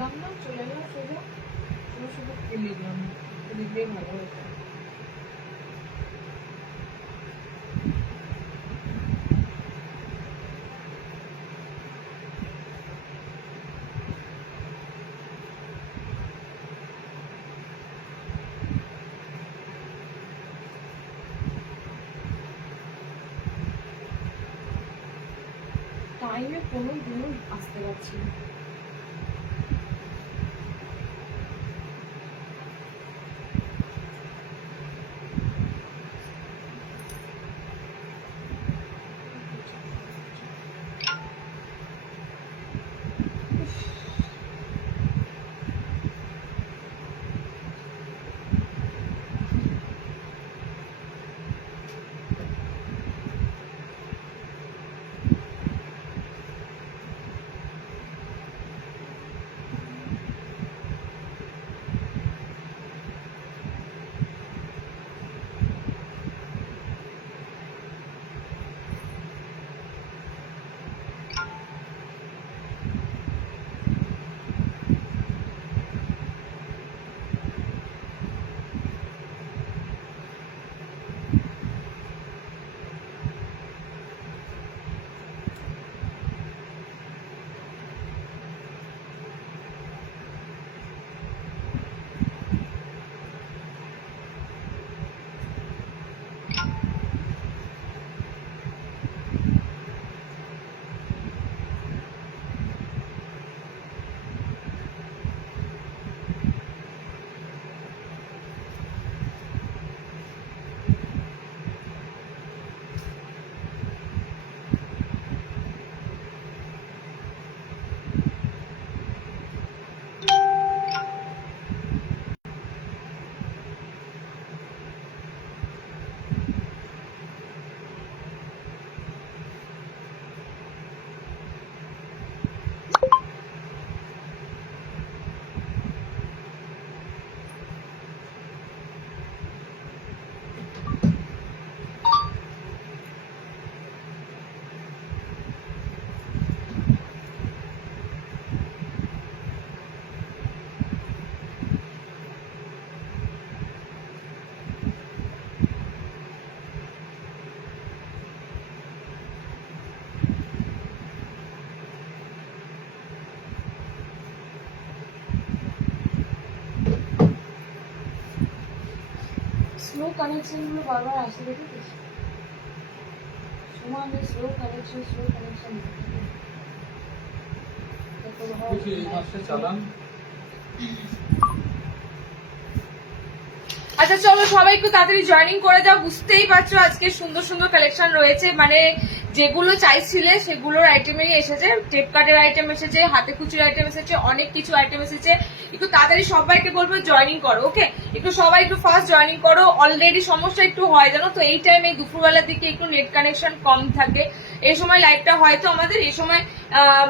করলাম না, চলে এলাম সোজা, শুধু শুধু ফুল লিখলাম, লিখলেই ভালো হতো। টাইমে কোনো দিনও আসতে পারছি না। স্লো কানেকশন গুলো বারবার আসে, দেখেছিস? সমান স্লো কানেকশন চালান। আচ্ছা চলো সবাই একটু তাড়াতাড়ি জয়েনিং করে যাও। বুঝতেই পারছো আজকে সুন্দর সুন্দর কালেকশন রয়েছে, মানে যেগুলো চাইছিলে সেগুলোর আইটেমই এসেছে। টেপ কাটের আইটেম এসেছে, হাতে কুচির আইটেম এসেছে, অনেক কিছু আইটেম এসেছে। একটু তাড়াতাড়ি সবাইকে বলবো জয়েনিং করো, ওকে? একটু সবাই একটু ফার্স্ট জয়েনিং করো। অলরেডি সমস্যা একটু হয় জানো তো, এই টাইমে দুপুরবেলার দিকে একটু নেট কানেকশন কম থাকে। এই সময় লাইভটা হয়তো আমাদের এই সময়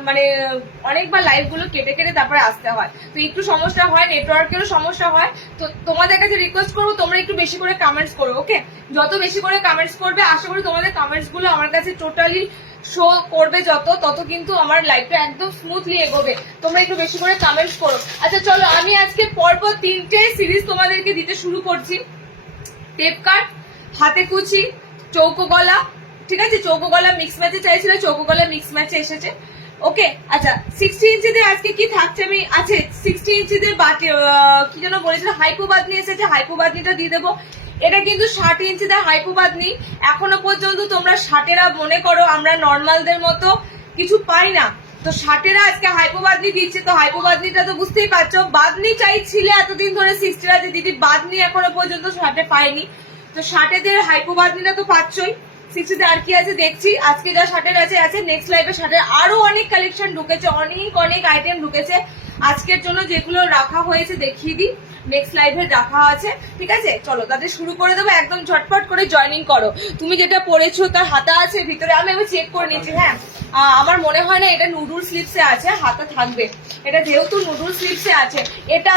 মানে অনেকবার লাইভ গুলো কেটে কেটে তারপরে আসতে হয়, তো একটু সমস্যা হয়, নেটওয়ার্কেরও সমস্যা হয়। তো তোমাদের কাছে রিকোয়েস্ট করবো তোমরা একটু বেশি করে কমেন্টস করো, ওকে? যত বেশি করে কমেন্টস করবে আশা করি তোমাদের কমেন্টস গুলো আমার কাছে টোটালি শো করবে, তত কিন্তু আমার লাইফটা একদম স্মুথলি এগোবে। তোমরা একটু বেশি করে কমেন্টস করো। আচ্ছা চলো, আমি আজকে পরপর 3টে সিরিজ তোমাদেরকে দিতে শুরু করছি। টেপ কাট, হাতে কুচি, চৌকো গলা, ঠিক আছে? চৌকো গলা মিক্স ম্যাচে চাইছিল, চৌকো গলা মিক্স ম্যাচে এসেছে, ওকে? আচ্ছা 60 ইঞ্চিদের আজকে কি থাকছে আমি আছে 60 ইঞ্চিদের বাটি কি যেন বলেছিল, হাইপো বাদনি এসেছে, হাইপো বাদনিটা দিয়ে দেবো। এটা কিন্তু 60 ইঞ্চিদের হাইপো বাদনি। এখনো পর্যন্ত তোমরা 60এরা মনে করো আমরা নর্মালদের মতো কিছু পাই না, তো 60এরা আজকে হাইপো বাদনি দিচ্ছে। তো হাইপো বাদনিটা তো বুঝতেই পারছো, বাদনি চাইছিলে এতদিন ধরে 60এরা, যে দিদি বাদনি এখনো পর্যন্ত 60এ পাইনি, তো 60এদের হাইপো বাদনিটা তো পাচ্ছই। 60তে আর কি আছে দেখছি, আজকে যা 60এর আছে নেক্সট লাইভে 60এর আরো অনেক কালেকশন ঢুকেছে, অনেক আইটেম ঢুকেছে। আজকের জন্য যেগুলো রাখা হয়েছে দেখিয়ে দিই, নেক্সট লাইভে রাখা আছে, ঠিক আছে? চলো তাদের শুরু করে দেবো, একদম ঝটপট করে জয়েনিং করো। তুমি যেটা পড়েছো তার হাতা আছে ভিতরে, আমি এবার চেক করে নিচ্ছি। হ্যাঁ, আমার মনে হয় না এটা নুডুল স্লিপসে আছে, হাতা থাকবে। এটা যেহেতু নুডুল স্লিপসে আছে, এটা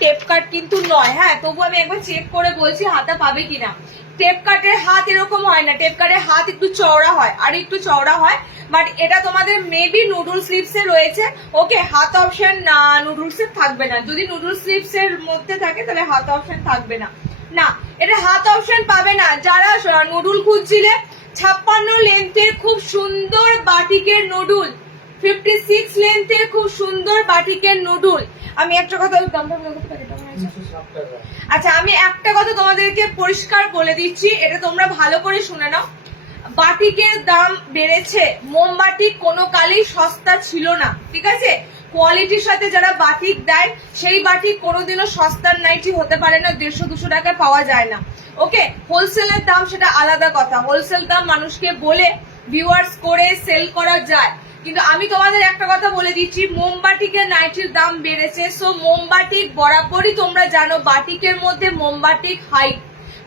টেপ কাট কিন্তু নয়। হ্যাঁ, তবু আমি একবার চেক করে বলছি হাতা পাবে কিনা। টেপ কাটের হাত এরকম হয় না, টেপ কাটের হাত একটু চওড়া হয়, আর একটু চওড়া হয়, বাট এটা তোমাদের মেবি নুডল স্লিভস এ রয়েছে। ওকে, হাত অপশন নুডলস এর থাকবে না, যদি নুডল স্লিভস এর মধ্যে থাকে তাহলে হাত অপশন থাকবে না। না, এটা হাত অপশন পাবে না। যারা নুডল খুঁজছিলে 56 লেন্থের খুব সুন্দর বাটিকের নুডল, 56 লেন্থের খুব সুন্দর বাটিকের নুডল। আমি একটা কথা, আচ্ছা আমি একটা কথা তোমাদেরকে পরিষ্কার বলে দিচ্ছি, এটা তোমরা ভালো করে শুনে নাও। বাটিকের দাম বেড়েছে, মোমবাটি কোনো কালেই সস্তা ছিল না, ঠিক আছে? কোয়ালিটির সাথে যারা বাটিক দেয় সেই বাটিক কোনোদিনও সস্তার নাইটি হতে পারে না, 150-200 টাকায় পাওয়া যায় না। ওকে, হোলসেলের দাম সেটা আলাদা কথা, হোলসেল দাম মানুষকে বলে ভিউয়ার্স করে সেল করা যায়, কিন্তু আমি তোমাদের একটা কথা বলে দিচ্ছি, মোমবাটিকের নাইটির দাম বেড়েছে। সো মোমবাটিক বরাবরই তোমরা জানো বাটিকের মধ্যে মোমবাটিক হাই,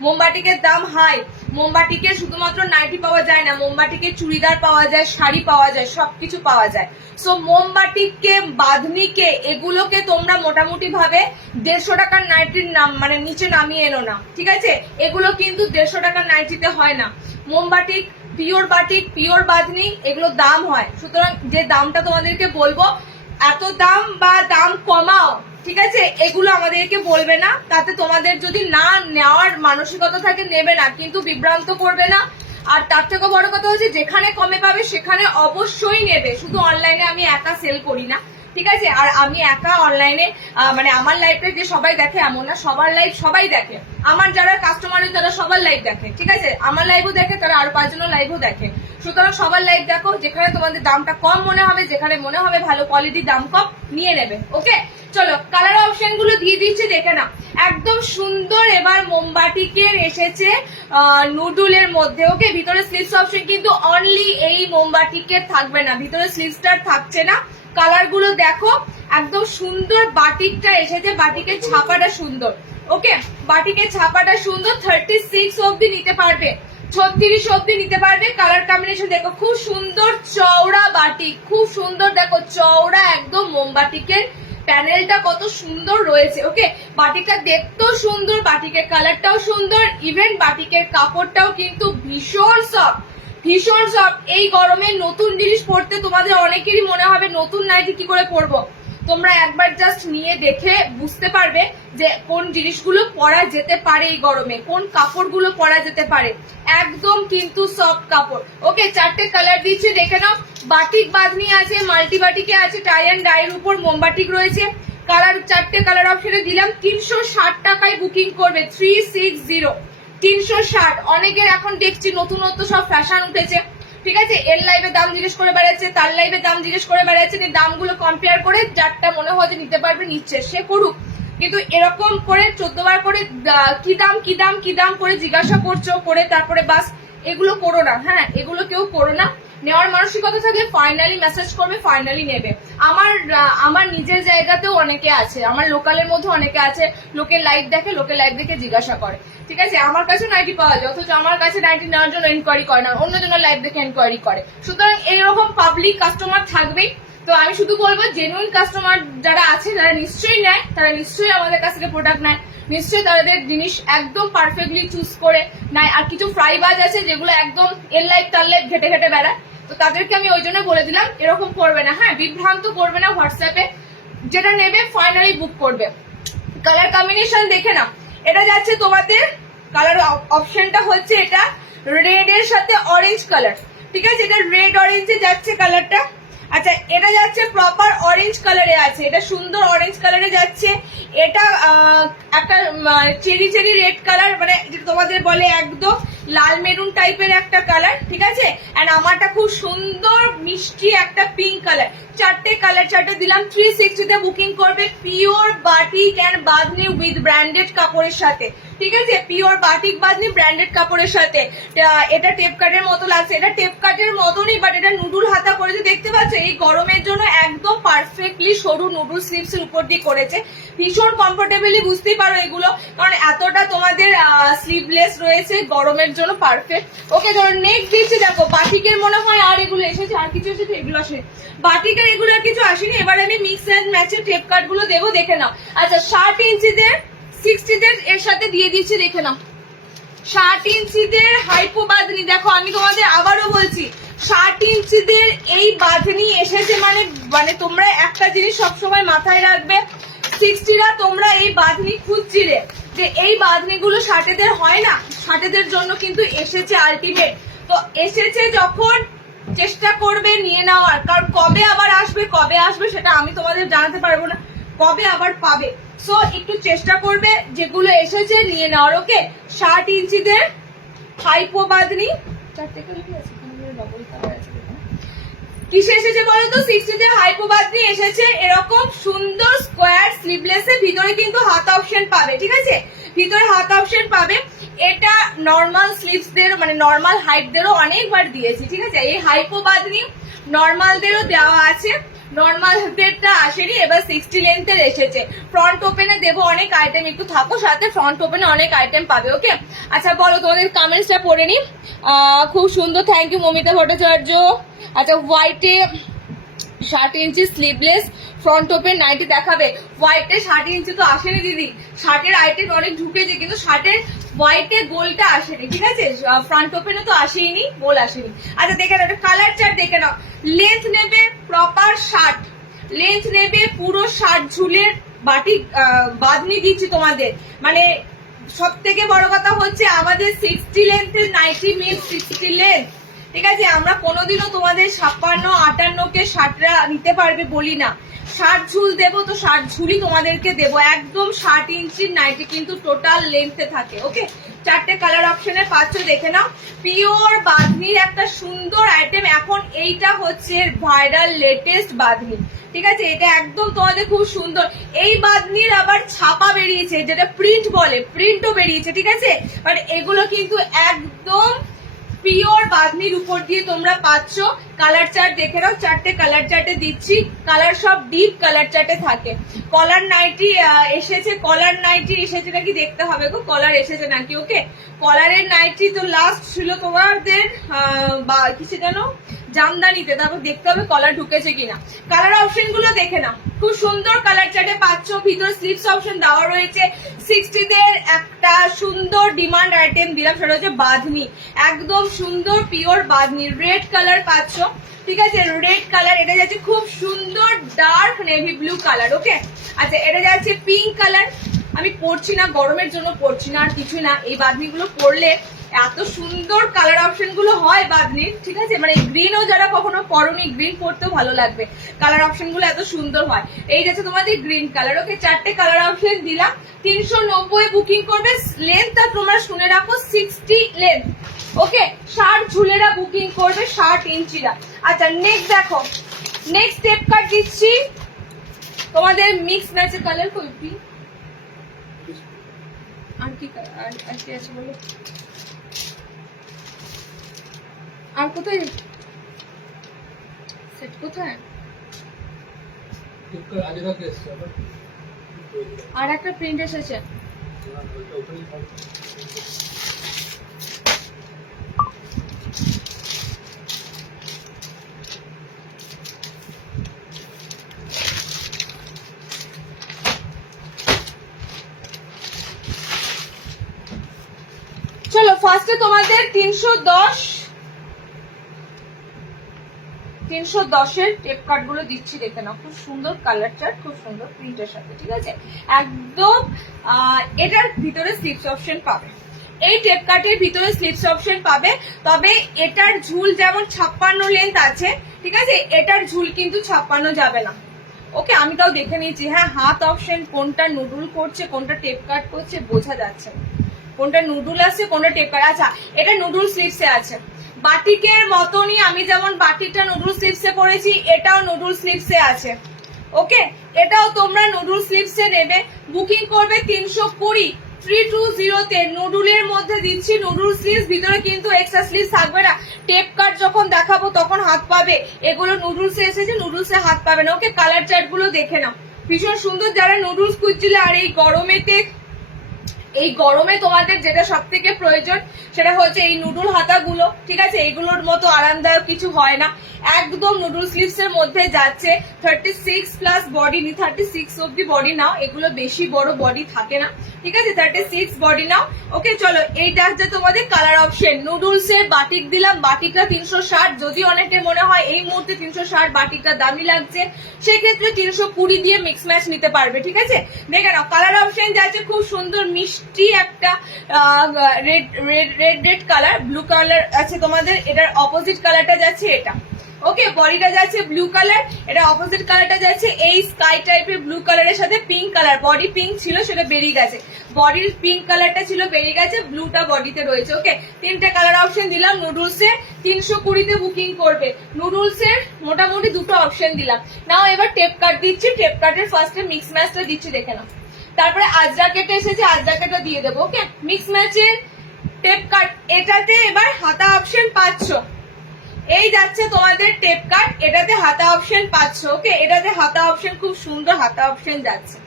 মোমবাটিকের দাম হাই। মোমবাটিকে শুধুমাত্র নাইটি পাওয়া যায় না, মোমবাটিকে চুড়িদার পাওয়া যায়, শাড়ি পাওয়া যায়, সবকিছু পাওয়া যায়। সো মোমবাটিককে, বাঁধনিকে, এগুলোকে তোমরা মোটামুটি ভাবে 150 টাকার নাইটির নাম মানে নিচে নামিয়ে এনো না, ঠিক আছে? এগুলো কিন্তু 150 টাকার নাইটিতে হয় না। মোমবাটিক, পিওর বাটিক, পিওর বাঁধনি, এগুলো দাম হয়। সুতরাং যে দামটা তোমাদেরকে বলবো, এত দাম বা দাম কমাও, ঠিক আছে, এগুলো আমাদেরকে বলবে না। তাতে তোমাদের যদি না নেওয়ার মানসিকতা থাকে নেবে না, কিন্তু বিভ্রান্ত করবে না। আর তার থেকে বড় কথা হচ্ছে যেখানে কমে পাবে সেখানে অবশ্যই নেবে। শুধু অনলাইনে আমি একা সেল করি না, ঠিক আছে? আর আমি একা অনলাইনে মানে আমার লাইভটা যে সবাই দেখে এমন না, সবার লাইভ সবাই দেখে। আমার যারা কাস্টমারের তারা সবার লাইভ দেখে, ঠিক আছে? আমার লাইভও দেখে, তারা আরো 5 জনের লাইভও দেখে। সুতরাং সবার লাইভ দেখো, যেখানে তোমাদের দামটা কম মনে হবে, যেখানে মনে হবে ভালো কোয়ালিটি, দাম কম, নিয়ে নেবে। ওকে, চলো কালার অপশন গুলো দিয়ে দিচ্ছি, দেখে না। একদম সুন্দর এবার মোমবাটিকের এসেছে নুডুলের মধ্যে। ওকে, ভিতরে স্লিভস অপশন কিন্তু অনলি এই মোমবাটিকের থাকবে না, ভিতরে স্লিভসটার থাকছে না। কালার গুলো দেখো, একদম সুন্দর বাটিকটা এসেছে, বাটিকের ছাপাটা সুন্দর। ওকে, বাটিকের ছাপাটা সুন্দর, 36 অব্দি নিতে পারবে, 36 অব্দি নিতে পারবে। কালার কম্বিনেশন দেখো, খুব সুন্দর চওড়া বাটিক, খুব সুন্দর দেখো চওড়া একদম মোমবাটিকের প্যানেলটা কত সুন্দর রয়েছে। ওকে, বাটিকটা দেখতেও সুন্দর, বাটিকের কালারটাও সুন্দর, ইভেন বাটিকের কাপড়টাও কিন্তু ভীষণ সফট, ভীষণ সফট। এই গরমে নতুন জিনিস পরতে তোমাদের অনেকেরই মনে হবে নতুন নাইটি কি করে পরবো, তোমরা একবার জাস্ট নিয়ে দেখে বুঝতে পারবে যে কোন জিনিসগুলো পরা যেতে পারে এই গরমে, কোন কাপড়গুলো পরা যেতে পারে। একদম কিন্তু সফট কাপড়। ওকে, 4টে কালার দিচ্ছি, দেখে নাও। বাটিক বাঁধনি আছে, মাল্টি বাটিকে আছে, টাই অ্যান্ড ডাইয়ের উপর মোমবাটিক রয়েছে। কালার 4টে কালার অপশনে দিলাম। 360 টাকায় বুকিং করবে, 360, 360। অনেকের এখন দেখছি নতুনত্ব সব ফ্যাশন উঠেছে, ঠিক আছে? এর লাইভে দাম জিজ্ঞেস করে বেড়াচ্ছে, তার লাইভে দাম জিজ্ঞেস করে বেড়াচ্ছে, দামগুলো কম্পেয়ার করে যারটা মনে হয় যে নিতে পারবে নিচ্ছে, সে করুক। কিন্তু এরকম করে 14 বার করে কি দাম কি দাম কি দাম করে জিজ্ঞাসা করছো, করে তারপরে বাস এগুলো করো না। হ্যাঁ, এগুলো কেউ করো না। নেওয়ার মানসিকতা থাকলে ফাইনালি মেসেজ করবে, ফাইনালি নেবে। আমার নিজের জায়গাতেও অনেকে আছে, আমার লোকালের মধ্যে অনেকে আছে, লোকের লাইভ দেখে, লোকের লাইভ দেখে জিজ্ঞাসা করে, ঠিক আছে? আমার কাছে নাইটি পাওয়া যায়, অথচ আমার কাছে নাইটি নেওয়ার জন্য এনকোয়ারি করে না, অন্যজনের লাইভ দেখে এনকোয়ারি করে। সুতরাং এইরকম পাবলিক কাস্টমার থাকবেই। তো আমি শুধু বলবো, জেনুইন কাস্টমার যারা আছে, যারা নিশ্চয়ই নেয়, তারা নিশ্চয়ই আমাদের কাছ থেকে প্রোডাক্ট নেয়, নিশ্চয়ই তাদের জিনিস একদম পারফেক্টলি চুজ করে নেয়। আর কিছু ফ্রাইবাজ আছে যেগুলো একদম এর লাইভ তার লাইভ ঘেটে ঘেটে বেড়ায়, তো তাদেরকে আমি ওই জন্য বলে দিলাম এরকম করবে না। হ্যাঁ, বিভ্রান্ত করবে না। হোয়াটসঅ্যাপে যেটা নেবে ফাইনালি বুক করবে। কালার কম্বিনেশন দেখে না, এটা যাচ্ছে তোমাদের কালার অপশনটা হচ্ছে এটা রেড এর সাথে অরেঞ্জ কালার, ঠিক আছে? এটা রেড অরেঞ্জে যাচ্ছে কালারটা। আচ্ছা, এটা যাচ্ছে প্রপার অরেঞ্জ কালারে আছে, এটা সুন্দর অরেঞ্জ কালারে যাচ্ছে। এটা একটা চেরি চেরি রেড কালার, মানে যেটা তোমাদের বলে একদম লাল মেরুন টাইপের একটা কালার, ঠিক আছে? এন্ড আমারটা খুব সুন্দর মিষ্টি একটা পিঙ্ক কালার। 4টে কালার, 4টে দিলাম। 360 তে বুকিং করবে, pure batik and bandhani with branded কাপড়ের সাথে, ঠিক আছে? পিওর বাটিক বাঁধনি ব্র্যান্ডেড কাপড়ের সাথে। এটা টেপ কাটের মতো লাগছে, এটা টেপ কাটের মতনই, বাট এটা নুডুল হাতা করেছে, দেখতে পাচ্ছ? এই গরমের জন্য একদম পারফেক্টলি সরু নুডুল স্লিভস এর উপর দিয়ে করেছে, ভীষণ কমফোর্টেবলি। বুঝতেই পারো এগুলো, কারণ এতটা তোমাদের স্লিভলেস রয়েছে, গরমের জন্য পারফেক্ট। ওকে, ধরো নেক্সট দিচ্ছি, দেখো বাটিকের মনে হয় আর এগুলো এসেছে, আর কিছু এসেছে, এগুলো আসে বাটিকের, এগুলো আর কিছু আসেনি। এবার আমি মিক্স অ্যান্ড ম্যাচের টেপ কাট গুলো দেবো, দেখে নাও। আচ্ছা, 60 ইঞ্চিদের 60 এর সাথে দিয়ে দিচ্ছি, দেখে নাও। 60 ইঞ্চিদের হাইপো বাঁধনি। দেখো আমি তোমাদের আবারও বলছি, 60 ইঞ্চিদের এই বাঁধনি এসেছে, মানে তোমরা একটা জিনিস সবসময় মাথায় রাখবে, 60রা তোমরা এই বাঁধনি খুঁজছিলে যে এই বাঁধনিগুলো 60দের হয় না, 60দের জন্য কিন্তু এসেছে আলটিমেট। তো এসেছে যখন চেষ্টা করবে নিয়ে নেওয়ার, কারণ কবে আবার আসবে সেটা আমি তোমাদের জানাতে পারবো না, কবে আবার পাবে। সো একটু চেষ্টা করবে যেগুলো এসেছে নিয়ে নেওয়ার। ওকে, 60 ইঞ্চিদের হাইপো বাঁধনি, চারটে করে আছে, ডবল কালার আছে। কিসে এসেছে বলতো? 60তে হাইপো বাঁধনি এসেছে এরকম সুন্দর স্কোয়ার স্লিভলেসে, ভিতরে কিন্তু হাত অপশন পাবে, ঠিক আছে, ভিতরে হাত অপশন পাবে। এটা নর্মাল স্লিভসদের মানে নর্মাল হাইটদেরও অনেকবার দিয়েছি, ঠিক আছে। এই হাইপো বাঁধনি নর্মালদেরও দেওয়া আছে, নর্মালদেরটা আসেনি, এবার 60 লেন্থের এসেছে। ফ্রন্ট ওপেনে দেবো অনেক আইটেম, একটু থাকো সাথে, ফ্রন্ট ওপেনে অনেক আইটেম পাবে। ওকে, আচ্ছা বলো তোমাদের কমেন্টসটা পড়ে নি। খুব সুন্দর, থ্যাংক ইউ মমিতা ভট্টাচার্য। আচ্ছা, হোয়াইটে 60 ইঞ্চি স্লিভলেস ফ্রন্ট ওপেন নাইটি দেখাবে। হোয়াইটে 60 ইঞ্চি তো আসেনি দিদি, 60-এর আইটেম অনেক ঢুকেছে, কিন্তু 60-এর হোয়াইটে গোলটা আসেনি, ঠিক আছে, ফ্রন্ট ওপেনে তো আসেনি, গোল আসেনি। আচ্ছা দেখে নাও, একটা কালার চার্ট দেখে নাও। লেন্থ নেবে প্রপার 60, লেন্থ নেবে পুরো 60 ঝুলের বাঁধনি দিচ্ছি তোমাদের। মানে সব থেকে বড় কথা হচ্ছে আমাদের 60 লেন্থের নাইটি মিন্স 60 লেন্থ, ঠিক আছে। আমরা কোনোদিনও তোমাদের 56-58-কে 60রা নিতে পারবে বলি না, 60 ঝুল দেবো তো 60 ঝুলই তোমাদেরকে দেবো। একদম 60 ইঞ্চির নাইটি কিন্তু টোটাল লেন্থে থাকে। ওকে, চারটে কালার অপশনে পাচ্ছ, দেখে নাও। পিওর বাঁধনির একটা সুন্দর আইটেম, এখন এইটা হচ্ছে ভাইরাল লেটেস্ট বাঁধনি, ঠিক আছে। এটা একদম তোমাদের খুব সুন্দর। এই বাঁধনির আবার ছাপা বেরিয়েছে, যেটা প্রিন্ট বলে, প্রিন্টও বেরিয়েছে, ঠিক আছে। বাট এগুলো কিন্তু একদম পিওর বাঁধনির উপর দিয়ে তোমরা পাচ্ছ। কালার চার্ট দেখে নাও, চারটে কালার চার্টে দিচ্ছি, কালার সব ডিপ কালার চার্টে থাকে। কলার নাইটি এসেছে, কলার নাইটি এসেছে নাকি দেখতে হবে গো, কলার এসেছে নাকি। ওকে, কলারের নাইটি তো লাস্ট ছিল তোমাদের কিসে জানো, জামদানিতে, তারপর দেখতে হবে কলার ঢুকেছে কিনা। কালার অপশন গুলো দেখে নাও, খুব সুন্দর কালার চার্টে পাচ্ছ। ভিতরে স্লিভস অপশন দেওয়া রয়েছে। 60দের একটা সুন্দর ডিমান্ড আইটেম দিলাম, সেটা হচ্ছে বাঁধনি, একদম সুন্দর পিওর বাঁধনি, রেড কালার পাচ্ছ, ঠিক আছে, রেড কালার। এটা যাচ্ছে খুব সুন্দর ডার্ক নেভি ব্লু কালার। ওকে, আচ্ছা এটা যাচ্ছে পিঙ্ক কালার। আমি পরছি না, গরমের জন্য পরছি না, আর কিছু না। এই বাঁধনিগুলো পরলে এত সুন্দর কালার অপশন গুলো হয় বাঁধনির, ঠিক আছে, মানে গ্রিনও যারা কখনো পরনি, গ্রিন পরতেও ভালো লাগবে, কালার অপশন গুলো এত সুন্দর হয়। এই যাচ্ছে তোমাদের গ্রিন কালার। ওকে, চারটে কালার অপশন দিলাম। 390 বুকিং করবে। লেন্থটা তোমরা শুনে রাখো, 60 লেন্থ। ওকে, 60 ঝুলেরা বুকিং করবে, 60 ইঞ্চিরা। আচ্ছা নেক্সট দেখো, নেক্সট স্টেপ কাট দিচ্ছি তোমাদের মিক্স ম্যাচের কালার কই, আর কি আছে বলো, আর কোথায় সেট, কোথায় আর একটা প্রিন্ট এসেছে। চলো ফার্স্টে তোমাদের 310-এর টেপ কার্ড গুলো দিচ্ছি, দেখে নাও। খুব সুন্দর কালার চার্ট, খুব সুন্দর প্রিন্টের সাথে, ঠিক আছে, একদম। এটার ভিতরে স্লিপস অপশন পাবে, এই টেপ কার্ডের ভিতরে স্লিপস অপশন পাবে। তবে এটার ঝুল যেমন 56 লেন্থ আছে, ঠিক আছে, এটার ঝুল কিন্তু 56 যাবে না। ওকে, আমি তাও দেখে নিয়েছি। হ্যাঁ, হাত অপশন কোনটা নুডুল করছে, কোনটা টেপ কাট করছে বোঝা যাচ্ছে, কোনটা নুডুল আছে, কোনটা টেপ কাট। আচ্ছা, এটা নুডুল স্লিভসে আছে, বাটিকের মতনই। আমি যেমন বাটিকটা নুডুল স্লিভসে পরেছি, এটাও নুডুল স্লিভসে আছে। ওকে, এটাও তোমরা নুডুল স্লিভসে নেবে। বুকিং করবে 320 320-তে। নুডুলের মধ্যে দিচ্ছি নুডুল স্লিভস, ভিতরে কিন্তু এক্সট্রা স্লিভস থাকবে না। টেপ কাট যখন দেখাবো তখন হাত পাবে, এগুলো নুডলসে এসেছে, নুডলসে হাত পাবে না। ওকে, কালার চার্ট গুলো দেখে নাও, ভীষণ সুন্দর। যারা নুডলস খুঁজছিলে আর এই গরমেতে এই গরমে তোমাদের যেটা সব থেকে প্রয়োজন সেটা হচ্ছে এই নুডল হাতাগুলো, ঠিক আছে? এইগুলোর মতো আরামদায়ক কিছু হয় না, একদম নুডল স্লিভস এর মধ্যে যাচ্ছে। 36 প্লাস বডি, 36 অব্দি বডি নাও, এগুলো বেশি বড় বডি থাকে না, ঠিক আছে? 36 বডি নাও। ওকে, চলো এইটা হচ্ছে তোমাদের কালার অপশন। নুডলস এর বাটিক দিলাম, বাটিকটা 360, যদি অনেকে মনে হয় এই মুহূর্তে 360 বাটিকটা দামি লাগছে, সেক্ষেত্রে 320 দিয়ে মিক্স ম্যাচ নিতে পারবে, ঠিক আছে? দেখে নাও কালার অপশন যাচ্ছে খুব সুন্দর মিষ্টি একটা রেড কালার, ব্লু কালার আছে তোমাদের, এটার অপোজিট কালারটা যাচ্ছে এটা। ওকে, বডিটা যাচ্ছে ব্লু কালার, এটা অপোজিট কালারটা যাচ্ছে এই স্কাই টাইপের ব্লু কালারের সাথে পিঙ্ক কালার। বডি পিঙ্ক ছিল, সেটা বেরিয়ে গেছে, বডির পিঙ্ক কালারটা ছিল বেরিয়ে গেছে, ব্লুটা বডিতে রয়েছে। ওকে, তিনটে কালার অপশন দিলাম। নুডলস এর 320 বুকিং করবে, নুডলস এর মোটামুটি দুটো অপশন দিলাম। নাও এবার টেপ কাট দিচ্ছি, টেপ কাটের ফার্স্টে মিক্স ম্যাচটা দিচ্ছি, দেখে নাও। তারপরে আজরা কেটে এসেছে, আজরা কেটে দিয়ে দেবো। ওকে, মিক্স ম্যাচের টেপ কাট, এটাতে এবার হাতা অপশন পাচ্ছ। এই যাচ্ছে তোমাদের টেপ কাট, এটাতে হাতা অপশন পাচ্ছ। ওকে, এটাতে হাতা অপশন খুব সুন্দর হাতা অপশন যাচ্ছে।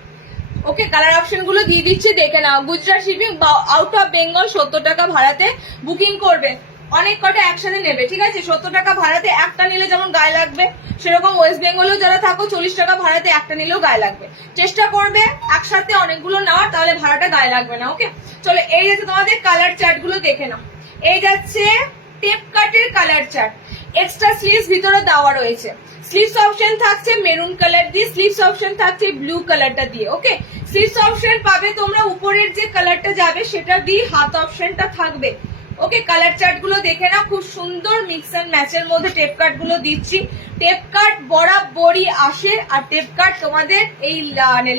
ওকে, কালার অপশন গুলো দিয়ে দিচ্ছি, দেখে নাও। Gujarat shipping, out of Bengal 70 টাকা ভাড়াতে বুকিং করবে। অনেক কটা একসাথে নেবে, ঠিক আছে? 70 টাকা ভাড়াতে একটা নিলে যেমন গায়ে লাগবে, সেরকম ওয়েস্ট বেঙ্গলেও যারা থাকো 40 টাকা ভাড়াতে একটা নিলেও গায়ে লাগবে। চেষ্টা করবে একসাথে অনেকগুলো নেওয়ার, তাহলে ভাড়াটা গায়ে লাগবে না। ওকে, চলো এই যাচ্ছে তোমাদের কালার চার্ট গুলো, দেখে নাও। এই যাচ্ছে টেপ কাটের কালার চার্ট, এক্সট্রা স্লিভস ভিতরে দেওয়া রয়েছে। স্লিভস অপশন থাকছে মেরুন কালার দিয়ে, স্লিভস অপশন থাকছে ব্লু কালারটা দিয়ে। ওকে, স্লিভস অপশন পাবে তোমরা, উপরের যে কালারটা যাবে সেটা দিয়ে হাত অপশনটা থাকবে। ওকে, কালার চার্ট গুলো দেখে না, খুব সুন্দর মিক্স এন্ড ম্যাচের মধ্যে টেপ কাট গুলো দিচ্ছি। টেপ কাট বরাবরই আসে, আর টেপ কাট তোমাদের এই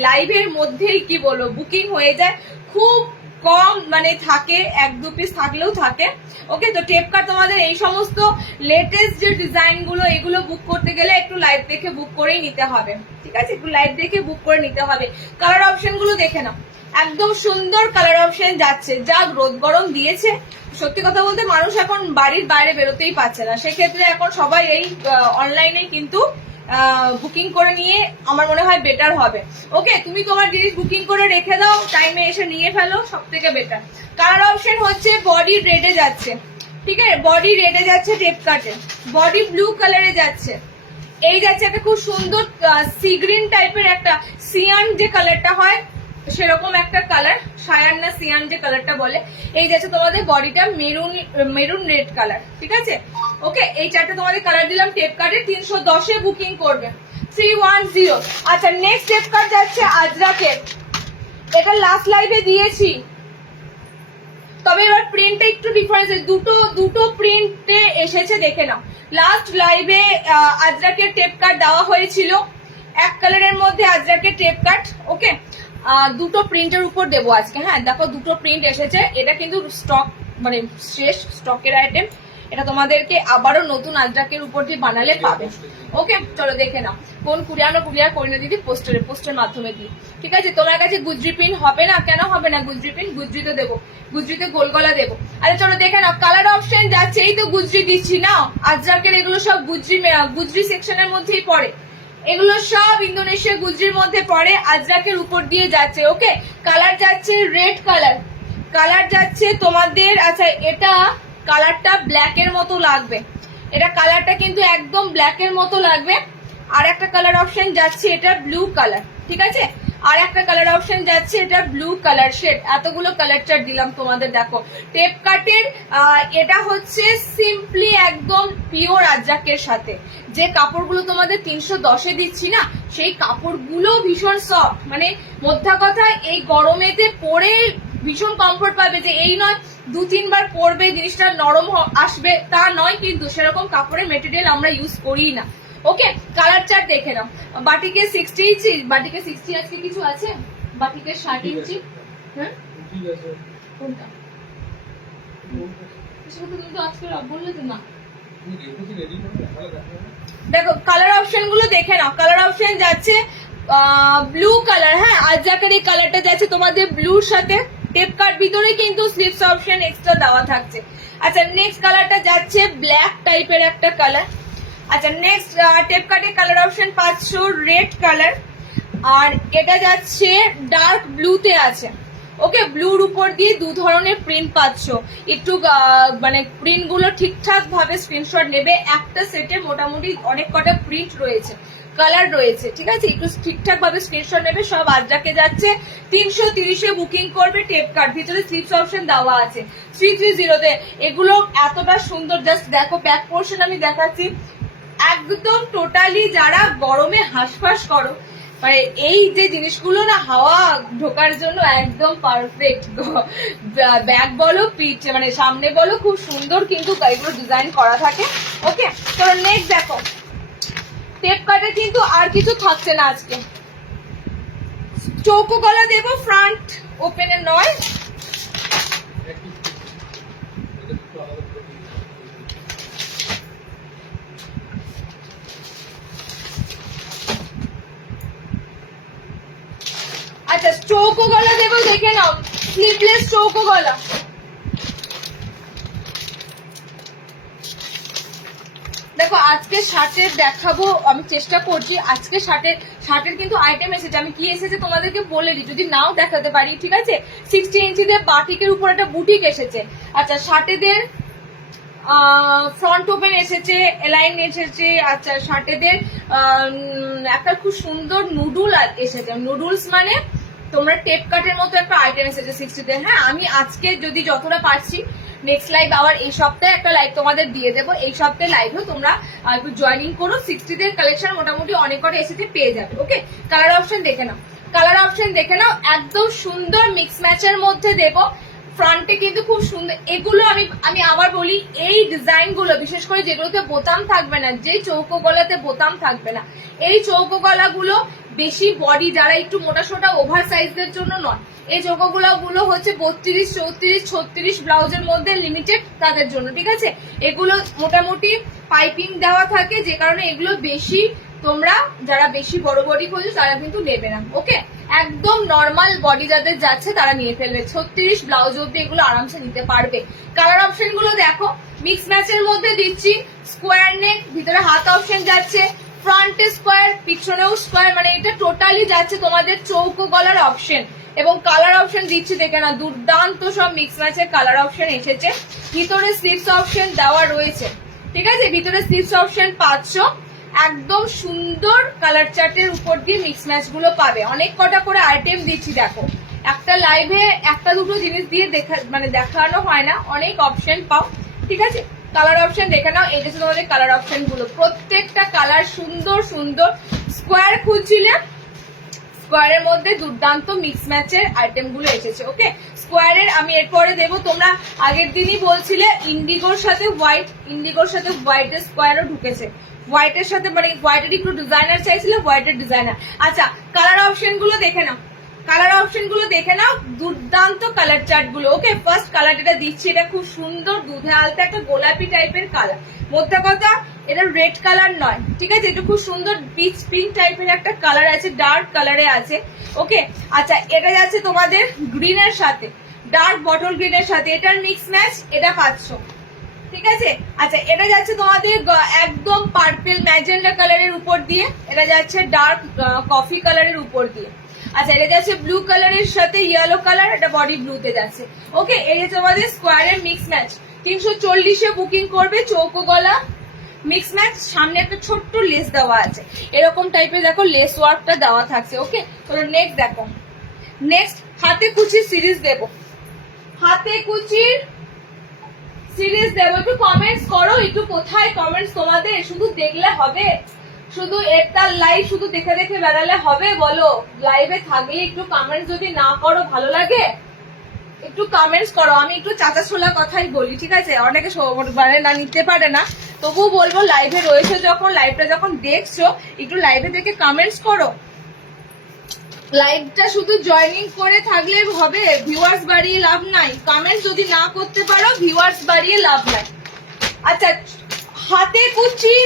লাইভের মধ্যেই কি বলো বুকিং হয়ে যায়, খুব কম মানে থাকে, 1-2 পিস থাকলেও থাকে। ওকে, তো টেপ কাট তোমাদের এই সমস্ত লেটেস্ট যে ডিজাইন গুলো, এগুলো বুক করতে গেলে একটু লাইভ দেখে বুক করেই নিতে হবে, ঠিক আছে? একটু লাইভ দেখে বুক করে নিতে হবে। কালার অপশন গুলো দেখে নাও, একদম সুন্দর কালার অপশন যাচ্ছে। যা রোদ গরম দিয়েছে, সত্যি কথা বলতে মানুষ এখন বাড়ির বাইরে বেরোতেই পারছে না, সেক্ষেত্রে এখন সবাই এই অনলাইনে কিন্তু বুকিং করে নিয়ে আমার মনে হয় বেটার হবে। ওকে, তুমি তোমার জিনিস বুকিং করে রেখে দাও, টাইমে এসে নিয়ে ফেলো, সব থেকে বেটার। কালার অপশন হচ্ছে বডি রেডে যাচ্ছে, ঠিক আছে? বডি রেডে যাচ্ছে টেপ কাটে, বডি ব্লু কালারে যাচ্ছে। এই যাচ্ছে একটা খুব সুন্দর সি গ্রিন টাইপের একটা সিয়ান যে কালারটা হয়, সেরকম একটা কালার, সায়ান না সিয়ান যে কালারটা বলে। এই যাচ্ছে তোমাদের বডিটা মেরুন রেড কালার, ঠিক আছে? ওকে, এই চারটা তোমাদের কালার দিলাম। টেপ কার্ডে 310 বুকিং করবে, 310। আচ্ছা, নেক্সট টেপ কার্ড যাচ্ছে আজরাকের, এটা লাস্ট লাইভে দিয়েছি, তবে এবার প্রিন্টে একটু ডিফারেন্স, দুটো প্রিন্টে এসেছে, দেখে নাও। লাস্ট লাইভে আজরাকের টেপ কার্ড দেওয়া হয়েছিল, এক কালারের মধ্যে আজরাকের টেপ কার্ড। ওকে, দুটো প্রিন্টের উপর দেবো আজকে। হ্যাঁ, দেখো দুটো প্রিন্ট এসেছে, এটা কিন্তু স্টক মানে শেষ স্টকের আইটেম, এটা তোমাদেরকে আবারও নতুন আজরাকের উপর দিয়ে বানালে পাবে। ওকে, চলো দেখে নাও। কোন কুরিয়ার করে না দিদি, পোস্টের মাধ্যমে দিই, ঠিক আছে? তোমার কাছে গুজরি প্রিন্ট হবে না, কেন হবে না? গুজরি প্রিন্ট গুজরিতে দেবো, গুজরিতে গোলগলা দেবো। আরে চলো দেখে নাও, কালার অপশন যাচ্ছে, এই তো গুজরি দিচ্ছি। নাও, আজরাকের এগুলো সব গুজরি সেকশনের মধ্যেই পড়ে, এগুলো সব ইন্দোনেশিয়া গুজরির মধ্যে পড়ে, আজরাকের উপর দিয়ে যাচ্ছে। ওকে, কালার যাচ্ছে রেড কালার, কালার যাচ্ছে তোমাদের, আচ্ছা এটা কালারটা ব্ল্যাক এর মতো লাগবে, এটা কালারটা কিন্তু একদম ব্ল্যাক এর মতো লাগবে। আর একটা কালার অপশন যাচ্ছে এটা ব্লু কালার, ঠিক আছে? আর একটা কালার অপশন যাচ্ছে এটা ব্লু কালার শেড। এতগুলো কালার চার্ট দিলাম তোমাদের, দেখো। টেপ কাটের এটা হচ্ছে সিম্পলি একদম পিওর আজরাকের সাথে যে কাপড়গুলো তোমাদের 310-এ দিচ্ছি না, সেই কাপড়গুলো ভীষণ সফট, মানে মোদ্দা কথা এই গরমেতে পরে ভীষণ কমফোর্ট পাবে, যে এই নয় 2-3 বার পরবে জিনিসটা নরম আসবে, তা নয়, কিন্তু সেরকম কাপড়ের মেটেরিয়াল আমরা ইউজ করি না। ওকে, কালার চার্ট দেখে নাও। বাটিকে 60 ইঞ্চি, বাটিকে 60 আজকে কিছু আছে, বাটিকে 60 ইঞ্চি। হ্যাঁ, কোনটা? তুমি তো আজকে বললে তো না। দেখো কালার অপশন গুলো দেখে নাও, কালার অপশন যাচ্ছে ব্লু কালার। হ্যাঁ, আজরাকের এই কালারটা যাচ্ছে তোমাদের ব্লুর সাথে, টেপ কাট ভিতরে কিন্তু স্লিভস অপশন এক্সট্রা দেওয়া থাকছে। আচ্ছা, নেক্সট কালারটা যাচ্ছে ব্ল্যাক টাইপের একটা কালার। আচ্ছা, নেক্সট টেপ কাটে কালার অপশন পাচ্ছ রেড কালার, আর এটা যাচ্ছে ডার্ক ব্লুতে আছে। ওকে, ব্লুর উপর দিয়ে দু ধরনের প্রিন্ট পাচ্ছ। একটু মানে প্রিন্ট গুলো ঠিকঠাক ভাবে স্ক্রিনশট নেবে। একটা সেটে মোটামুটি অনেক কটা প্রিন্ট রয়েছে, কালার রয়েছে, ঠিক আছে? একটু ঠিকঠাক ভাবে স্ক্রিনশট নেবে। সব আজরাকে যাচ্ছে 330-এ বুকিং করবে। টেপ কার্ড ভিতরে স্লিপস অপশন দেওয়া আছে 330-তে। এগুলো এতটা সুন্দর, জাস্ট দেখো ব্যাক পোর্শন আমি দেখাচ্ছি। একদম টোটালি যারা গরমে হাঁসফাঁস করো, মানে এই যে জিনিসগুলো না হাওয়া ঢোকার জন্য একদম পারফেক্ট। ব্যাক বলো, পিঠ মানে সামনে বলো, খুব সুন্দর কিন্তু এগুলো ডিজাইন করা থাকে। ওকে, তো নেক্সট দেখো, টেপ কাটে কিন্তু আর কিছু থাকছে না আজকে। চৌকো গলা দেবো, ফ্রন্ট ওপেনে নয়। আচ্ছা, চৌকো গলা দেবো, দেখে নাও, স্লিভলেস চৌকো গলা। দেখো আজকে শার্টের দেখাবো, আমি চেষ্টা করছি। আজকে শার্টের কিন্তু আইটেম এসেছে, আমি কি এসেছে তোমাদেরকে বলে দিই, যদি নাও দেখাতে পারি, ঠিক আছে? 60 ইঞ্চিদের বাটিকের উপর একটা বুটিক এসেছে। আচ্ছা, শার্টেদের ফ্রন্ট ওপেন এসেছে, এলাইন এসেছে। আচ্ছা, শার্টেদের একটা খুব সুন্দর নুডুল এসেছে। নুডলস মানে তোমরা টেপ কাটের মতো একটা আইটেম এসেছে 60-তে। হ্যাঁ, আমি আজকে যদি যতটা পারছি নেক্সট লাইভ আবার এই সপ্তাহে একটা লাইভ তোমাদের দিয়ে দেবো। এই সপ্তাহে লাইভেও তোমরা একটু জয়েনিং করো। 60-দের কালেকশন মোটামুটি অনেক কটা এসেছে, পেয়ে যাবে। ওকে, কালার অপশন দেখে নাও, কালার অপশন দেখে নাও। একদম সুন্দর মিক্স ম্যাচের মধ্যে দেবো। ফ্রন্টে কিন্তু খুব সুন্দর। এগুলো আমি আবার বলি, এই ডিজাইন গুলো বিশেষ করে যেগুলোতে বোতাম থাকবে না, যে চৌকো গলাতে বোতাম থাকবে না, এই চৌকো গলাগুলো বেশি বডি যারা একটু মোটা সোটা ওভার সাইজদের জন্য নয়। এই চৌকো গুলো হচ্ছে 32, 34, 36 ব্লাউজের মধ্যে লিমিটেড তাদের জন্য, ঠিক আছে? এগুলো মোটামুটি পাইপিং দেওয়া থাকে, যে কারণে এগুলো বেশি তোমরা যারা বেশি বড় বডি খোঁজো তারা কিন্তু নেবে না। ওকে, একদম নর্মাল বডি যাদের যাচ্ছে তারা নিয়ে ফেলবে। 36 ব্লাউজ অব্দি এগুলো আরামসে নিতে পারবে। কালার অপশন গুলো দেখো, মিক্স ম্যাচের মধ্যে দিচ্ছি। স্কোয়ার নেক, ভিতরে হাত অপশন যাচ্ছে, ফ্রন্টে স্কোয়ার, পিছনেও স্কোয়ার, মানে এটা টোটালি যাচ্ছে তোমাদের চৌকো গলার অপশন। এবং কালার অপশন দিচ্ছি, দেখে না, দুর্দান্ত সব মিক্স ম্যাচের কালার অপশন এসেছে। ভিতরে স্লিভস অপশন দেওয়া রয়েছে, ঠিক আছে? ভিতরে স্লিভস অপশন পাচ্ছ। একদম সুন্দর কালার চার্টের উপর দিয়ে মিক্স ম্যাচ গুলো পাবে। অনেক কটা করে আইটেম দিচ্ছি, দেখো একটা লাইভে একটা দুটো জিনিস দিয়ে দেখানো হয় না, অনেক অপশন পাও, ঠিক আছে? কালার অপশন দেখে নাও, এটা হচ্ছে তোমাদের কালার অপশন গুলো। প্রত্যেকটা কালার সুন্দর সুন্দর। স্কোয়ার খুঁজছিলে, স্কোয়ারের মধ্যে দুর্দান্ত মিক্স ম্যাচের আইটেম গুলো এসেছে। ওকে, স্কোয়ারের আমি এরপরে দেবো। তোমরা আগের দিনই বলছিলে ইন্ডিগোর সাথে হোয়াইট, ইন্ডিগোর সাথে হোয়াইটের স্কোয়ারও ঢুকেছে। হোয়াইটের সাথে মানে হোয়াইটের একটু ডিজাইনার চাইছিল, হোয়াইটের ডিজাইনার। আচ্ছা, কালার অপশন গুলো দেখে নাও, কালার অপশন গুলো দেখে নাও, দুর্দান্ত কালার চার্ট গুলো। ওকে, ফার্স্ট কালার যেটা দিচ্ছি, এটা খুব সুন্দর দুধে আলতা একটা গোলাপি টাইপের কালার। মধ্যে কথা, এটা রেড কালার নয়, ঠিক আছে? এটা খুব সুন্দর পিচ পিঙ্ক টাইপের একটা কালার আছে, ডার্ক কালারে আছে। ওকে, আচ্ছা, এটা যাচ্ছে তোমাদের গ্রিনের সাথে, ডার্ক বটল গ্রিনের সাথে, এটার মিক্স ম্যাচ এটা পাচ্ছ, ঠিক আছে? আচ্ছা, এটা যাচ্ছে তোমাদের একদম পার্পল ম্যাজেন্ডা কালারের উপর দিয়ে, এটা যাচ্ছে ডার্ক কফি কালারের উপর দিয়ে। আচ্ছা, এটা যাচ্ছে ব্লু কালারের সাথে ইয়েলো কালার, এটা বডি ব্লুতে যাচ্ছে। ওকে, এই যে তোমাদের স্কোয়ারের মিক্স ম্যাচ 340-এ বুকিং করবে। চৌকো গলা মিক্স ম্যাচ, সামনে একটা ছোট্ট লেস দেওয়া আছে, এরকম টাইপের দেখো লেস ওয়ার্কটা দেওয়া থাকছে। ওকে, তো নেক্সট দেখো, নেক্সট হাতে কুচির সিরিজ দেবো, হাতে কুচির সিরিজ দেবো। একটু কমেন্টস করো, একটু কোথায় কমেন্টস তোমাদের? শুধু দেখলে হবে? শুধু একটা লাইভ শুধু দেখে দেখে বেড়ালে হবে? বলো, লাইভে থাকলে একটু কমেন্টস যদি না করো ভালো লাগে? একটু কমেন্টস করো। আমি একটু চাচা ছোলা কথাই বলি, ঠিক আছে? অনেকে মানে না নিতে পারে না, তবুও বলবো লাইভে রয়েছে যখন, লাইভটা যখন দেখছো একটু লাইভে দেখে কমেন্টস করো। লাইভটা শুধু জয়েনিং করে থাকলে হবে? ভিউয়ার্স বাড়িয়ে লাভ নাই, কমেন্ট যদি না করতে পারো ভিউয়ার্স বাড়িয়ে লাভ নাই। আচ্ছা, হাতে কুচি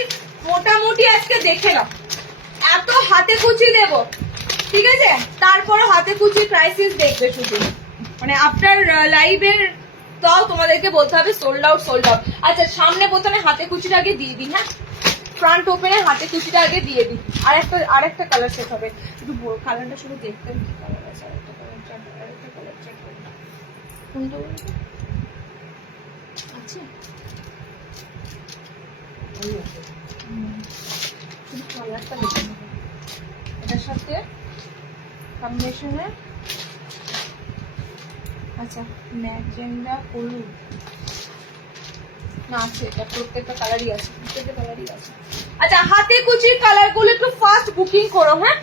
মোটামুটি আজকে দেখে নাও, এত হাতে কুচি দেব, ঠিক আছে? তারপরে হাতে কুচি ক্রাইসিস দেখবে শুধু, মানে আপনার লাইভের তাও তোমাদেরকে বলতে হবে সোল্ড আউট, সোল্ড আউট। আচ্ছা, সামনে প্রথমে হাতে কুচির আগে দিয়ে দিই। হ্যাঁ, ফ্রন্ট ওপেনে হাতে কুচিটা আগে দিয়ে দিই। আরেকটা কালার সেট হবে, একটু কালারটা শুধু দেখতে কি কালার আছে। আরেকটা কালার চার্ট কোনটা আচ্ছা কালারটা দেখে নেবো এটার সাথে কম্বিনেশনে। আচ্ছা ম্যাজেন্ডা হলুদ না আছে, এটা প্রত্যেকটা কালারই আছে, আচ্ছা হাতে কুচির কালার গুলো একটু ফাস্ট বুকিং করো। হ্যাঁ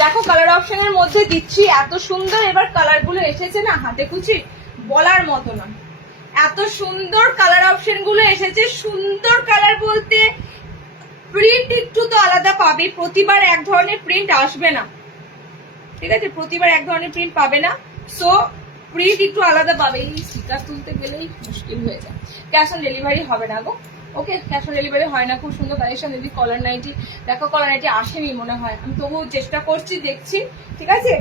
দেখো কালার অপশনের মধ্যে দিচ্ছি, এত সুন্দর এবার কালার গুলো এসেছে না হাতে কুচি, বলার মতো না। এত সুন্দর কালার অপশন গুলো এসেছে, সুন্দর কালার বলতে প্রিন্ট একটু তো আলাদা পাবে, প্রতিবার এক ধরনের প্রিন্ট আসবে না, ঠিক আছে, প্রতিবার এক ধরনের প্রিন্ট পাবে না, সো প্রিন্ট একটু আলাদা পাবে। এই স্টিকার তুলতে গেলেই মুশকিল হয়ে যায়। ক্যাশ অন ডেলিভারি হবে না গো, ওকে ক্যাশ অন ডেলিভারি হয় না। খুব সুন্দর কালেকশন দিদি। কলার নাইটি দেখো, কলার নাইটি আসেনি মনে হয়, আমি তবুও চেষ্টা করছি, দেখছি, ঠিক আছে।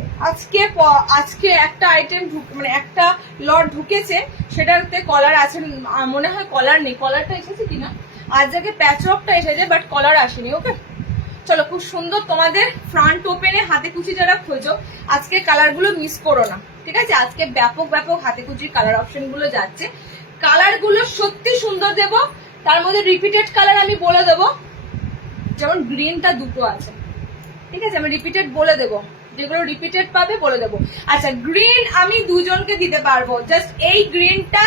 আজকে একটা আইটেম মানে একটা লট ঢুকেছে, সেটাতে কলার আছে মনে হয়, কলার নেই, কলারটা এসেছে কিনা, আজ আগে প্যাচওয়ার্কটা এসেছে বাট কলার আসেনি। ওকে চলো, খুব সুন্দর তোমাদের ফ্রন্ট ওপেনে হাতে কুচি যারা খোঁজো আজকে কালার গুলো মিস করো না, ঠিক আছে। আজকে ব্যাপক হাতে কুচির কালার অপশন গুলো যাচ্ছে, কালার গুলো সত্যি সুন্দর দেব। তার মধ্যে রিপিটেড কালার আমি বলে দেবো, যেমন গ্রিনটা দুটো আছে, ঠিক আছে, আমি রিপিটেড বলে দেবো, যেগুলো রিপিটেড পাবে বলে দেবো। আচ্ছা গ্রিন আমি দুজনকে দিতে পারবো, জাস্ট এই গ্রিনটা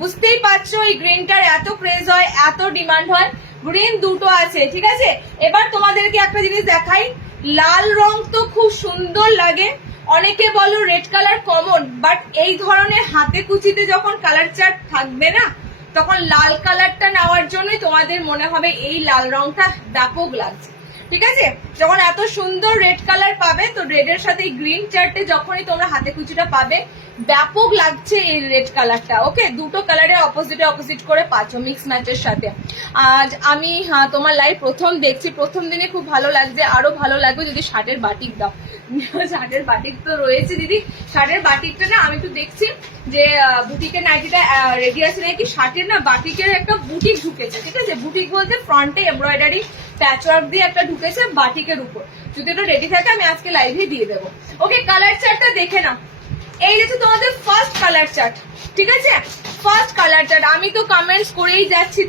বুঝতেই পারছো, এই গ্রিনটার এত ক্রেজ হয়, এত ডিমান্ড হয়, গ্রিন দুটো আছে, ঠিক আছে। এবার তোমাদেরকে একটা জিনিস দেখাই, লাল রং তো খুব সুন্দর লাগে, অনেকে বলো রেড কালার কমন, বাট এই ধরনের হাতে কুচিতে যখন কালার চার্ট থাকবে না, তখন লাল কালারটা নেওয়ার জন্যই তোমাদের মনে হবে এই লাল রংটা ব্যাপক লাগছে, ঠিক আছে। যখন এত সুন্দর রেড কালার পাবে, তো রেডের সাথে গ্রিন চার্টে যখনই তোমরা হাতে কুচিটা পাবে, ব্যাপক লাগছে এই রেড কালারটা। ওকে দুটো কালারের অপোজিট করে পাচ্ছ মিক্স ম্যাচের সাথে। আজ আমি তোমার লাইভ প্রথম দেখছি, প্রথম দিনে খুব ভালো লাগছে, আরো ভালো লাগবে যদি শার্টের বাটিক দাও। শার্টের বাটিক তো রয়েছে দিদি, শার্টের বাটিকটা না আমি একটু দেখছি যে বুটিকের নাইটিটা রেডি আছে নাকি, শার্টের না বাটিকের একটা বুটিক ঢুকেছে, ঠিক আছে। বুটিক বলতে ফ্রন্টে এমব্রয়ডারি প্যাচওয়ার্ক দিয়ে একটা ঢুকেছে বাটিকের উপর, যদি ওটা রেডি থাকে আমি আজকে লাইভে দিয়ে দেবো। ওকে কালার চার্টটা দেখে নাও, এই যে তোমাদের ফার্স্ট কালার চার্ট, ঠিক আছে, ফার্স্ট কালার চার্ট। আমি তো কমেন্টস করেই যাচ্ছি,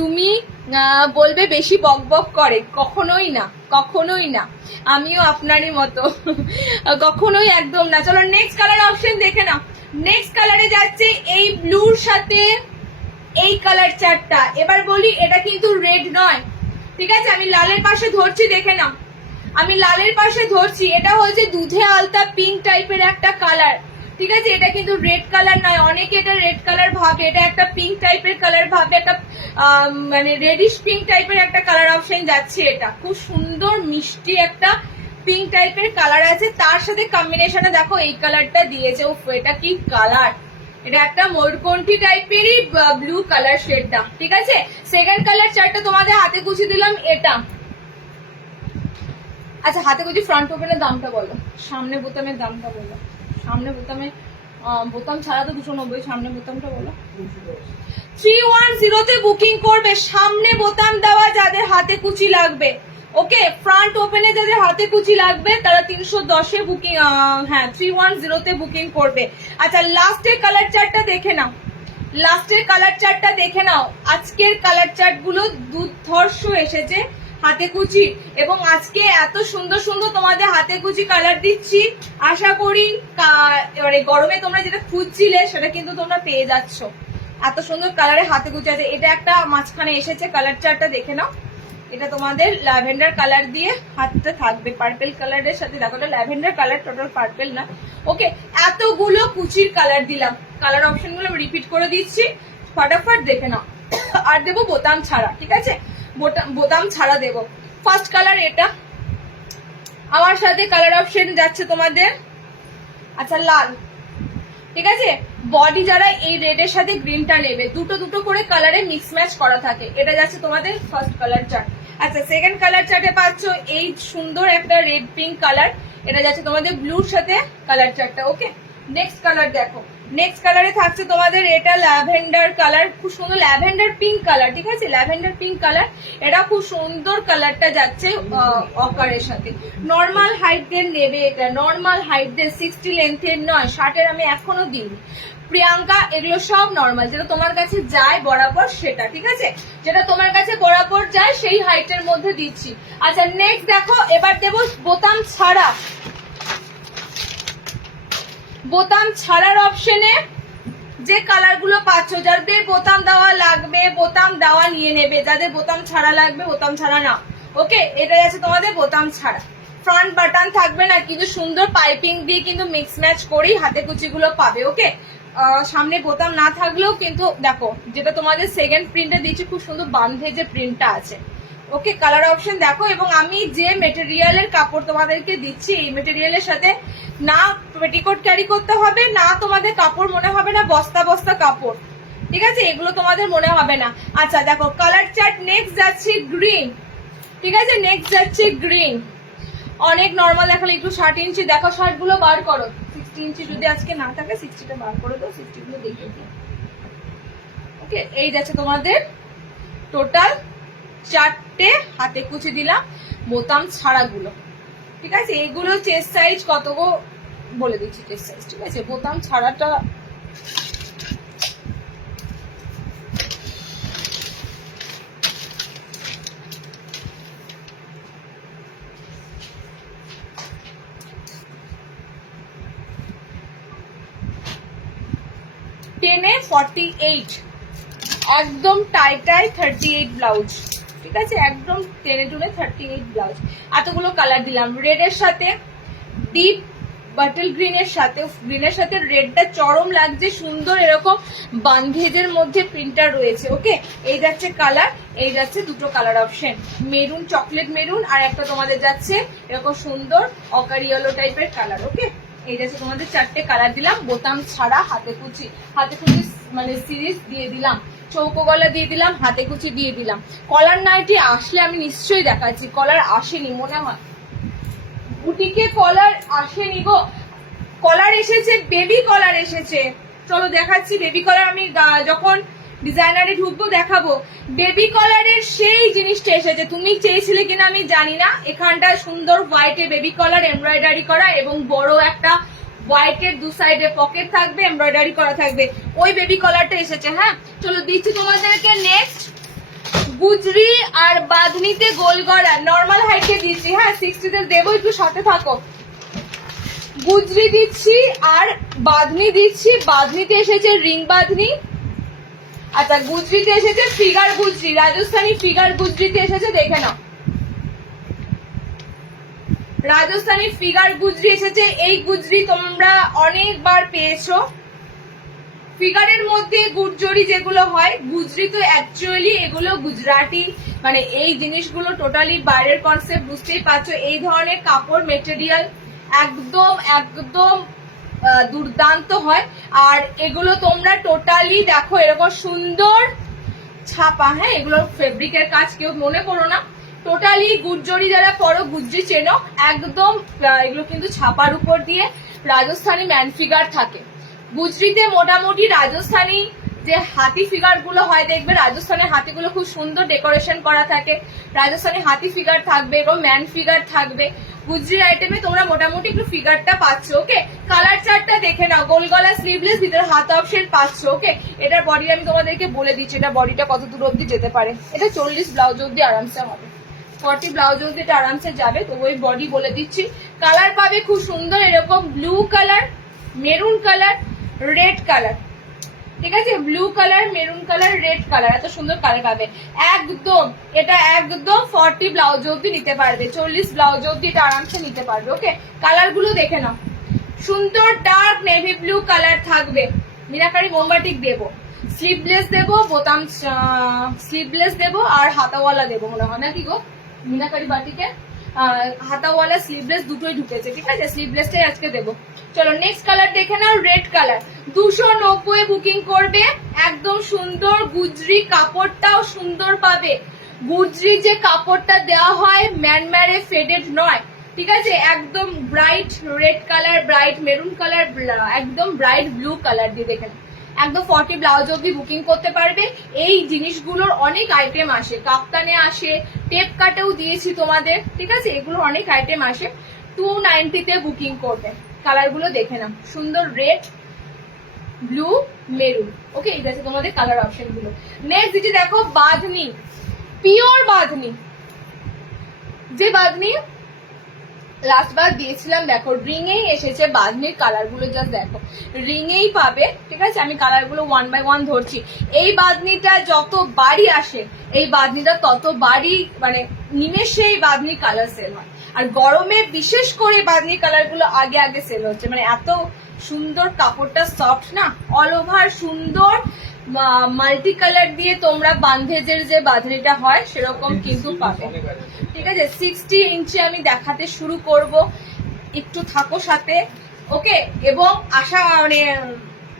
তুমি বলবে বেশি বক বক করে, কখনোই না, আমিও আপনারই মতো, কখনোই একদম না। চলো নেক্সট কালার অপশন দেখে নাও, নেক্সট কালারে যাচ্ছে এই ব্লুর সাথে এই কালার চার্টটা। এবার বলি এটা কিন্তু রেড নয়, ঠিক আছে, আমি লালের পাশে ধরছি, দেখে নাও, আমি লালের পাশে ধরছি, এটা হচ্ছে দুধে আলতা পিঙ্ক টাইপের একটা কালার, ঠিক আছে, এটা কিন্তু রেড কালার নয়। অনেকে এটা রেড কালার ভাবে, এটা একটা পিঙ্ক টাইপের কালার ভাবে, একটা মানে রেডিশ পিঙ্ক টাইপের একটা কালার অপশন যাচ্ছে। এটা খুব সুন্দর মিষ্টি একটা পিঙ্ক টাইপের কালার আছে, তার সাথে কম্বিনেশনে দেখো এই কালারটা দিয়েছে। ও এটা কি কালার, এটা একটা ময়ূরকণ্ঠী টাইপেরই ব্লু কালার শেডটা, ঠিক আছে। সেকেন্ড কালার চার্টটা তোমাদের হাতে কুচি দিলাম এটা। আচ্ছা হাতে কুচি ফ্রন্ট ওপেনের দামটা বলো, সামনে বোতামের দামটা বলো, সামনে বোতামে বোতাম ছাড়া তো 290, সামনে বোতামটা বলো। 310 বুকিং করবে, সামনে বোতাম দেওয়া যাদের হাতে কুচি লাগবে, ওকে ফ্রন্ট ওপেনে যাদের হাতে কুচি লাগবে তারা 310 বুকিং, হ্যাঁ 310 বুকিং করবে। আচ্ছা লাস্টের কালার চার্টটা দেখে নাও, লাস্টের কালার চার্টটা দেখে নাও। আজকের কালার চার্ট গুলো দুর্ধর্ষ এসেছে হাতে কুচি, এবং আজকে এত সুন্দর সুন্দর তোমাদের হাতে কুচি কালার দিচ্ছি, আশা করি মানে গরমে তোমরা যেটা খুঁজছিলে সেটা কিন্তু তোমরা পেয়ে যাচ্ছ। এত সুন্দর কালারে হাতে কুচি আছে। এটা একটা মাঝখানে এসেছে কালার চার্টটা দেখে নাও, এটা তোমাদের ল্যাভেন্ডার কালার দিয়ে হাতটা থাকবে, পার্পেল কালারের সাথে দেখো, এটা ল্যাভেন্ডার কালার, টোটাল পার্পেল না। ওকে এতগুলো কুচির কালার দিলাম, কালার অপশন গুলো রিপিট করে দিচ্ছি, ফটাফট দেখে নাও। আর দেবো বোতাম ছাড়া, ঠিক আছে, বোতাম ছাড়া দেবো। ফার্স্ট কালার এটা, আমার সাথে কালার অপশন যাচ্ছে তোমাদের আচ্ছা লাল, ঠিক আছে। বডি যারা এই রেডের সাথে গ্রিনটা নেবে, দুটো দুটো করে কালারে মিক্স ম্যাচ করা থাকে, এটা যাচ্ছে তোমাদের ফার্স্ট কালার চার্ট। আচ্ছা সেকেন্ড কালার চার্টে পাচ্ছ এই সুন্দর একটা রেড পিঙ্ক কালার, এটা যাচ্ছে তোমাদের ব্লুর সাথে কালার চার্টটা। ওকে নেক্সট কালার দেখো, নেক্সট কালারে থাকছে তোমাদের এটা ল্যাভেন্ডার কালার, খুব সুন্দর ল্যাভেন্ডার পিঙ্ক কালার, ঠিক আছে, ল্যাভেন্ডার পিঙ্ক কালার। এটা খুব সুন্দর কালারটা যাচ্ছে অকারের সাথে। নর্মাল হাইটদের নেবে এটা, নর্মাল হাইটদের 60 লেন্থের নয়, 60-এর আমি এখনো দিইনি। প্রিয়াঙ্কা এগুলো সব নর্মাল, যেটা তোমার কাছে যায় বরাবর সেটা, ঠিক আছে, যেটা তোমার কাছে বরাবর যায় সেই হাইটের মধ্যে দিচ্ছি। আচ্ছা নেক্সট দেখো, এবার দেবো বোতাম ছাড়া, বোতাম ছাড়ার অপশনে যে কালার গুলো পাচ্ছ, যাদের বোতাম দেওয়া লাগবে বোতাম দেওয়া নিয়ে নেবে, যাদের বোতাম ছাড়া লাগবে বোতাম ছাড়া না। ওকে, এটাই আছে তোমাদের বোতাম ছাড়া। ফ্রন্ট বাটন থাকবে না, কিন্তু সুন্দর পাইপিং দিয়ে কিন্তু মিক্স ম্যাচ করেই হাতে কুচি গুলো পাবে। ওকে, সামনে বোতাম না থাকলেও কিন্তু দেখো, যেটা তোমাদের সেকেন্ড প্রিন্টে দিচ্ছি, খুব সুন্দর বান্ধে যে প্রিন্টটা আছে। ওকে, কালার অপশন দেখো, এবং আমি যে মেটেরিয়ালের কাপড় তোমাদেরকে দিচ্ছি, এই মেটেরিয়ালের সাথে না পেটিকোট ক্যারি করতে হবে, না তোমাদের কাপড় মনে হবে না বস্তা বস্তা কাপড়, ঠিক আছে, এগুলো তোমাদের মনে হবে না। আচ্ছা দেখো কালার চার্ট, নেক্সট যাচ্ছে গ্রিন, ঠিক আছে, নেক্সট যাচ্ছে গ্রিন। অনেক নর্মাল দেখালে, একটু 60 ইঞ্চি দেখো, শার্ট গুলো বার করো, 60 ইঞ্চি যদি আজকে না থাকে 60টা বার করে দাও, 60 গুলো দেখে দিও। ওকে, এই যাচ্ছে তোমাদের টোটাল 4টে হাতে কুচি দিলাম বোতাম ছাড়া গুলো, ঠিক আছে। এগুলো চেস্ট সাইজ কত গো বলে দিচ্ছি, চেস্ট সাইজ, ঠিক আছে, বোতাম ছাড়াটা টেনে 48, একদম টাই টাই 38 ব্লাউজ, ঠিক আছে, একদম টেনে টুনে 38 ব্লাউজ। এতগুলো কালার দিলাম, রেডের সাথে ডিপ বাটল গ্রিনের সাথে, গ্রিনের সাথে রেডটা চরম লাগছে, সুন্দর এরকম বান্ধেজের মধ্যে প্রিন্টার রয়েছে। ওকে, এই যাচ্ছে কালার, এই যাচ্ছে দুটো colour option, maroon, chocolate maroon, আর একটা তোমাদের যাচ্ছে এরকম সুন্দর অকার ইয়েলো টাইপের কালার। ওকে, এই যাচ্ছে তোমাদের 4টে কালার দিলাম বোতাম ছাড়া হাতে কুচি, হাতে কুচি মানে সিরিজ দিয়ে দিলাম, চৌকো গলা দিয়ে দিলাম, হাতে কুচি দিয়ে দিলাম। কলার নাইটি আসলে আমি নিশ্চয়ই দেখাচ্ছি, কলার আসেনি মনে হয়, বুটিকে কলার আসেনি গো, কলার এসেছে, বেবি কলার এসেছে, চলো দেখাচ্ছি বেবি কলার। আমি যখন ডিজাইনারে ঢুকবো দেখাবো, বেবি কলারের সেই জিনিসটা এসেছে, তুমি চেয়েছিলে কিনা আমি জানি না। এখানটায় সুন্দর হোয়াইটে বেবি কলার এমব্রয়ডারি করা, এবং বড় একটা হোয়াইটের দু সাইডে পকেট থাকবে, এমব্রয়ডারি করা থাকবে, ওই বেবি কলারটা এসেছে। হ্যাঁ, চলো দিচ্ছি তোমাদেরকে নেক্সট গুজরি আর বাঁধনিতে গোল গড়া, নর্মাল হাইটে দিচ্ছি, হ্যাঁ 60তে দেবো, একটু সাথে থাকো। গুজরি দিচ্ছি আর বাঁধনি দিচ্ছি, বাঁধনিতে এসেছে রিং বাঁধনি, আচ্ছা গুজরিতে এসেছে ফিগার গুজরি, রাজস্থানী ফিগার গুজরিতে এসেছে, দেখে নাও, রাজস্থানী ফিগার গুজরি এসেছে। এই গুজরি তোমরা অনেকবার পেয়েছো, ফিগারের মধ্যে গুজরি যেগুলো হয়, গুজরি তো অ্যাকচুয়ালি এগুলো গুজরাটি, মানে এই জিনিসগুলো টোটালি বাইরের কনসেপ্ট, বুঝতেই পারছো। এই ধরনের কাপড় মেটেরিয়াল একদম একদম দুর্দান্ত হয়, আর এগুলো তোমরা টোটালি দেখো এরকম সুন্দর ছাপা, হ্যাঁ এগুলো ফেব্রিকের কাজ, কেউ মনে করো না, টোটালি গুজরি যারা পরো গুজরি চেনো, একদম এগুলো কিন্তু ছাপার উপর দিয়ে রাজস্থানী ম্যান ফিগার থাকে। গুজরিতে মোটামুটি রাজস্থানী যে হাতি ফিগার গুলো হয়, দেখবে রাজস্থানের হাতিগুলো খুব সুন্দর ডেকোরেশন করা থাকে, রাজস্থানী হাতি ফিগার থাকবে এবং ম্যান ফিগার থাকবে। গুজরির আইটেমে তোমরা মোটামুটি একটু ফিগারটা পাচ্ছ। ওকে, কালার চার্টটা দেখে নাও, গোল গলা স্লিভলেস, ভিতরে হাত অপশন পাচ্ছ। ওকে, এটার বডি আমি তোমাদেরকে বলে দিচ্ছি, এটা বডিটা কত দূর অব্দি যেতে পারে, এটা 40 ব্লাউজ অব্দি আরামসে হবে, 40 ব্লাউজ অব্দি এটা আরামসে যাবে, তো ওই বডি বলে দিচ্ছি। কালার পাবে খুব সুন্দর এরকম blue colour, maroon colour, red colour, ঠিক আছে, blue colour, maroon colour, red colour, এত সুন্দর কালার পাবে। একদম এটা একদম 40 ব্লাউজ অব্দি নিতে পারবে, 40 ব্লাউজ অব্দি এটা আরামসে নিতে পারবে। ওকে, কালার গুলো দেখে নাও, সুন্দর ডার্ক নেভি ব্লু কালার থাকবে, মিনাকারি মোমবাটিক দেবো, স্লিভলেস দেবো, বোতাম স্লিভলেস দেবো, আর হাতাওয়ালা দেবো মনে হয়, নাকি গো মিনাকারি বাটিকে হাতাওয়ালা স্লিভলেস দুটোই ঢুকেছে, ঠিক আছে, স্লিভলেসটাই আজকে দেবো। চলো নেক্সট কালার দেখে নাও, রেড কালার, 290 বুকিং করবে, একদম সুন্দর গুজরি, কাপড়টাও সুন্দর পাবে। গুজরি যে কাপড়টা দেওয়া হয় ম্যানমারে ফেডেড নয়, ঠিক আছে, একদম bright red colour, bright maroon colour, একদম ব্রাইট ব্লু কালার দিয়ে দেখেন, একদম 40 ব্লাউজ অব্দি বুকিং করতে পারবে। এই জিনিসগুলোর অনেক আইটেম আসে, কাপ্তানে আসে, টেপ কাটেও দিয়েছি তোমাদের, ঠিক আছে, এগুলো অনেক আইটেম আসে। 290 বুকিং করবে। কালারগুলো দেখে নাও, সুন্দর রেড, ব্লু, মেরুন। ওকে, এই আছে তোমাদের কালার অপশন গুলো। নেক্সট যেটা দেখো, বাঁধনি, পিওর বাঁধনি, যে বাঁধনি লাস্ট বার দিয়েছিলাম, দেখো রিং এই এসেছে। বাঁধনির কালার গুলো জাস্ট দেখো, রিং এই পাবে, ঠিক আছে। আমি কালার গুলো 1 by 1 ধরছি। এই বাঁধনিটা যত বাড়ি আসে, এই বাঁধনিটা তত বাড়ি মানে নিমেষে এই বাঁধনি কালার সেল হয়। আর গরমে বিশেষ করে বাঁধনি কালার গুলো আগে আগে সেল হচ্ছে, মানে এত সুন্দর কাপড়টা, সফট না, অল ওভার সুন্দর মাল্টি কালার দিয়ে তোমরা বান্ধেজের যে বাঁধনিটা হয় সেরকম কিন্তু পাবে, ঠিক আছে। 60 ইঞ্চি আমি দেখাতে শুরু করব, একটু থাকো সাথে, ওকে। এবং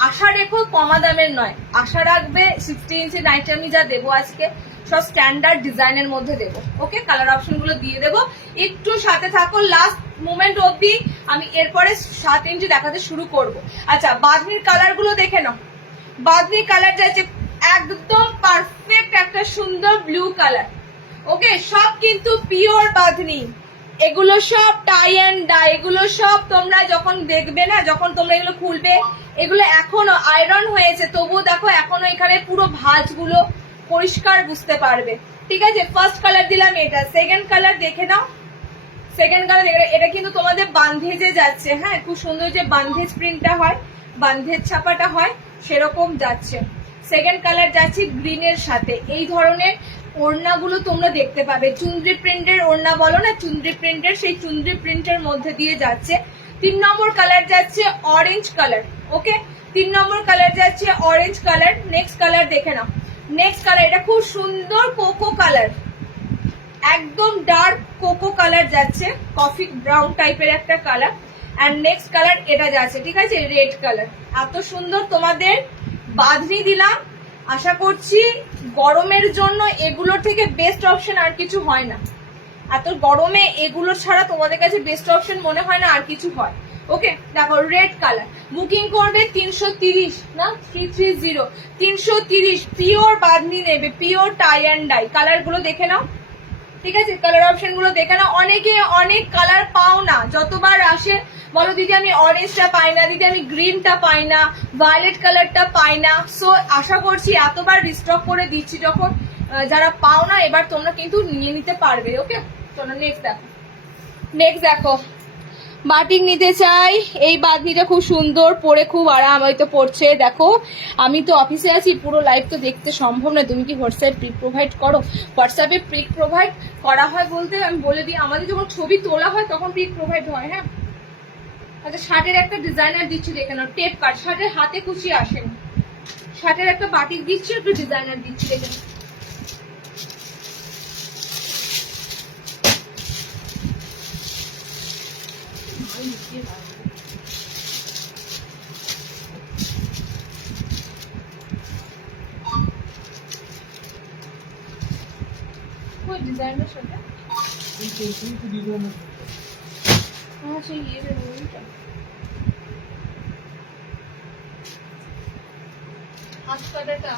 আশা রেখো কমা দামের নয়, আশা রাখবে 60 ইঞ্চি নাইটি আমি যা দেবো আজকে সব স্ট্যান্ডার্ড ডিজাইনের মধ্যে দেবো, ওকে। কালার অপশন গুলো দিয়ে দেবো, একটু সাথে থাকো লাস্ট মোমেন্ট অব্দি। আমি এরপরে 7 ইঞ্চি দেখাতে শুরু করব। আচ্ছা, বাঁধনির কালার গুলো দেখে নাও। বাঁধনির কালার যাচ্ছে একদম পারফেক্ট একটা সুন্দর ব্লু কালার, ওকে। সব কিন্তু পিওর বাঁধনি, এগুলো সব টাই অ্যান্ড ডাই, এগুলো সব তোমরা যখন দেখবে না, যখন তোমরা এগুলো খুলবে, এগুলো এখনো আয়রন হয়েছে, তবুও দেখো এখনো এখানে পুরো ভাঁজগুলো পরিষ্কার বুঝতে পারবে, ঠিক আছে। ফার্স্ট কালার দিলাম এটা, সেকেন্ড কালার দেখে নাও। সেকেন্ড কালার দেখে, এটা কিন্তু তোমাদের বান্ধেজে যাচ্ছে, হ্যাঁ, খুব সুন্দর যে বান্ধেজ প্রিন্টটা হয়, বান্ধেজ ছাপাটা হয়, সেরকম যাচ্ছে। সেকেন্ড কালার যাচ্ছে গ্রিনের সাথে। এই ধরনের ওড়নাগুলো তোমরা দেখতে পাবে, চুনরি প্রিন্টের ওড়না বলো না, চুনরি প্রিন্টের, সেই চুনরি প্রিন্টের মধ্যে দিয়ে যাচ্ছে। 3 নম্বর কালার যাচ্ছে অরেঞ্জ কালার, ওকে। 3 নম্বর কালার যাচ্ছে অরেঞ্জ কালার। নেক্সট কালার দেখে নাও। নেক্সট কালার, এটা খুব সুন্দর কোকো কালার, একদম ডার্ক কোকো কালার যাচ্ছে, কফি ব্রাউন টাইপের একটা কালার। এন্ড নেক্সট কালার এটা যাচ্ছে, ঠিক আছে, রেড কালার। এত সুন্দর তোমাদের বাঁধনি দিলাম। আশা করছি গরমের জন্য এগুলোর থেকে বেস্ট অপশন আর কিছু হয় না। এত গরমে এগুলো ছাড়া তোমাদের কাছে বেস্ট অপশন মনে হয় না আর কিছু হয়, ওকে। দেখো রেড কালার, বুকিং করবে 330 না 330, 330 পিওর বাঁধনি নেবে, pure tie and dye. Colour গুলো দেখে নাও, ঠিক আছে, কালার অপশন গুলো দেখে নাও। অনেকে অনেক কালার পাও না, যতবার আসে বলো দিদি আমি অরেঞ্জটা পাই না, দিদি আমি গ্রিনটা পাই না, ভায়োলেট কালারটা পাই না। সো আশা করছি এতবার রিস্টক করে দিচ্ছি যখন, যারা পাও না এবার তোমরা কিন্তু নিয়ে নিতে পারবে, ওকে। চলো নেক্সট দেখো। নেক্সট দেখো, বাটিক নিতে চাই। এই বাঁধনিটা খুব সুন্দর, পরে খুব আরাম, হয়তো পড়ছে। দেখো আমি তো অফিসে আছি, পুরো লাইভ তো দেখতে সম্ভব না। তুমি কি হোয়াটসঅ্যাপ পিক প্রোভাইড করো? হোয়াটসঅ্যাপে পিক প্রোভাইড করা হয় বলতে আমি বলে দিই, আমাদের যখন ছবি তোলা হয় তখন পিক প্রোভাইড হয়, হ্যাঁ। আচ্ছা, শার্টের একটা ডিজাইনার দিচ্ছি দেখে নাও, টেপ কাট, শার্টের হাতে কুচি আসেনি। শার্টের একটা বাটিক দিচ্ছি, একটু ডিজাইনার দিচ্ছি দেখে নাও। कोई डिजाइनर शर्ट है? हाँ चाहिए वही क्या? हाथ का डाटा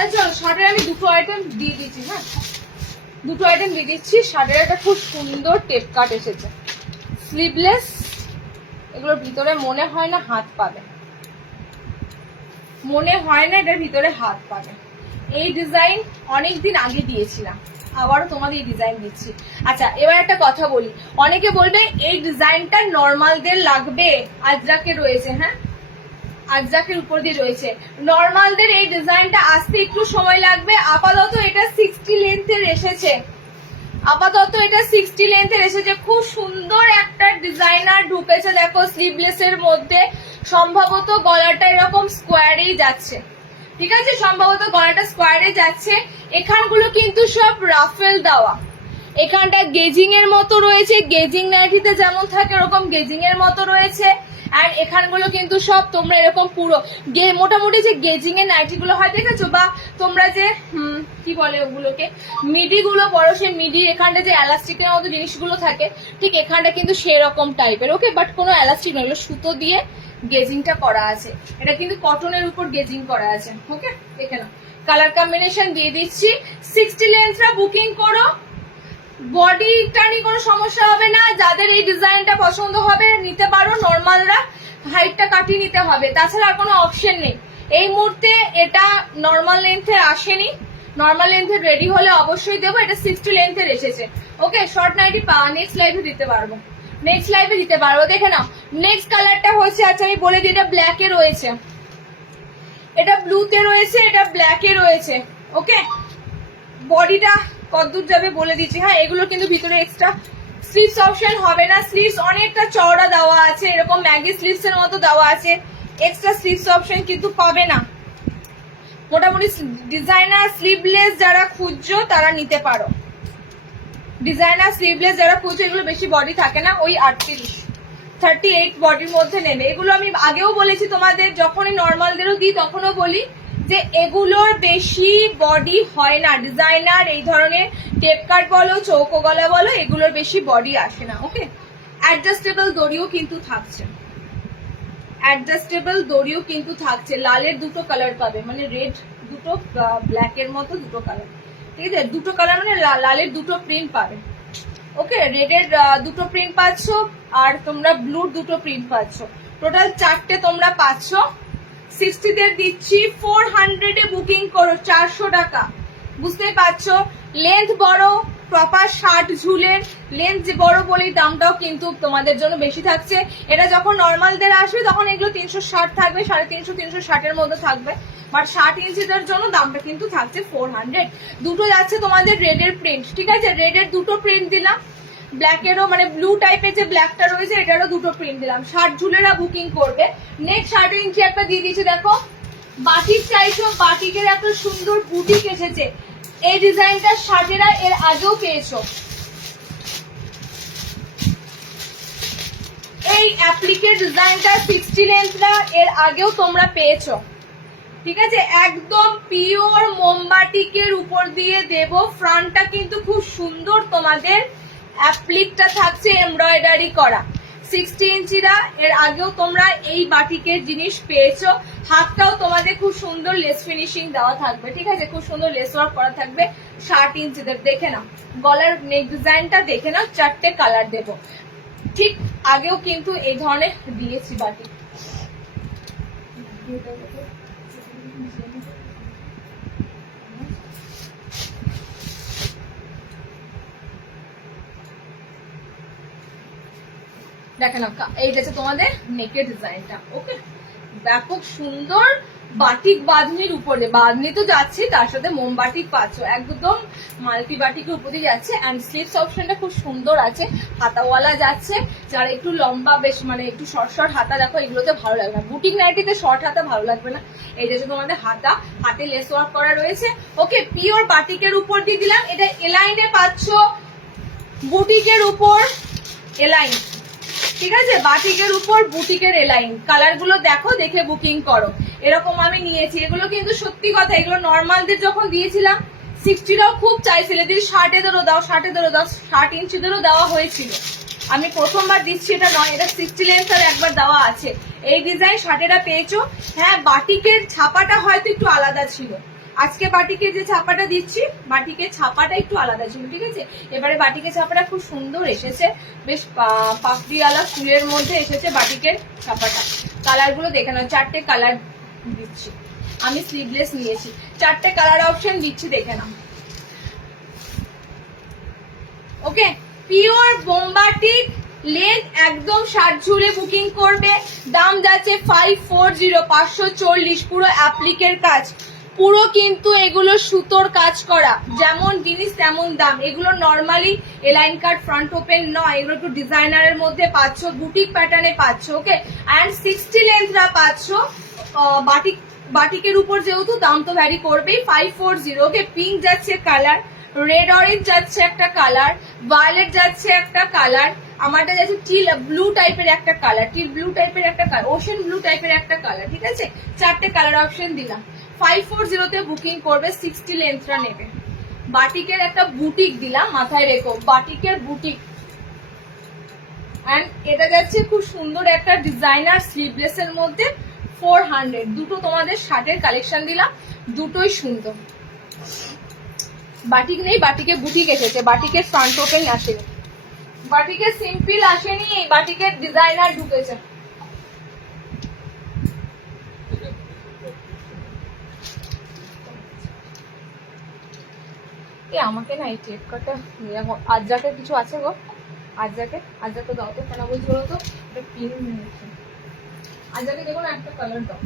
আচ্ছা, শার্টের আমি দুটো আইটেম দিয়ে দিচ্ছি, হ্যাঁ, দুটো আইটেম দিয়ে দিচ্ছি। শার্টের একটা খুব সুন্দর টেপ কাট এসেছে, স্লিভলেস। এগুলোর ভিতরে মনে হয় না হাত পাবে, মনে হয় না এটার ভিতরে হাত পাবে। এই ডিজাইন অনেকদিন আগে দিয়েছিলাম, আবারও তোমাদের এই ডিজাইন দিচ্ছি। আচ্ছা, এবার একটা কথা বলি, অনেকে বলবে এই ডিজাইনটা নর্মালদের লাগবে, আজরাকে রয়েছে, হ্যাঁ, আজরাকের উপর দিয়ে রয়েছে। নর্মালদের এই ডিজাইনটা আসতে একটু সময় লাগবে। আপাতত এটা 60 লেন্থের এসেছে, আপাতত এটা 60 লেন্থের এসেছে। খুব সুন্দর একটা ডিজাইনার ঢুকেছে, দেখো স্লিভলেস এর মধ্যে। সম্ভবত গলাটা এরকম স্কোয়ারেই যাচ্ছে, ঠিক আছে, সম্ভবত গলাটা স্কোয়ারে যাচ্ছে। এখানগুলো কিন্তু সব রাফেল দেওয়া, এখানটা গেজিং এর মতো রয়েছে, গেজিং নাইটিতে যেমন থাকে ওরকম গেজিং এর মতো রয়েছে। আর এখানগুলো কিন্তু সব তোমরা এরকম পুরো মোটামুটি যে গেজিং এর নাইটি গুলো হয় দেখেছো, বা তোমরা যে কি বলে ওগুলোকে মিডি গুলো পরো, সেই মিডির এখানটা যে এলাস্টিকের মতো জিনিসগুলো থাকে ঠিক এখানটা কিন্তু সেরকম টাইপের। ওকে, বাট কোনো এলাস্টিক নয়, এগুলো সুতো দিয়ে গেজিংটা করা আছে। এটা কিন্তু কটনের উপর গেজিং করা আছে। ওকে, দেখে নাও, কালার কম্বিনেশন দিয়ে দিচ্ছি। 60 লেন্থরা বুকিং করো, বডিটা নিয়ে কোনো সমস্যা হবে না। যাদের এই ডিজাইনটা পছন্দ হবে নিতে পারো, নর্মালরা হাইটটা কাটিয়ে নিতে হবে, তাছাড়া আর কোনো অপশন নেই। এই মুহূর্তে এটা নর্মাল লেন্থে আসেনি, নর্মাল লেন্থে রেডি হলে অবশ্যই দেবো। এটা 60 লেন্থের এসেছে। ওকে, শর্ট নাইটি নেক্সট লাইভে দিতে পারবো, নেক্সট লাইভে দিতে পারবো। দেখে নাও, নেক্সট কালারটা হচ্ছে, আচ্ছা আমি বলে দিই, এটা ব্ল্যাকে রয়েছে, এটা ব্লুতে রয়েছে, এটা ব্ল্যাকে রয়েছে। ওকে, বডিটা কতদূর যাবে বলে দিচ্ছি। হ্যাঁ, এগুলো কিন্তু ভিতরে এক্সট্রা স্লিভস অপশন হবে না, স্লিভস অনেকটা চওড়া দেওয়া আছে, এরকম ম্যাগি স্লিভস এর মতো দেওয়া আছে, এক্সট্রা স্লিভস অপশন কিন্তু পাবে না। মোটামুটি ডিজাইনার স্লিভলেস যারা খুঁজছো তারা নিতে পারো, ডিজাইনার স্লিভলেস যারা খুঁজছো, এগুলো বেশি বডি থাকে না, ওই 38 বডির মধ্যে নেবে। এগুলো আমি আগেও বলেছি তোমাদের, যখনই নর্মালদেরও দিই তখনও বলি যে এগুলোর বেশি বডি হয় না, ডিজাইনার এই ধরনের টেপ কাট বলো, চৌকো গলা বলো, এগুলোর বেশি বডি আসে না। ওকে, অ্যাডজাস্টেবল দড়িও কিন্তু থাকছে, অ্যাডজাস্টেবল দড়িও কিন্তু থাকছে। লালের দুটো কালার পাবে, মানে রেড দুটো, ব্ল্যাকের মতো দুটো কালার, ঠিক আছে, দুটো কালার মানে লালের দুটো প্রিন্ট পাবে। ওকে, রেডের দুটো প্রিন্ট পাচ্ছ, আর তোমরা ব্লুর দুটো প্রিন্ট পাচ্ছ, টোটাল 4টে তোমরা পাচ্ছ। 60 দের দিচ্ছি 400 এ বুকিং করো, 400 টাকা। বুঝতেই পারছো, লেন্থ বড়, প্রপার 60 ঝুলের লেন্থ যে বড় বলেই দামটাও কিন্তু তোমাদের জন্য বেশি থাকছে। এটা যখন নর্মালদের আসবে তখন এগুলো 360 থাকবে, 350 360 এর মধ্যে থাকবে, বাট 60 ইঞ্চিদের জন্য দামটা কিন্তু থাকছে 400। দুটো যাচ্ছে তোমাদের রেডের প্রিন্ট, ঠিক আছে, রেডের দুটো প্রিন্ট দিলাম, ব্ল্যাকেরও মানে ব্লু টাইপের যে ব্ল্যাকটা রয়েছে এটারও দুটো প্রিন্ট দিলাম। 60 ঝুলেরা বুকিং করবে। নেক্সট 60 ইঞ্চি একটা দিয়ে দিয়েছি, দেখো বাটিক চাইছো, বাটিকের একটা সুন্দর বুটিক এসেছে। এই ডিজাইনটা 60এরা এর আগেও পেয়েছো, এই অ্যাপ্লিকের ডিজাইনটা 60 লেন্থরা এর আগেও তোমরা পেয়েছো, ঠিক আছে, একদম পিওর মোমবাটিকের উপর দিয়ে দেব। ফ্রন্টটা কিন্তু খুব সুন্দর, তোমাদের অ্যাপ্লিকটা থাকছে এমব্রয়ডারি করা। 60 ইঞ্চিরা এর আগেও তোমরা এই বাটিকের জিনিস পেয়েছো। হাতটাও তোমাদের খুব সুন্দর লেস ফিনিশিং দেওয়া থাকবে, ঠিক আছে, খুব সুন্দর লেস ওয়ার্ক করা থাকবে। 60 ইঞ্চিদের দেখে নাও, গলার নেক ডিজাইনটা দেখে নাও, 4টে কালার দেব। ঠিক আগেও কিন্তু এই ধরনের দিয়েছি বাটিক। দেখে নাও, এই যাচ্ছে তোমাদের নেকের ডিজাইনটা। ওকে, ব্যাপক সুন্দর বাটিক বাঁধনির উপরে, বাঁধনি তো যাচ্ছে, তার সাথে মোমবাটিক পাচ্ছ, একদম মাল্টি বাটিকের উপরে যাচ্ছে। অ্যান্ড স্লিভস অপশনটা খুব সুন্দর আছে, হাতাওয়ালা যাচ্ছে। যারা একটু লম্বা বেশ মানে একটু শর্ট শর্ট হাতা, দেখো এগুলোতে ভালো লাগবে না, বুটিক নাইটিতে শর্ট হাতা ভালো লাগবে না। এই যাচ্ছে তোমাদের হাতা, হাতে লেস ওয়ার্ক করা রয়েছে। ওকে, পিওর বাটিকের উপর দিয়ে দিলাম। এটা এলাইনে পাচ্ছ, বুটিকের উপর এলাইন, ঠিক আছে, বাটিকের উপর বুটিকের এলাইন। কালার গুলো দেখো, দেখে বুকিং করো। এরকম আমি নিয়েছি, এগুলো কিন্তু সত্যি কথা, এগুলো নর্মালদের যখন দিয়েছিলাম 60রাও খুব চাইছিল, দিদি 60-এদেরও দাও, 60-এদেরও দাও, 60 ইঞ্চিদেরও দেওয়া হয়েছিল। আমি প্রথমবার দিচ্ছি এটা নয়, এটা 60 লেন্থ আর একবার দেওয়া আছে। এই ডিজাইন 60-এরা পেয়েছো। হ্যাঁ, বাটিকের ছাপাটা হয়তো একটু আলাদা ছিল, আজকে বাটিকে যে ছাপাটা দিচ্ছি, বাটিকের ছাপাটা একটু আলাদা ছিল, ঠিক আছে। এবারে বাটিকের ছাপাটা খুব সুন্দর এসেছে, বেশ পাপড়িওয়ালা ফুলের মধ্যে এসেছে বাটিকের ছাপাটা। কালার গুলো দেখে নাও, 4টে কালার দিচ্ছি আমি, স্লিভলেস নিয়েছি, 4টে কালার অপশন দিচ্ছি, দেখে নাও। ওকে, পিওর বোমবাটিক লেন্থ একদম 60 ঝুলে বুকিং করবে। দাম যাচ্ছে 540, 540, পুরো অ্যাপ্লিকের কাজ, পুরো কিন্তু এগুলো সুতোর কাজ করা, যেমন জিনিস তেমন দাম। এগুলো নর্মালি এলাইন কাট ফ্রন্ট ওপেন নয়, এগুলো একটু ডিজাইনারের মধ্যে পাচ্ছ, বুটিক প্যাটার্নে পাচ্ছ। ওকে, অ্যান্ড 60 লেন্থরা পাচ্ছ। বাটিকের উপর যেহেতু দাম তো ভ্যারি করবেই, 540। ওকে, পিঙ্ক যাচ্ছে কালার, রেড অরেঞ্জ যাচ্ছে একটা কালার, ভায়োলেট যাচ্ছে একটা কালার, আমারটা যাচ্ছে টিল ব্লু টাইপের একটা কালার, টিল ব্লু টাইপের একটা কালার, ওশেন ব্লু টাইপের একটা কালার, ঠিক আছে? 4টে কালার অপশন দিলাম। 540 তে বুকিং করবে, 60 লেন্থটা নেবে। বাটিকের একটা বুটিক দিলাম, মাথায় রেখো, বাটিকের বুটিক। এন্ড এটা যাচ্ছে খুব সুন্দর একটা ডিজাইনার স্লিভলেস এর মধ্যে 400। দুটো তোমাদের শার্টের কালেকশন দিলাম, দুটোই সুন্দর। বাটিক নেই, বাটিকে বুটিক এসেছে, বাটিকের ফ্রন্ট ওপেন আসেনি, বাটিকের সিম্পল আসেনি, বাটিকের ডিজাইনার ঢুকেছে। আমাকে না এই টেপ কাটা আজরাকের কিছু আছে গো, আজরাকে দাও তো, কেন বলছি বলো তো, এটা পিন নিয়েছে। আজরাকে দেখো না একটা কালার দাও।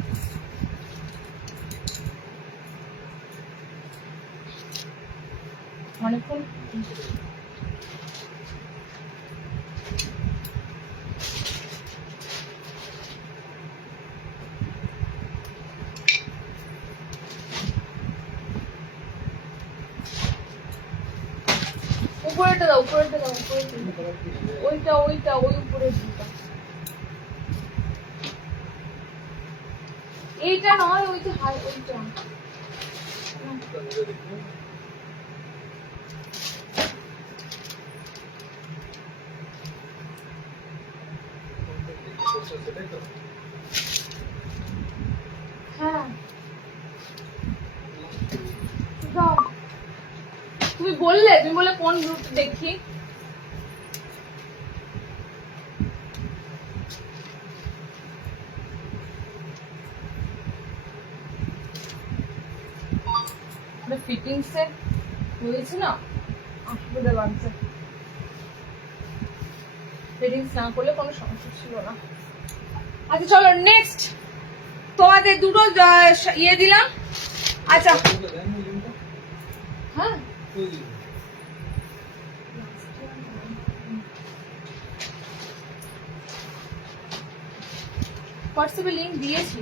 অনেকক্ষণ উপরেটা দাও, উপরেটা দাও, ওইটা ওইটা ওই উপরের দিকটা, এইটা নয়, ওই যে হাই ওইটা। হ্যাঁ দাও। তুমি বললে কোন রুট দেখি, ফিটিংস এ হয়েছে না, অসুবিধা লাগছে। ফিটিংস না করলে কোনো সমস্যা ছিল না। আচ্ছা চলো নেক্সট, তোমাদের দুটো ইয়ে দিলাম। আচ্ছা হ্যাঁ হোয়াটসঅ্যাপে লিঙ্ক দিয়েছি।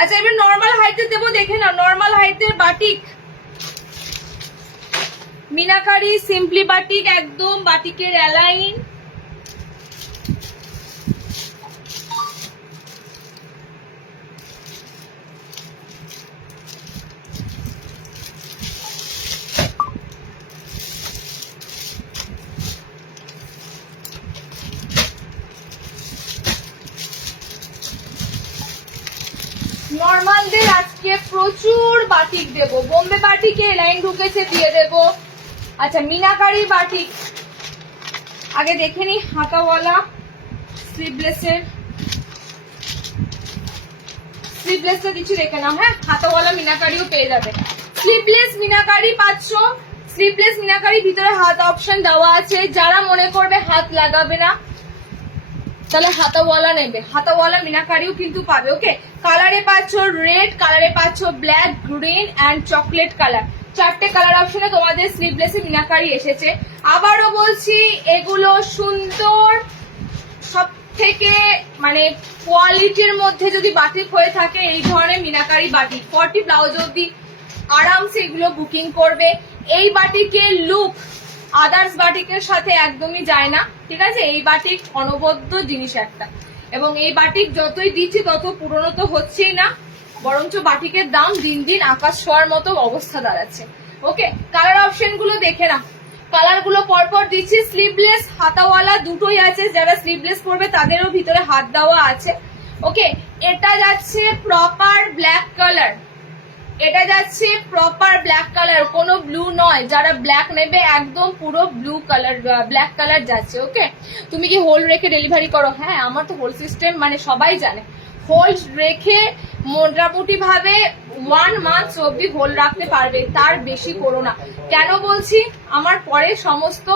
আচ্ছা এবার নর্মাল হাইটের দেবো, দেখে নাও। নর্মাল হাইটের বাটিক, মিনাকারি সিম্পলি বাটিক, একদম বাটিকের অ্যালাইন। নর্মালদের আজকে প্রচুর বাটিক দেবো, বোম্বে বাটিকে লাইন ঢুকেছে দিয়ে দেবো। আচ্ছা মিনাকারি বাটিক আগে দেখে নি, হাতাওয়ালা স্লিভলেসের, স্লিভলেসটা দিচ্ছি দেখে নাও। হ্যাঁ হাতাওয়ালা মিনাকারিও পেয়ে যাবে, স্লিভলেস মিনাকারি 500। স্লিভলেস মিনাকারি ভিতরে হাত অপশন দেওয়া আছে, যারা মনে করবে হাত লাগাবে না তাহলে হাতাওয়ালা নেবে, হাতাওয়ালা মিনাকারিও কিন্তু পাবে। ওকে কালারে পাচ্ছ রেড, কালারে পাচ্ছ black, green and chocolate colour, 4টে কালার অপশনে তোমাদের স্লিভলেসে মিনাকারি এসেছে। আবারও বলছি এগুলো সুন্দর, সব থেকে মানে কোয়ালিটির মধ্যে যদি বাটিক হয়ে থাকে এই ধরনের মিনাকারি বাটিক 40 ব্লাউজ অব্দি আরামসে এগুলো বুকিং করবে। এই বাটিকের লুক আদার্স বাটিকের সাথে একদমই যায় না, ঠিক আছে? এই বাটিক অনবদ্য জিনিস একটা, এবং এই বাটিক যতই দিচ্ছি তত পুরনো তো হচ্ছেই না, বরঞ্চ বাটিকের দাম দিন দিন আকাশ ছোঁয়ার মতো অবস্থা দাঁড়াচ্ছে। ওকে কালার অপশন গুলো দেখে না, কালার গুলো পরপর দিচ্ছি। স্লিভলেস হাতাওয়ালা দুটোই আছে, যারা স্লিভলেস পরবে তাদেরও ভিতরে হাত দেওয়া আছে। ওকে এটা যাচ্ছে প্রপার ব্ল্যাক কালার, এটা যাচ্ছে প্রপার ব্ল্যাক কালার, কোনো ব্লু নয়। যারা ব্ল্যাক নেবে একদম পুরো ব্লু কালার, ব্ল্যাক কালার যাচ্ছে। ওকে তুমি কি হোল রেখে ডেলিভারি করো? হ্যাঁ আমার তো হোল সিস্টেম, মানে সবাই জানে হোল রেখে মোটামুটি ভাবে 1 মান্থ অব্দি হোল রাখতে পারবে, তার বেশি করো না। কেন বলছি, আমার পরে সমস্ত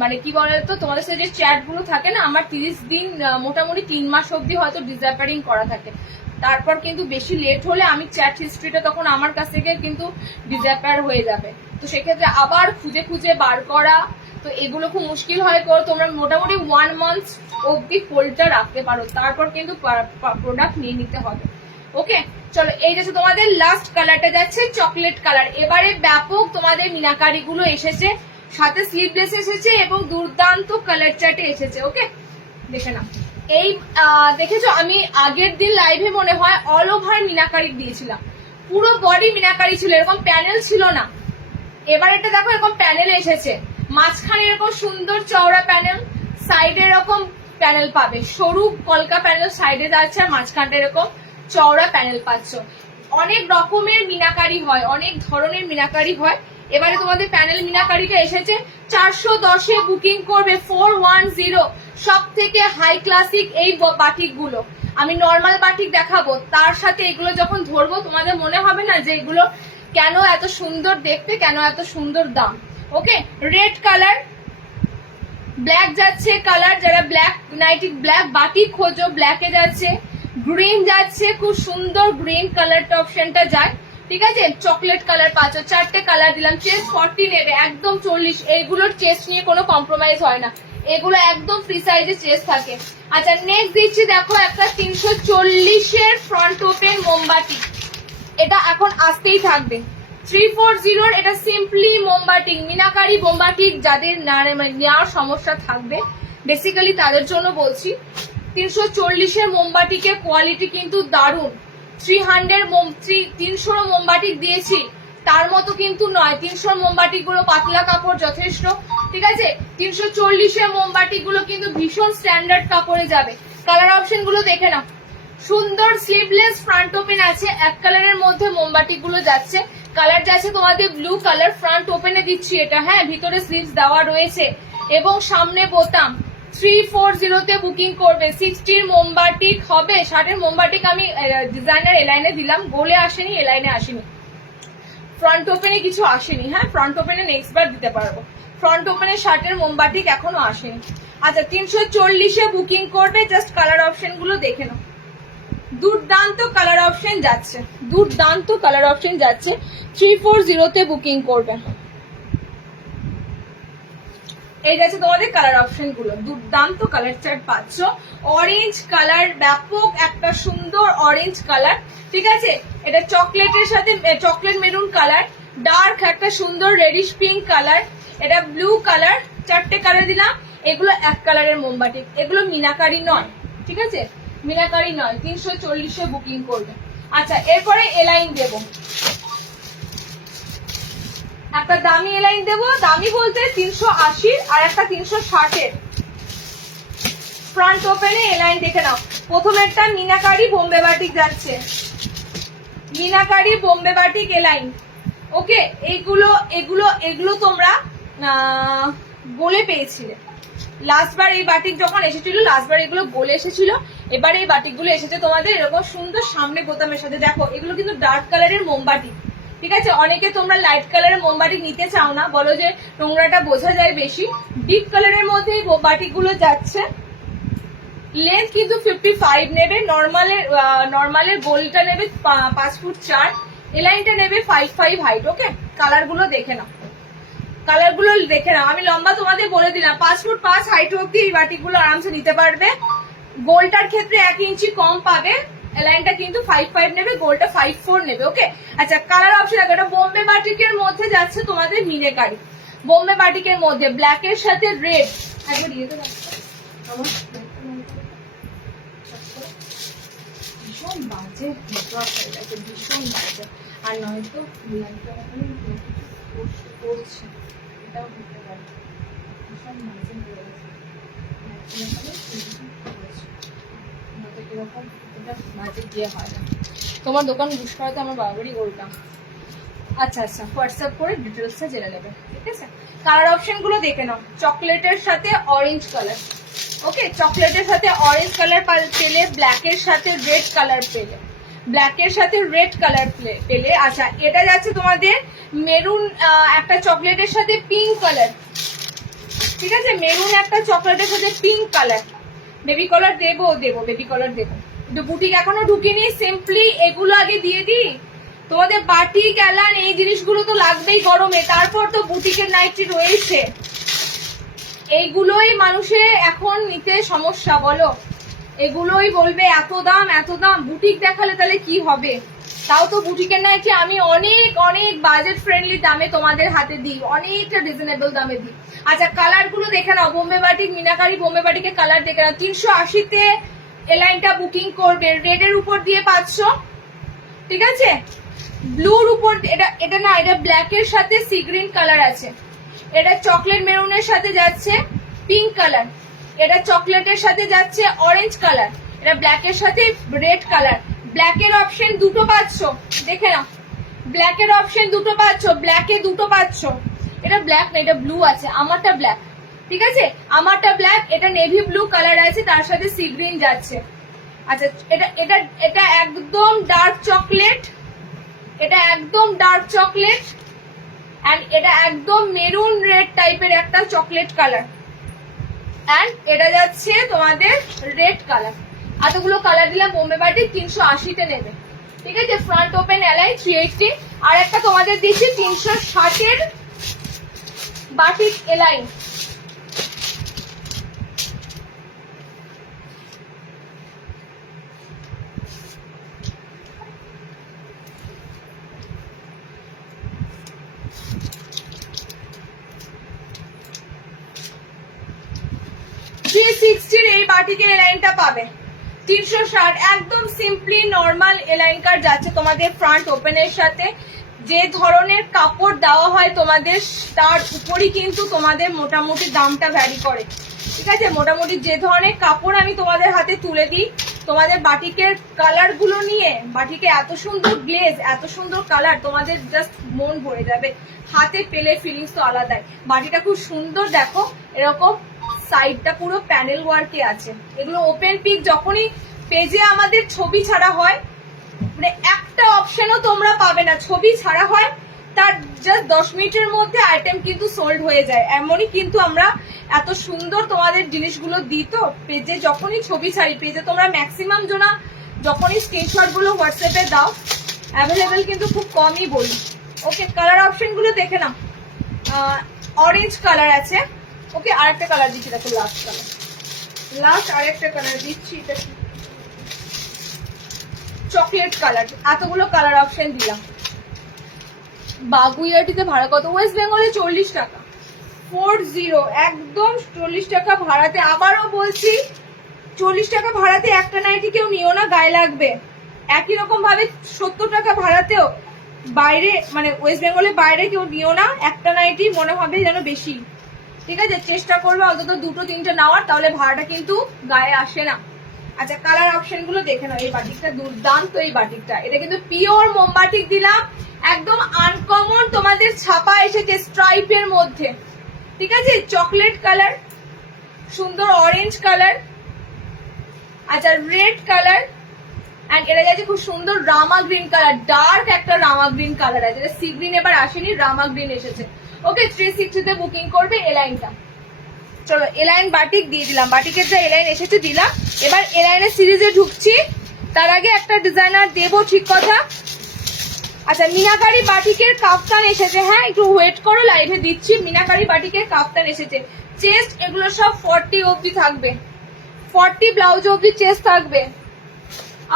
মানে কি বলতো তোমাদের সাথে যে চ্যাট গুলো থাকে না, আমার 30 দিন মোটামুটি 3 মাস অব্দি হয়তো ডিসঅ্যাপিয়ারিং করা থাকে, তারপর কিন্তু বেশি লেট হলে আমি চ্যাট হিস্ট্রিটা তখন আমার কাছ থেকে কিন্তু ডিসঅ্যাপিয়ার হয়ে যাবে। তো সেক্ষেত্রে আবার খুঁজে খুঁজে বার করা, তো এগুলো খুব মুশকিল হয়। তোমরা মোটামুটি 1 মান্থ অব্দি হোল্ডটা রাখতে পারো, তারপর কিন্তু প্রোডাক্ট নিয়ে নিতে হবে। ওকে, চলো এই যাচ্ছে তোমাদের লাস্ট কালারটা যাচ্ছে চকলেট কালার। এবারে ব্যাপক তোমাদের মিনাকারি গুলো এসেছে, সাথে স্লিভলেস এসেছে এবং দুর্দান্ত কালার চার্টে এসেছে। ওকে, দেখে নাও। এই দেখেছো, আমি আগের দিন লাইভে মনে হয় অল ওভার মিনাকারি দিয়েছিলাম, পুরো বডি মিনাকারি ছিল, এরকম প্যানেল ছিল না। এবার এটা দেখো এরকম প্যানেল এসেছে, মাঝখানে এরকম সুন্দর চওড়া প্যানেল, সাইডে এরকম প্যানেল পাবে, সরু কলকা প্যানেল সাইডে যাচ্ছে, আর মাঝখানটা এরকম চওড়া প্যানেল পাচ্ছ। অনেক রকমের মিনাকারি হয়, অনেক ধরনের মিনাকারি হয়। এবারে তোমাদের প্যানেল মিনাকারিটা এসেছে 410-এ বুকিং করবে 410। সব থেকে হাই ক্লাসিক এই বাটিক গুলো, আমি নর্মাল বাটিক দেখাবো, তার সাথে এগুলো যখন ধরবো তোমাদের মনে হবে না যে এগুলো কেন এত সুন্দর দেখতে, কেন এত সুন্দর দাম। ওকে, রেড কালার, ব্ল্যাক যাচ্ছে কালার, যারা ব্ল্যাক নাইটি ব্ল্যাক বাটিক খোঁজো ব্ল্যাকে যাচ্ছে, গ্রিন যাচ্ছে, খুব সুন্দর গ্রিন কালারটা অপশনটা যায়। ঠিক আছে, চকলেট কালার পাচ্ছ, 4টে কালার দিলাম। চেস্ট 40 নেবে, একদম 40। এইগুলোর চেস্ট নিয়ে কোনো কম্প্রোমাইজ হয় না, এগুলো একদম ফ্রি সাইজে চেস্ট থাকে। আচ্ছা, নেক্সট দিচ্ছি দেখো একটা 340-এর ফ্রন্ট ওপেন মোমবাতি, এটা এখন আসতেই থাকবে। 340-র এটা সিম্পলি মোমবাটিক, মিনাকারি মোমবাটিক যাদের নেওয়ার সমস্যা থাকবে বেসিক্যালি তাদের জন্য বলছি। 340-এর মোমবাটিকের কোয়ালিটি কিন্তু দারুণ। 300 মোমবাটিক দিয়েছি, তার মতো কিন্তু নয়। 300 মোমবাটিক গুলো পাতলা কাপড় যথেষ্ট, ঠিক আছে। 340-এর মোমবাটিক গুলো কিন্তু ভীষণ স্ট্যান্ডার্ড কাপড়ে যাবে। কালার অপশন গুলো দেখে নাও, সুন্দর স্লিভলেস ফ্রন্ট ওপেন আছে, এক কালারের মধ্যে মোমবাটিক গুলো যাচ্ছে। কালার যাচ্ছে তোমাদের ব্লু কালার, ফ্রন্ট ওপেনে দিচ্ছি এটা, হ্যাঁ, ভিতরে স্লিভস দেওয়া রয়েছে এবং সামনে বোতাম। 340-তে বুকিং করবে। 60-র মোমবাটিক হবে, 60-এর মোমবাটিক আমি ডিজাইনার এলাইনে দিলাম, গোলে আসেনি, এলাইনে আসেনি, ফ্রন্ট ওপেনে কিছু আসেনি। হ্যাঁ, ফ্রন্ট ওপেনে নেক্সট বার দিতে পারবো, ফ্রন্ট ওপেনে 60-এর মোমবাটিক এখনো আসেনি। আচ্ছা, 340-এ বুকিং করবে, জাস্ট কালার অপশন গুলো দেখে নাও। দুর্দান্ত কালার অপশন যাচ্ছে, দুর্দান্ত কালার অপশন যাচ্ছে। 340-তে বুকিং করবে। এই যাচ্ছে তোমাদের কালার অপশন গুলো, দুর্দান্ত কালার চার্ট পাচ্ছ। অরেঞ্জ কালার, ব্যাপক একটা সুন্দর অরেঞ্জ কালার, ঠিক আছে। এটা চকলেটের সাথে চকলেট মেরুন কালার, ডার্ক একটা সুন্দর রেডিশ পিঙ্ক কালার, এটা ব্লু কালার, 4টে কালার দিলাম। এগুলো এক কালারের মোমবাতি, এগুলো মিনাকারি নয়, ঠিক আছে, মিনাকারি নয়। 340-এ বুকিং করবে। আচ্ছা, এরপরে এলাইন দেবো, একটা দামি এলাইন দেবো, দামি বলতে 380 আর একটা 360-এর ফ্রন্ট ওপেনে এলাইন দেখে নাও। প্রথমেরটা মিনাকারি বোম্বে বাটিক যাচ্ছে, মিনাকারি বোম্বে বাটিক এলাইন। ওকে, এগুলো এগুলো এগুলো তোমরা গোলে পেয়েছিলে লাস্টবার, এই বাটিক যখন এসেছিল লাস্টবার এগুলো গোলে এসেছিল, এবারে এই বাটিক গুলো এসেছে তোমাদের এরকম সুন্দর সামনে বোতামের সাথে। দেখো, এগুলো কিন্তু ডার্ক কালারের মোমবাটি, ঠিক আছে। অনেকে তোমরা লাইট কালারের মোমবাতি নিতে চাও না, বলো যে নোংরাটা বোঝা যায় বেশি। ডিপ কালারের মধ্যে এই বাটিক গুলো যাচ্ছে। লেন্থ কিন্তু 55 নেবে, নর্মালের গোলটা নেবে 5 ফুট 4, এলাইনটা নেবে 5 হাইট। ওকে, কালার গুলো দেখে নাও, কালার গুলো দেখে নাও। আমি লম্বা তোমাদের বলে দিলাম, 5 ফুট 5 হাইট অব্দি এই বাটিক গুলো আরামসে নিতে পারবে। গোলটার ক্ষেত্রে 1 ইঞ্চি কম পাবে, এলাইনটা কিন্তু 5 নেবে, গোলটা 5-4 নেবে। ওকে, আচ্ছা, কালার অপশন আছে। এটা বোম্বে বাটিকের মধ্যে যাচ্ছে তোমাদের মিনাকারি, বোম্বে বাটিকের মধ্যে ব্ল্যাকের সাথে রেড। একবার দিয়ে দেবো, ভীষণ বাজে নেটওয়ার্ক হয়ে গেছে, ভীষণ বাজে। আর নয়তো করছে, এটাও হতে পারে, ভীষণ বাজে হয়ে গেছে। এরকম এটা বাজে দিয়ে হয় না, তোমার দোকান বুঝ করাতে আমার বাবারই বলতাম। আচ্ছা আচ্ছা, হোয়াটসঅ্যাপ করে ডিটেলসটা জেনে নেবে, ঠিক আছে। কালার অপশন গুলো দেখে নাও, চকলেটের সাথে অরেঞ্জ কালার। ওকে, চকলেটের সাথে অরেঞ্জ কালার পেলে, ব্ল্যাকের সাথে রেড কালার পেলে, ব্ল্যাকের সাথে রেড কালার পেলে। আচ্ছা, এটা যাচ্ছে তোমাদের মেরুন, একটা চকলেটের সাথে পিঙ্ক কালার, ঠিক আছে। মেরুন একটা চকলেটের সাথে পিঙ্ক কালার, বেবি কালার দেবো, বেবি কালার দেবো। বুটিক এখনো ঢুকিনি, সিম্পলি এগুলো আগে দিয়ে দিই, তোমাদের বাটি গ্যালান এই জিনিসগুলো তো লাগবেই গরমে, তারপর তো বুটিকের নাইটি রয়েছে। এইগুলোই মানুষের এখন নিতে সমস্যা, বলো এগুলোই বলবে এত দাম এত দাম। বুটিক দেখালে তাহলে কি হবে? তাও তো বুটিকের নাইটি আমি অনেক অনেক বাজেট ফ্রেন্ডলি দামে তোমাদের হাতে দিই, অনেকটা রিজনেবল দামে দিই। আচ্ছা কালার গুলো দেখে নাও, বোম্বে বাটিক মিনাকারি বোম্বে বাটিকের কালার দেখে নাও। 380-তে এই লাইনটা বুকিং করবে, রেড এর উপর দিয়ে 500, ঠিক আছে? ব্লুর উপর এটা না, এটা ব্ল্যাক এর সাথে সি গ্রিন কালার আছে, এটা চকলেট মেরুনের সাথে যাচ্ছে পিঙ্ক কালার, এটা চকলেটের সাথে যাচ্ছে অরেঞ্জ কালার, এটা ব্ল্যাক এর সাথে রেড কালার। ব্ল্যাকের অপশন দুটো পাচ্ছ, দেখে নাও, ব্ল্যাকের অপশন দুটো পাচ্ছ, ব্ল্যাকে দুটো পাচ্ছ। এটা ব্ল্যাক না, এটা ব্লু আছে, আমারটা ব্ল্যাক, ঠিক আছে? আমারটা ব্ল্যাক, এটা নেভি ব্লু কালার আছে, তার সাথে সি গ্রিন যাচ্ছে। আচ্ছা এটা এটা এটা একদম ডার্ক চকলেট, এটা একদম ডার্ক চকলেট, এন্ড এটা একদম মেরুন রেড টাইপের একটা চকলেট কালার, এন্ড এটা যাচ্ছে তোমাদের রেড কালার। এতগুলো কালার দিলাম। বোম্বে বাটিক 380-তে নেবে, ঠিক আছে? ফ্রন্ট ওপেন এলাই 380। আর একটা তোমাদের দিচ্ছি 360-এর বাটিক এলাইন। এই বাটিকের এলাইনটা পাবে 360, একদম সিম্পলি নর্মাল এলাইন কাট যাচ্ছে তোমাদের ফ্রন্ট ওপেনের সাথে। যে ধরনের কাপড় দেওয়া হয় তোমাদের তার উপরই কিন্তু তোমাদের মোটামুটি দামটা ভ্যারি করে, ঠিক আছে? মোটামুটি যে ধরনের কাপড় আমি তোমাদের হাতে তুলে দিই, তোমাদের বাটিকের কালার গুলো নিয়ে, বাটিকে এত সুন্দর গ্লেজ, এত সুন্দর কালার, তোমাদের জাস্ট মন ভরে যাবে। হাতে পেলে ফিলিংস তো আলাদাই। বাটিটা খুব সুন্দর, দেখো এরকম সাইডটা পুরো প্যানেল ওয়ার্কে আছে। এগুলো ওপেন পিক যখনই পেজে আমাদের ছবি ছাড়া হয়, মানে একটা অপশনও তোমরা পাবে না, ছবি ছাড়া হয় তার জাস্ট 10 মিনিটের মধ্যে আইটেম কিন্তু সোল্ড হয়ে যায়। এমনই কিন্তু আমরা এত সুন্দর তোমাদের জিনিসগুলো দিই। তো পেজে যখনই ছবি ছাড়ি, পেজে তোমরা ম্যাক্সিমাম জনা যখনই স্ক্রিনশট গুলো হোয়াটসঅ্যাপে দাও, অ্যাভেলেবেল কিন্তু খুব কমই বলি। ওকে কালার অপশন গুলো দেখে নাও। অরেঞ্জ কালার আছে, ওকে আরেকটা কালার দিচ্ছি, দেখো লাস্ট কালার, লাস্ট আরেকটা কালার দিচ্ছি, এটা চকলেট কালার। এতগুলো কালার অপশন দিলাম। বাগুইয়াটিতে ভাড়া কত? ওয়েস্ট বেঙ্গলে 40 টাকা, 40, একদম 40 টাকা ভাড়াতে। আবারও বলছি 40 টাকা ভাড়াতে একটা নাইটি কেউ নিও না, গায়ে লাগবে। একই রকম ভাবে 70 টাকা ভাড়াতেও বাইরে, মানে ওয়েস্ট বেঙ্গলের বাইরে কেউ নিও না, একটা নাইটি মনে হবে যেন বেশি, ঠিক আছে? চেষ্টা করবে অন্তত 2-3টে নেওয়ার, তাহলে ভাড়াটা কিন্তু গায়ে আসে না। আচ্ছা কালার অপশন গুলো দেখে নাও। এই বাটিকটা দুর্দান্ত, এই বাটিকটা, এটা কিন্তু পিওর মোমবাটিক দিলাম, একদম আনকমন তোমাদের ছাপা এসেছে স্ট্রাইপের মধ্যে, ঠিক আছে? চকলেট কালার, সুন্দর অরেঞ্জ কালার, আচ্ছা রেড কালার, এন্ড এটা যাচ্ছে খুব সুন্দর রামা গ্রিন কালার, ডার্ক একটা রামা গ্রিন কালার আছে, এটা সি গ্রিন এবার আসেনি, রামা গ্রিন এসেছে। ওকে 360-তে বুকিং করবে এলাইনটা। চলো এলাইন বাটিক দিয়ে দিলাম, বাটিকের যা এলাইন এসেছে দিলাম। এবার এলাইনের সিরিজে ঢুকছি, তার আগে একটা ডিজাইনার দেবো, ঠিক কথা। আচ্ছা মিনাকারি বাটিকের কাফতান এসেছে, হ্যাঁ একটু ওয়েট করো, লাইভে দিচ্ছি। মিনাকারি বাটিকের কাফতান এসেছে, চেস্ট এগুলো সব 40 অবধি থাকবে, 40 ব্লাউজ অবধি চেস্ট থাকবে।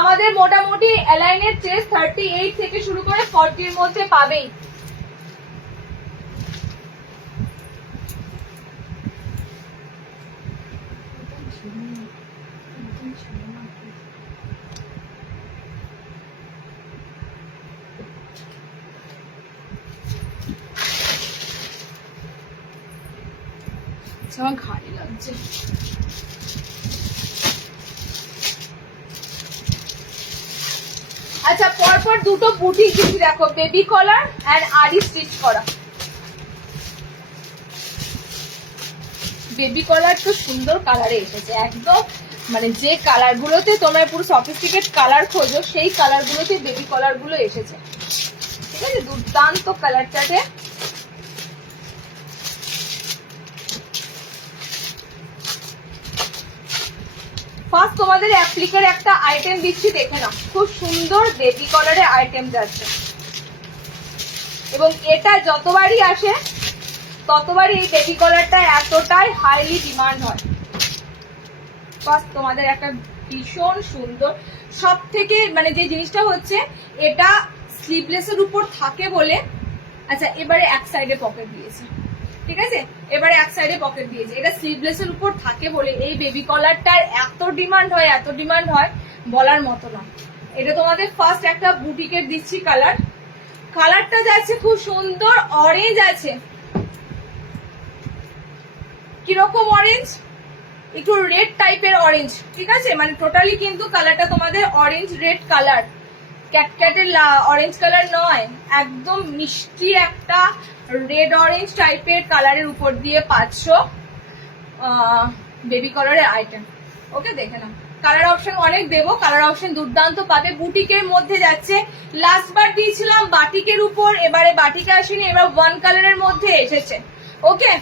আমাদের মোটামুটি এলাইনের চেস্ট 38 থেকে শুরু করে 40-র মধ্যে পাবেই। আমার ঘাড়ি লাগছে। আচ্ছা পরপর দুটো বুটিক দিচ্ছি, দেখো বেবি কলার এন্ড আরি স্টিচ করা। বেবি কলার তো সুন্দর কালারে এসেছে, একদম মানে যে কালার গুলোতে তোমরা পুরো সফিস্টিকেট কালার খোঁজো, সেই কালার গুলোতে বেবি কলার গুলো এসেছে, ঠিক আছে? দুর্দান্ত কালারটাতে। ফার্স্ট তোমাদের অ্যাপ্লিকের একটা আইটেম দিচ্ছি, দেখে নাও, খুব সুন্দর বেবি কলারের আইটেম যাচ্ছে। এবং এটা যতবারই আসে ততবারই এই বেবি কলারটা এতটাই হাইলি ডিমান্ড হয়। ফার্স্ট তোমাদের একটা ভীষণ সুন্দর, সব থেকে মানে যে জিনিসটা হচ্ছে এটা স্লিভলেসের উপর থাকে বলে। আচ্ছা এবারে এক সাইডে পকেট দিয়েছে, ঠিক আছে, এবারে এক সাইডে পকেট দিয়েছে। এটা স্লিভলেসের উপর থাকে বলে এই বেবি কলারটার এত ডিমান্ড হয়, এত ডিমান্ড হয় বলার মতো না। এটা তোমাদের ফার্স্ট একটা বুটিকের দিচ্ছি কালার, কালারটা যাচ্ছে খুব সুন্দর অরেঞ্জ আছে। কিরকম অরেঞ্জ? একটু রেড টাইপের অরেঞ্জ, ঠিক আছে, মানে টোটালি কিন্তু কালারটা তোমাদের অরেঞ্জ রেড কালার, ক্যাটক্যাটের অরেঞ্জ কালার নয়, একদম মিষ্টি একটা রেড অরেঞ্জ টাইপের কালারের উপর দিয়ে পাচ্ছ বেবি কলারের আইটেম। ওকে, দেখে নাও, কালার অপশন অনেক দেবো, কালার অপশন দুর্দান্ত পাবে। বুটিকের মধ্যে যাচ্ছে, লাস্ট বার দিয়েছিলাম বাটিকের উপর, এবারে বাটিকে আসেনি, এবার ওয়ান কালারের মধ্যে এসেছে। ওকে,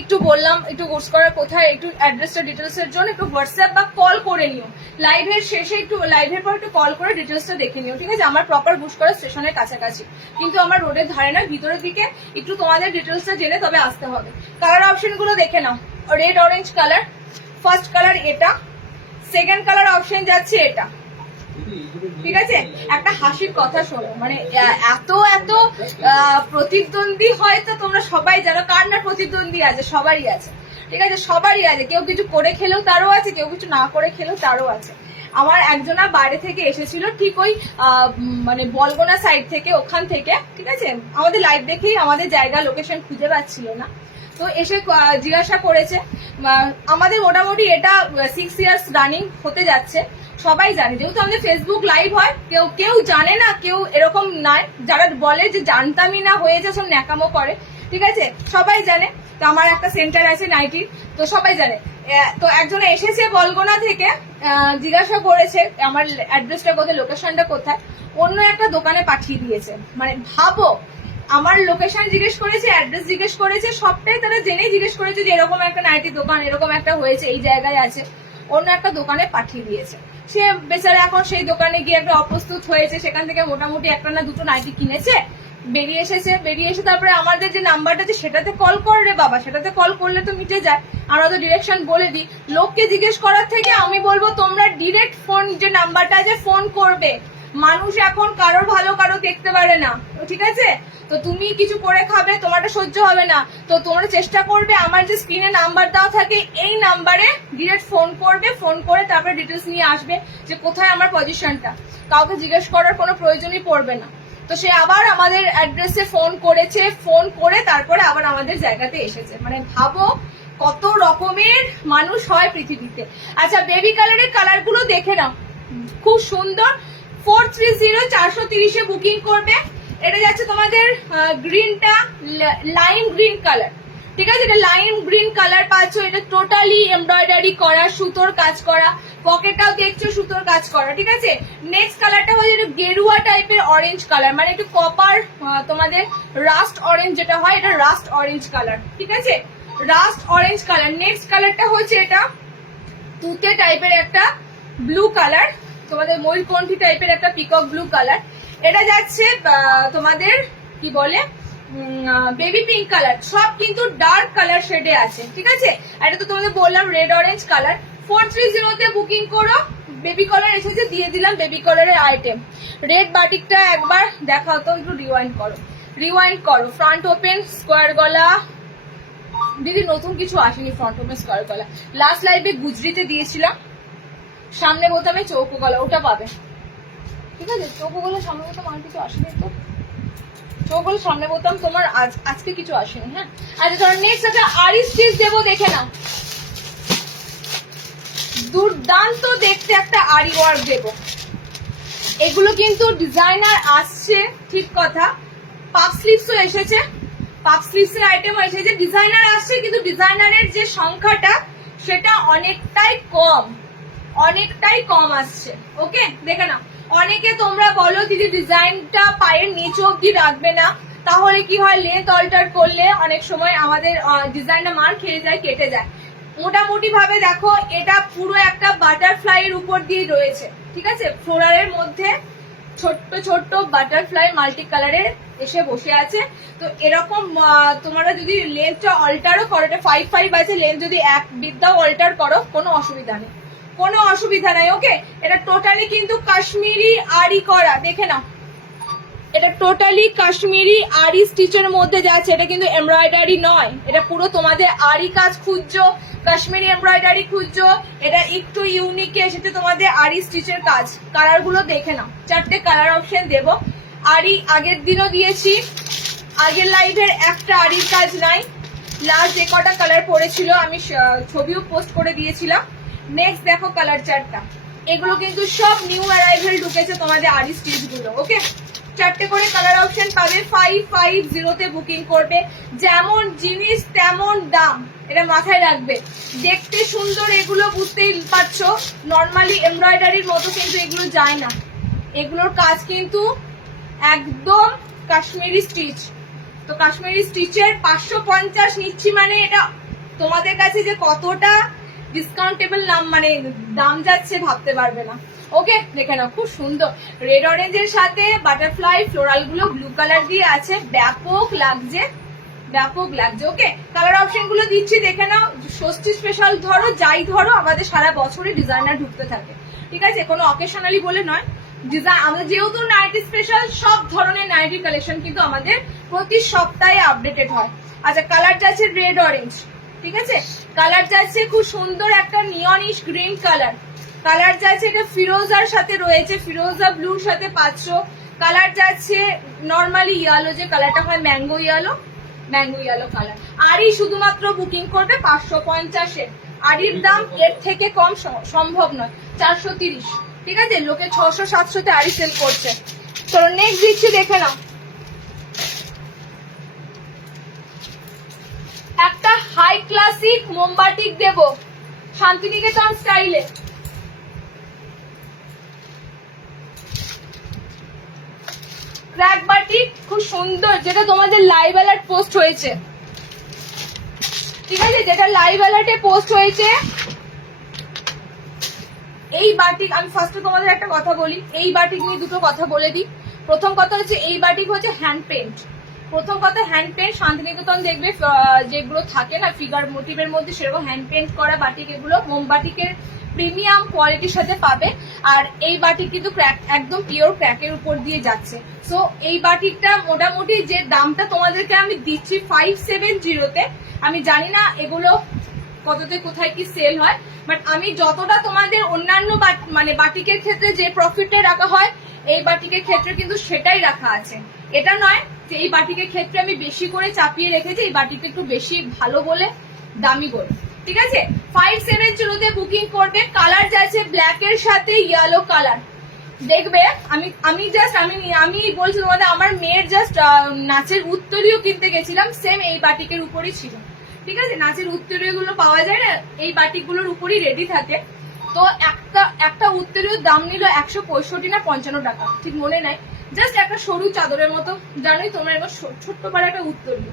একটু বললাম একটু কোর্স করার কোথায়, একটু অ্যাড্রেসটা ডিটেলসের জন্য একটু হোয়াটসঅ্যাপ বা কল করে নিও, লাইভের শেষে একটু লাইভের পর একটু কল করে ডিটেলসটা দেখে নিও, ঠিক আছে। আমার প্রপার বুশ করা স্টেশনের কাছাকাছি, কিন্তু আমার রোডের ধারে না, ভিতরের দিকে, একটু তোমাদের ডিটেলসটা জেনে তবে আসতে হবে। কালার অপশন গুলো দেখে নাও, red orange colour, first colour এটা, সেকেন্ড কালার অপশন যাচ্ছে এটা, ঠিক আছে। একটা হাসির কথা শোনো, মানে এত এত প্রতিদ্বন্দ্বী হয়তো তোমরা সবাই জানো, কার না প্রতিদ্বন্দ্বী আছে, সবারই আছে, ঠিক আছে, সবারই আছে। কেউ কিছু করে খেলেও তারও আছে, কেউ কিছু না করে খেলেও তারও আছে। আমার একজনা বাইরে থেকে এসেছিল, ঠিক ওই মানে বলগোনা সাইড থেকে, ওখান থেকে, ঠিক আছে, আমাদের লাইভ দেখেই আমাদের জায়গা লোকেশন খুঁজে পাচ্ছিল না, তো এসে জিজ্ঞাসা করেছে। আমাদের মোটামুটি এটা 6 ইয়ার্স রানিং হতে যাচ্ছে, সবাই জানে, যেহেতু আমাদের ফেসবুক লাইভ হয়, কেউ কেউ জানে না, কেউ এরকম নয় যারা বলে যে জানতামই না হয়েছে, সব ন্যাকামো করে, ঠিক আছে, সবাই জানে। তো আমার একটা সেন্টার আছে নাইটির, তো সবাই জানে। তো একজন এসেছে বলগোনা থেকে, জিজ্ঞাসা করেছে আমার অ্যাড্রেসটা কোথায়, লোকেশনটা কোথায়, অন্য একটা দোকানে পাঠিয়ে দিয়েছে। মানে ভাবো, আমার লোকেশন জিজ্ঞেস করেছে, অ্যাড্রেস জিজ্ঞেস করেছে, সবটাই তারা জেনেই জিজ্ঞেস করেছে যে এরকম একটা নাইটি দোকান, এরকম একটা হয়েছে, এই জায়গায় আছে, অন্য একটা দোকানে পাঠিয়ে দিয়েছে। সে বেচারা এখন সেই দোকানে গিয়ে একটা অপ্রস্তুত হয়েছে, সেখান থেকে মোটামুটি একটা না দুটো নাইটি কিনেছে, বেরিয়ে এসেছে, বেরিয়ে এসে তারপরে আমাদের যে নাম্বারটা আছে সেটাতে কল কর রে বাবা, সেটাতে কল করলে তো মিটে যায়। আমরা তো ডিরেকশন বলে দিই, লোককে জিজ্ঞেস করার থেকে আমি বলবো তোমরা ডিরেক্ট ফোন, যে নাম্বারটা আছে ফোন করবে। মানুষ এখন কারোর ভালো কারো দেখতে পারে না, ঠিক আছে, তো তুমি কিছু করে খাবে, তোমারটা সহ্য হবে না, তো তোমরা চেষ্টা করবে আমার যে স্ক্রিনে নাম্বার দেওয়া থাকে এই নাম্বারে ডিরেক্ট ফোন করবে, ফোন করে তারপরে ডিটেলস নিয়ে আসবে যে কোথায় আমার পজিশনটা, কাউকে জিজ্ঞেস করার কোনো প্রয়োজনই পড়বে না। তো সে আবার আমাদের অ্যাড্রেসে ফোন করেছে, ফোন করে তারপরে আবার আমাদের জায়গাতে এসেছে। মানে ভাবো কত রকমের মানুষ হয় পৃথিবীতে। আচ্ছা, বেবি কালারের কালারগুলো দেখে নাও, খুব সুন্দর। 430 430 বুকিং করবে। এটা যাচ্ছে তোমাদের গ্রিনটা লাইম গ্রিন কালার, ঠিক আছে, এটা লাইম গ্রিন কালার পাচ্ছ। এটা টোটালি এমব্রয়ডারি করা, সুতোর কাজ করা, পকেটটাও দেখছো সুতোর কাজ করা, ঠিক আছে। নেক্সট কালারটা হচ্ছে একটু গেরুয়া টাইপের অরেঞ্জ কালার, মানে একটু কপার, তোমাদের রাস্ট অরেঞ্জ যেটা হয়, এটা রাস্ট অরেঞ্জ কালার, ঠিক আছে, রাস্ট অরেঞ্জ কালার। নেক্সট কালারটা হচ্ছে এটা তুতে টাইপের একটা ব্লু কালার, তোমাদের ময়ূরকণ্ঠী টাইপের একটা পিকক ব্লু কালার। এটা যাচ্ছে তোমাদের কি বলে বেবি পিঙ্ক কালার, সব কিন্তু ডার্ক কালার শেডে আছে, ঠিক আছে। এটা তো তোমাদের বললাম রেড অরেঞ্জ কালার। 430 তে বুকিং করো। বেবি কলার এসেছে, দিয়ে দিলাম বেবি কলারের আইটেম। রেড বাটিকটা একবার দেখাও তো, একটু রিওয়াইন্ড করো, রিওয়াইন্ড করো। ফ্রন্ট ওপেন স্কোয়ার গলা, দিদি নতুন কিছু আসেনি ফ্রন্ট ওপেন স্কোয়ার গলা। লাস্ট লাইভে গুজরিতে দিয়েছিলাম, সামনে বোতামে চৌকো গলা, ওটা পাবে, ঠিক আছে। চৌকো গলা সামনে বোতাম আর কিছু আসেনি তো, চৌকো গলা সামনে বোতাম তোমার আজকে কিছু আসেনি। হ্যাঁ, আচ্ছা ধরো নেক্সট একটা আরি স্টিচ দেবো, দেখে নাও, দুর্দান্ত দেখতে একটা আরি ওয়ার্ক দেবো। এগুলো কিন্তু ডিজাইনার আসছে, ঠিক কথা, পাফ স্লিভসও এসেছে, পাফ স্লিভস এর আইটেম এসেছে, ডিজাইনার আসছে, কিন্তু ডিজাইনারের যে সংখ্যাটা সেটা অনেকটাই কম, অনেকটাই কম আসছে। ওকে, দেখে নাও। অনেকে তোমরা বলো দিদি ডিজাইনটা পায়ের নিচে অব্দি রাখবে না, তাহলে কি হয়, লেন্থ অল্টার করলে অনেক সময় আমাদের ডিজাইনটা মার খেয়ে যায়, কেটে যায়। মোটামুটি ভাবে দেখো, এটা পুরো একটা বাটারফ্লাই এর উপর দিয়ে রয়েছে, ঠিক আছে, ফ্লোরালের মধ্যে ছোট্ট ছোট্ট বাটারফ্লাই মাল্টি কালারের এসে বসে আছে। তো এরকম তোমরা যদি লেন্থটা অল্টারও করো, এটা 5-5 আছে, লেন্থ যদি এক বিদ্যাও অল্টার করো কোনো অসুবিধা নেই, কোনো অসুবিধা নাই। ওকে, এটা টোটালি কিন্তু কাশ্মীরি আরি করা, দেখে নাও এটা টোটালি কাশ্মীরি আরি স্টিচের মধ্যে যাচ্ছে, এটা কিন্তু এমব্রয়ডারি নয়, এটা পুরো তোমাদের আরি কাজ খুঁজছো, কাশ্মীরি এমব্রয়ডারি খুঁজছো, এটা একটু ইউনিক এসেছে তোমাদের আরি স্টিচের কাজ। কালার গুলো দেখে নাও, 4টে কালার অপশন দেবো। আরি আগের দিনও দিয়েছি, আগের লাইভের একটা আরির কাজ নাই, লাস্ট যে কটা কালার পড়েছিল আমি ছবিও পোস্ট করে দিয়েছিলাম। নেক্সট দেখো কালার চারটা, এগুলো কিন্তু সব নিউ অ্যারাইভেল ঢুকেছে তোমাদের আরি স্টিচ গুলো। ওকে, 4টে করে কালার অপশন পাবে, 550 বুকিং করবে। যেমন জিনিস তেমন দাম, এটা মাথায় রাখবে। দেখতে সুন্দর এগুলো বুঝতেই পারছো, নর্মালি এমব্রয়ডারির মতো কিন্তু এগুলো যায় না, এগুলোর কাজ কিন্তু একদম কাশ্মীরি স্টিচ। তো কাশ্মীরি স্টিচের 550 নিচ্ছি, মানে এটা তোমাদের কাছে যে কতটা ডিসকাউন্টেবল নাম মানে দাম যাচ্ছে ভাবতে পারবে না। ওকে, দেখে নাও খুব সুন্দর রেড অরেঞ্জের সাথে বাটারফ্লাই ফ্লোরাল গুলো ব্লু কালার দিয়ে আছে, ব্যাপক লাগছে, ব্যাপক লাগছে। ওকে, কালার অপশন গুলো দিচ্ছি দেখে নাও। ষষ্ঠী স্পেশাল ধরো, যাই ধরো, আমাদের সারা বছরই ডিজাইনার ঢুকতে থাকে, ঠিক আছে, কোনো অকেশনালি বলে নয়। ডিজাইন আমাদের যেহেতু নাইটি স্পেশাল, সব ধরনের নাইটি কালেকশন কিন্তু আমাদের প্রতি সপ্তাহে আপডেটেড হয়। আচ্ছা, কালার যাচ্ছে রেড অরেঞ্জ, ঠিক আছে, কালার যাচ্ছে খুব সুন্দর একটা নিয়নিশ গ্রিন কালার, কালার যাচ্ছে এটা ফিরোজার সাথে রয়েছে, ফিরোজা ব্লুর সাথে পাচ্ছ। কালার যাচ্ছে নর্মালি ইয়েলো, যে কালারটা হয় mango yellow, mango yellow colour. আরই শুধুমাত্র বুকিং করবে 550-এ, আরির দাম এর থেকে কম সম্ভব নয়, 430, ঠিক আছে, লোকে 600-700-তে আরি সেল করছে। তো নেক্সট দিচ্ছি দেখে নাও, একটা হাই ক্লাসিক মোমবাটিক দেব শান্তিনিকেতন স্টাইলে। ক্র্যাক বাটিক খুব সুন্দর, যেটা তোমাদের লাইভ অ্যালার্ট পোস্ট হয়েছে, ঠিক আছে, যেটা লাইভ অ্যালার্টে পোস্ট হয়েছে। এই বাটিক আমি ফার্স্টে তোমাদের একটা কথা বলি, এই বাটিক নিয়ে দুটো কথা বলে দিই। প্রথম কথা হচ্ছে এই বাটিক হচ্ছে হ্যান্ড পেন্ট, প্রথম কথা হ্যান্ড পেন্ট। শান্তিনিকেতন দেখবে যেগুলো থাকে না ফিগার মোটিভের মধ্যে, সেরকম হ্যান্ড পেন্ট করা বাটিক, এগুলো মোমবাটিকের প্রিমিয়াম কোয়ালিটির সাথে পাবে। আর এই বাটিক কিন্তু ক্র্যাক, একদম পিওর ক্র্যাকের উপর দিয়ে যাচ্ছে। সো এই বাটিকটা মোটামুটি যে দামটা তোমাদেরকে আমি দিচ্ছি 570-তে, আমি জানি না এগুলো কততে কোথায় কি সেল হয়, বাট আমি যতটা তোমাদের অন্যান্য মানে বাটিকের ক্ষেত্রে যে প্রফিটটা রাখা হয়, এই বাটিকের ক্ষেত্রে কিন্তু সেটাই রাখা আছে। এটা নয় যে এই বাটিকের ক্ষেত্রে আমি বেশি করে চাপিয়ে রেখেছি, এই বাটিকটা একটু বেশি ভালো বলে, দামি বলে, ঠিক আছে। 570-তে বুকিং করবে। কালার যাচ্ছে ব্ল্যাক এর সাথে ইয়েলো কালার, দেখবে আমি বলছি তোমাদের, আমার মেয়ের জাস্ট নাচের উত্তরীয় কিনতে গেছিলাম, সেম এই বাটিকের উপরই ছিল, ঠিক আছে, নাচের উত্তরীয় গুলো পাওয়া যায় না, এই বাটিক গুলোর উপরই রেডি থাকে। তো একটা উত্তরীয় দাম নিল 165 না 55 টাকা, ঠিক মনে নাই, জাস্ট একটা সরু চাদরের মতো, জানোই তোমরা, এবার ছোট্ট পাড়া একটা উত্তরীয়।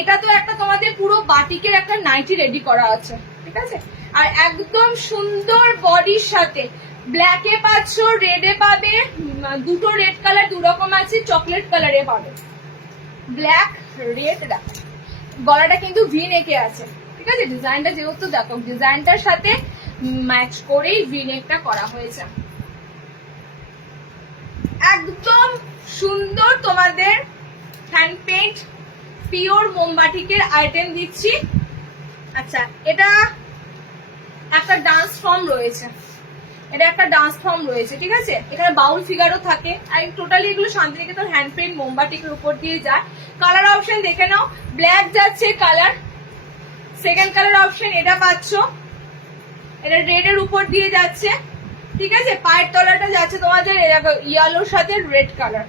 এটা তো একটা তোমাদের পুরো বাটিকের একটা নাইটি রেডি করা আছে, ঠিক আছে, আর একদম সুন্দর বডির সাথে ব্ল্যাকে পাচ্ছ, রেডে পাবে, দুটো রেড কালার দু রকম আছে, চকলেট কালারে পাবে, ব্ল্যাক রেড। দেখো গলাটা কিন্তু ভি নেকে আছে, ঠিক আছে, ডিজাইনটা যেহেতু দেখো ডিজাইনটার সাথে ম্যাচ করেই ভি নেকটা করা হয়েছে, একদম সুন্দর তোমাদের হ্যান্ড পেন্ট পিওর মোমবাটিকের আইটেম দিচ্ছি। আচ্ছা, এটা একটা ডান্স ফর্ম রয়েছে, এটা একটা ডান্স ফর্ম রয়েছে, ঠিক আছে, এখানে বাউল ফিগারও থাকে, আর টোটালি এগুলো শান্তিনিকেতন হ্যান্ড পেন্ট মোমবাটিকের উপর দিয়ে যায়। কালার অপশন দেখে নাও, ব্ল্যাক যাচ্ছে কালার, সেকেন্ড কালার অপশন এটা পাচ্ছ, এটা রেড এর উপর দিয়ে যাচ্ছে, ঠিক আছে, পায়ের তলাটা যাচ্ছে তোমাদের ইয়েলোর সাথে রেড কালার।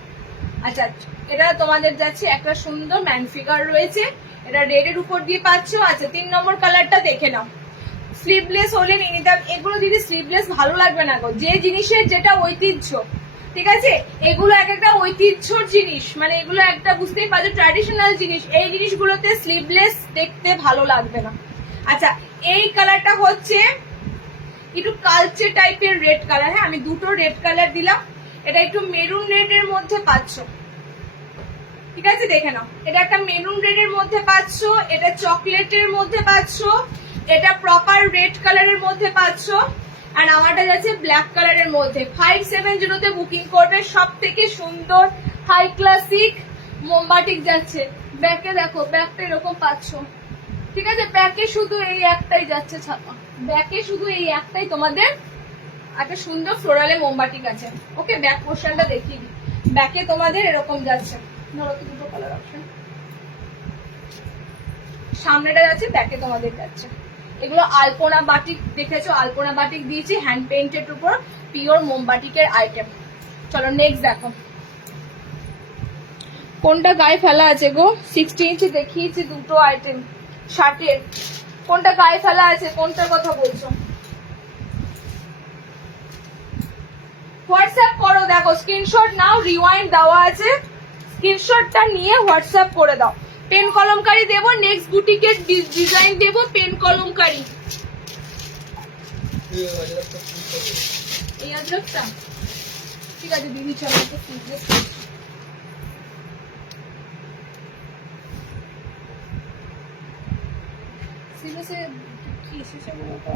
আচ্ছা, এটা তোমাদের যাচ্ছে একটা সুন্দর ম্যান ফিগার রয়েছে, এটা রেড এর উপর দিয়ে পাচ্ছ। আচ্ছা, 3 নম্বর কালারটা দেখে নাও, স্লিভলেস হলে নিয়ে নিতাম, এগুলো দিদি স্লিভলেস ভালো লাগবে না গো, যে জিনিসের যেটা ঐতিহ্য, ঠিক আছে, এগুলো এক একটা ঐতিহ্যর জিনিস, মানে এগুলো একটা বুঝতেই পারছো ট্র্যাডিশনাল জিনিস, এই জিনিসগুলোতে স্লিভলেস দেখতে ভালো লাগবে না। আচ্ছা, এই কালারটা হচ্ছে একটু কালচে টাইপের রেড কালার, হ্যাঁ আমি দুটো রেড কালার দিলাম, এটা একটু মেরুন রেডের মধ্যে পাচ্ছ, ঠিক আছে দেখে নাও। এটা একটা মেরুন রেডের মধ্যে পাচ্ছ, এটা চকলেটের মধ্যে পাচ্ছ, এটা প্রপার রেড কালারের মধ্যে পাচ্ছ, আর আমারটা যাচ্ছে ব্ল্যাক কালারের মধ্যে। 570 বুকিং করবে। সব থেকে সুন্দর হাই ক্লাসিক মোমবাটিক যাচ্ছে। ব্যাকে দেখো, ব্যাকটা এরকম পাচ্ছ, ঠিক আছে। ব্যাকে শুধু এই একটাই যাচ্ছে ছাপা, ব্যাকে শুধু এই একটাই তোমাদের একটা সুন্দর ফ্লোরালে মোমবাটিক আছে। ওকে, ব্যাক পোর্শনটা দেখিয়ে দিই। ব্যাকে তোমাদের এরকম যাচ্ছে, ধরো তো দুটো কালার অপশন, সামনেটা যাচ্ছে, ব্যাকে তোমাদের যাচ্ছে। এগুলো আলপনা বাটিক দেখেছো, আলপনা বাটিক দিয়েছি হ্যান্ড পেইন্টের উপর, পিওর মোমবাটিকের আইটেম। চলো নেক্সট দেখো, কোনটা গায়ে ফেলা আছে গো? 60 ইঞ্চি দেখিয়েছি দুটো আইটেম শার্টের, কোনটা গায়ে ফেলা আছে, কোনটার কথা বলছো? হোয়াটসঅ্যাপ করো, দেখো স্ক্রিনশট নাও, রিওয়াইন্ড দেওয়া আছে, স্ক্রিনশটটা নিয়ে হোয়াটসঅ্যাপ করে দাও। পেন কলমকারি দেবো, নেক্সট বুটিকের ডিজাইন দেবো, পেন কলমকারি। এই আজরকটা ঠিক আছে দিদি, চলো তো ফিটনেস সিরিয়াসে কি এসেছে বলো তো?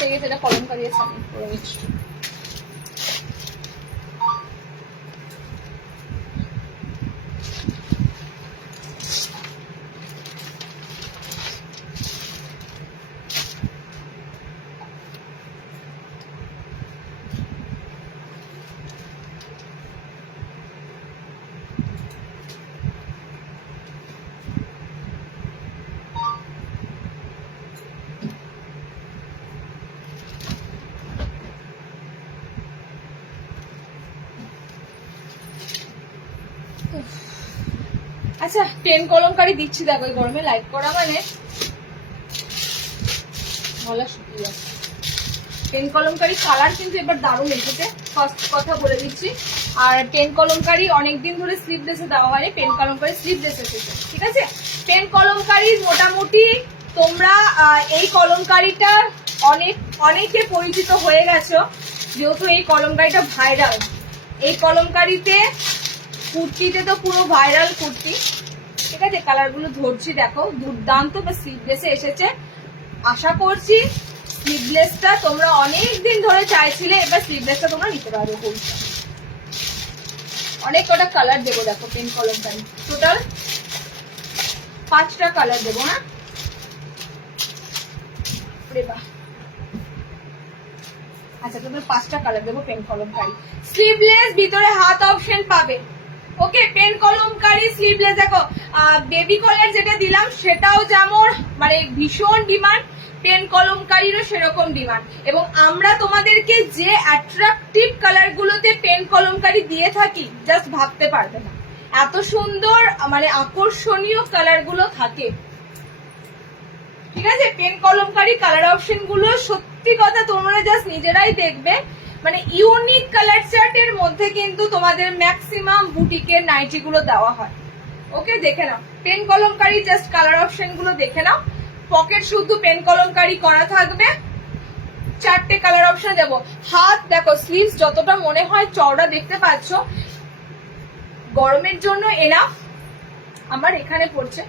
পেয়ে গেছে, এটা কলমকারি সাবমিট করে নিচ্ছি। আচ্ছা, পেন কলমকারি দিচ্ছি দেখো, এই গরমে লাইট করা মানে গলা শুকিয়ে যাচ্ছে। পেন কলমকারি কালার কিন্তু এবার দারুণ এসেছে, ফার্স্ট কথা বলে দিচ্ছি। আর পেন কলমকারি অনেকদিন ধরে স্লিভলেসে দেওয়া হয়নি, পেন কলমকারি স্লিভলেস এসেছে, ঠিক আছে। পেন কলমকারি মোটামুটি তোমরা এই কলমকারিটা অনেকে পরিচিত হয়ে গেছো, যেহেতু এই কলমকারিটা ভাইরাল। এই কলমকারিতে কুর্তিতে তো পুরো ভাইরাল কুর্তি, ঠিক আছে। কালারগুলো ধরছি দেখো, দুর্দান্ত। বা স্লিভলেসে এসেছে, আশা করছি স্লিভলেসটা তোমরা অনেকদিন ধরে চাইছিলে, এবার স্লিভলেসটা তোমরা নিতে পারবে। বলছি অনেক কটা কালার দেবো দেখো পেন কলমকারি, টোটাল 5টা কালার দেবো। হ্যাঁ, আচ্ছা তোমরা 5টা কালার দেবো পেন কলমকারি। স্লিভলেস, ভিতরে হাত অপশন পাবে। ওকে, পেন কলমকারি স্লিভলেস। দেখো বেবি কলার যেটা দিলাম সেটাও যেমন মানে ভীষণ ডিমান্ড, পেন কলমকারিরও সেরকম ডিমান্ড। এবং আমরা তোমাদেরকে যে অ্যাট্রাকটিভ কালার গুলোতে পেন কলমকারি দিয়ে থাকি জাস্ট ভাবতে পারবে না, এত সুন্দর মানে আকর্ষণীয় কালার গুলো থাকে, ঠিক আছে। পেন কলমকারি কালার অপশন গুলো সত্যি কথা তোমরা জাস্ট নিজেরাই দেখবে, মানে ইউনিক কালার চার্টের মধ্যে কিন্তু তোমাদের ম্যাক্সিমাম বুটিকের নাইটি গুলো দেওয়া হয়। ওকে, দেখে নাও pen kalamkari, just colour option গুলো দেখে নাও। পকেট শুদ্ধ পেন কলমকারি করা থাকবে, 4টে কালার অপশন দেবো। হাত দেখো, স্লিভস যতটা মনে হয় চওড়া দেখতে পাচ্ছ, গরমের জন্য এনাফ, আমার এখানে পড়ছে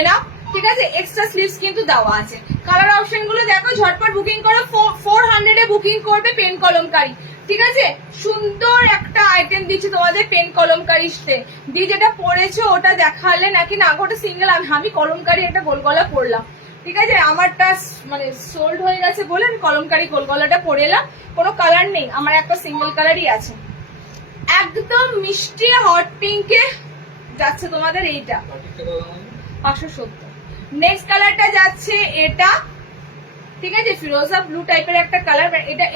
এনাফ, ঠিক আছে। এক্সট্রা স্লিভস কিন্তু দেওয়া আছে। কালার অপশন গুলো দেখো, ঝটপট বুকিং করো। 400 এ বুকিং করবে পেন কলমকারি, ঠিক আছে। সুন্দর একটা আইটেম দিচ্ছি তোমাদের পেন কলমকারিতে। দি যেটা পরেছো ওটা দেখালে নাকি না, ওটা সিঙ্গেল। আমি কলমকারি একটা গোলগলা পরলাম, ঠিক আছে। আমারটা মানে সোল্ড হয়ে গেছে বলে আমি কলমকারি গোলগলাটা পরে এলাম, কোনো কালার নেই, আমার একটা সিঙ্গেল কালারই আছে। একদম মিষ্টি হট পিঙ্কে যাচ্ছে তোমাদের এইটা 570। নেক্সট কালারটা যাচ্ছে এটা, ঠিক আছে, ফিরোজা ব্লু টাইপের একটা কালার,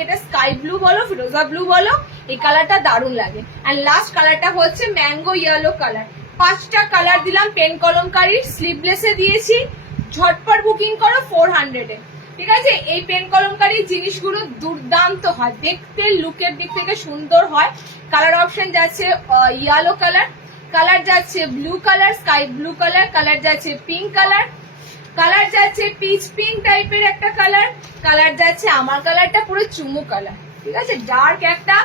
এটা স্কাই ব্লু বলো ফিরোজা ব্লু বলো, এই কালারটা দারুণ লাগে। এন্ড লাস্ট কালারটা হচ্ছে ম্যাঙ্গো ইয়েলো কালার। 5টা কালার দিলাম পেন কলমকারি, স্লিভলেসে দিয়েছি, ঝটপট বুকিং করো 400-এ। ঠিক আছে, এই পেন কলমকারি জিনিসগুলো দুর্দান্ত হয়, দেখতে লুকের দিক থেকে সুন্দর হয়। কালার অপশন যাচ্ছে ইয়েলো কালার, কালার যাচ্ছে blue colour, sky blue colour, colour যাচ্ছে পিঙ্ক কালার, কালার যাচ্ছে পিচ পিঙ্ক টাইপের একটা কালার, কালার যাচ্ছে আমার কালারটা পুরো চুমু কালার, ঠিক আছে, ডার্ক একটা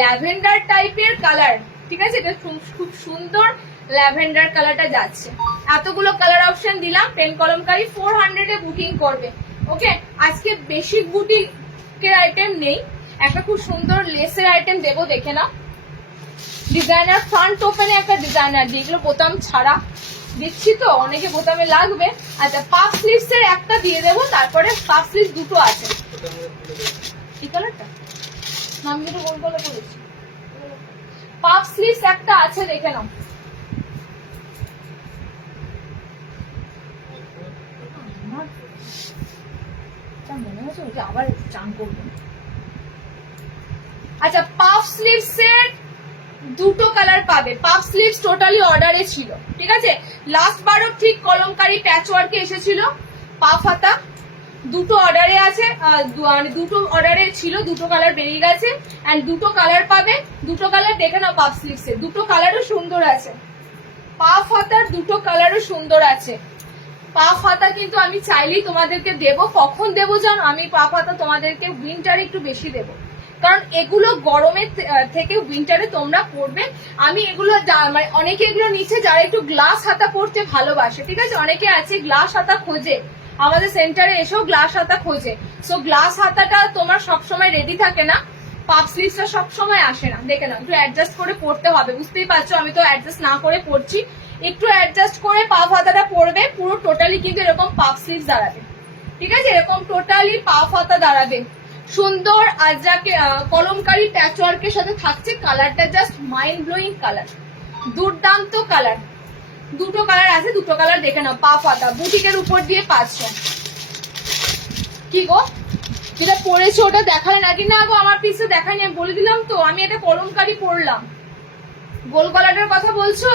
ল্যাভেন্ডার টাইপের কালার, ঠিক আছে, এটা খুব সুন্দর ল্যাভেন্ডার কালারটা যাচ্ছে। এতগুলো কালার অপশন দিলাম, পেন কলমকারি 400-এ বুকিং করবে। ওকে, আজকে বেশি বুটিকের আইটেম নেই, একটা খুব সুন্দর লেসের আইটেম দেবো, দেখে নাও। ডিজাইনার ফ্রন্ট ওপেনে একটা ডিজাইনার, যেগুলো বোতাম ছাড়া দিচ্ছি তো অনেকে বোতামে লাগবে। আচ্ছা, পাফ স্লিভস এর একটা দিয়ে দেবো, তারপরে পাফ স্লিভস দুটো আছে। এই কালারটা আমি যেটা গোল গোল করেছি, পাফ স্লিভস একটা আছে, দেখে নাও। মনে হচ্ছে ওটা আবার চান করবো। আচ্ছা, পাফ স্লিভস এর দুটো কালার পাবে। পাফ স্লিভস টোটালি অর্ডারে ছিল, ঠিক আছে, লাস্ট বারও ঠিক কলমকারি প্যাচ ওয়ার্কে এসেছিল। পাফ হাতা দুটো অর্ডারে আছে, দুটো অর্ডারে ছিল, দুটো কালার বেরিয়ে গেছে। এন্ড দুটো কালার পাবে, দুটো কালার দেখে নাও। পাফ স্লিভস এর দুটো কালারও সুন্দর আছে, পাফ হাতার দুটো কালারও সুন্দর আছে। পাফ হাতা কিন্তু আমি চাইলেই তোমাদেরকে দেবো, কখন দেবো জানো, আমি পাফ হাতা তোমাদেরকে উইন্টারে একটু বেশি দেবো, কারণ এগুলো গরমের থেকে উইন্টারে তোমরা পরবে। আমি এগুলো মানে অনেকে এগুলো নিচ্ছে যারা একটু গ্লাস হাতা পরতে ভালোবাসে, ঠিক আছে, অনেকে আছে গ্লাস হাতা খোঁজে, আমাদের সেন্টারে এসেও গ্লাস হাতা খোঁজে। সো গ্লাস হাতাটা তোমার সবসময় রেডি থাকে না, পাফ স্লিভসটা সবসময় আসে না, দেখে না, একটু অ্যাডজাস্ট করে পরতে হবে, বুঝতেই পারছো, আমি তো অ্যাডজাস্ট না করে পরছি, একটু অ্যাডজাস্ট করে পাফ হাতাটা পরবে। পুরো টোটালি কিন্তু এরকম পাফ স্লিভস দাঁড়াবে, ঠিক আছে, এরকম টোটালি পাফ হাতা দাঁড়াবে। সুন্দর আজরাকে কলমকারি প্যাচওয়ার্কের সাথে থাকছে, কালারটা জাস্ট মাইন্ড ব্লোয়িং কালার, দুর্দান্ত কালার। দুটো কালার আছে, দুটো কালার দেখে নাও। পাফ হাতা বুটিকের উপর দিয়ে 500। কি গো, যেটা পরেছো ওটা দেখালে নাকি? না গো, আমার পিসে দেখায়নি, আমি বলে দিলাম তো, আমি এটা কলমকারি পরলাম। গোল গলাটার কথা বলছো?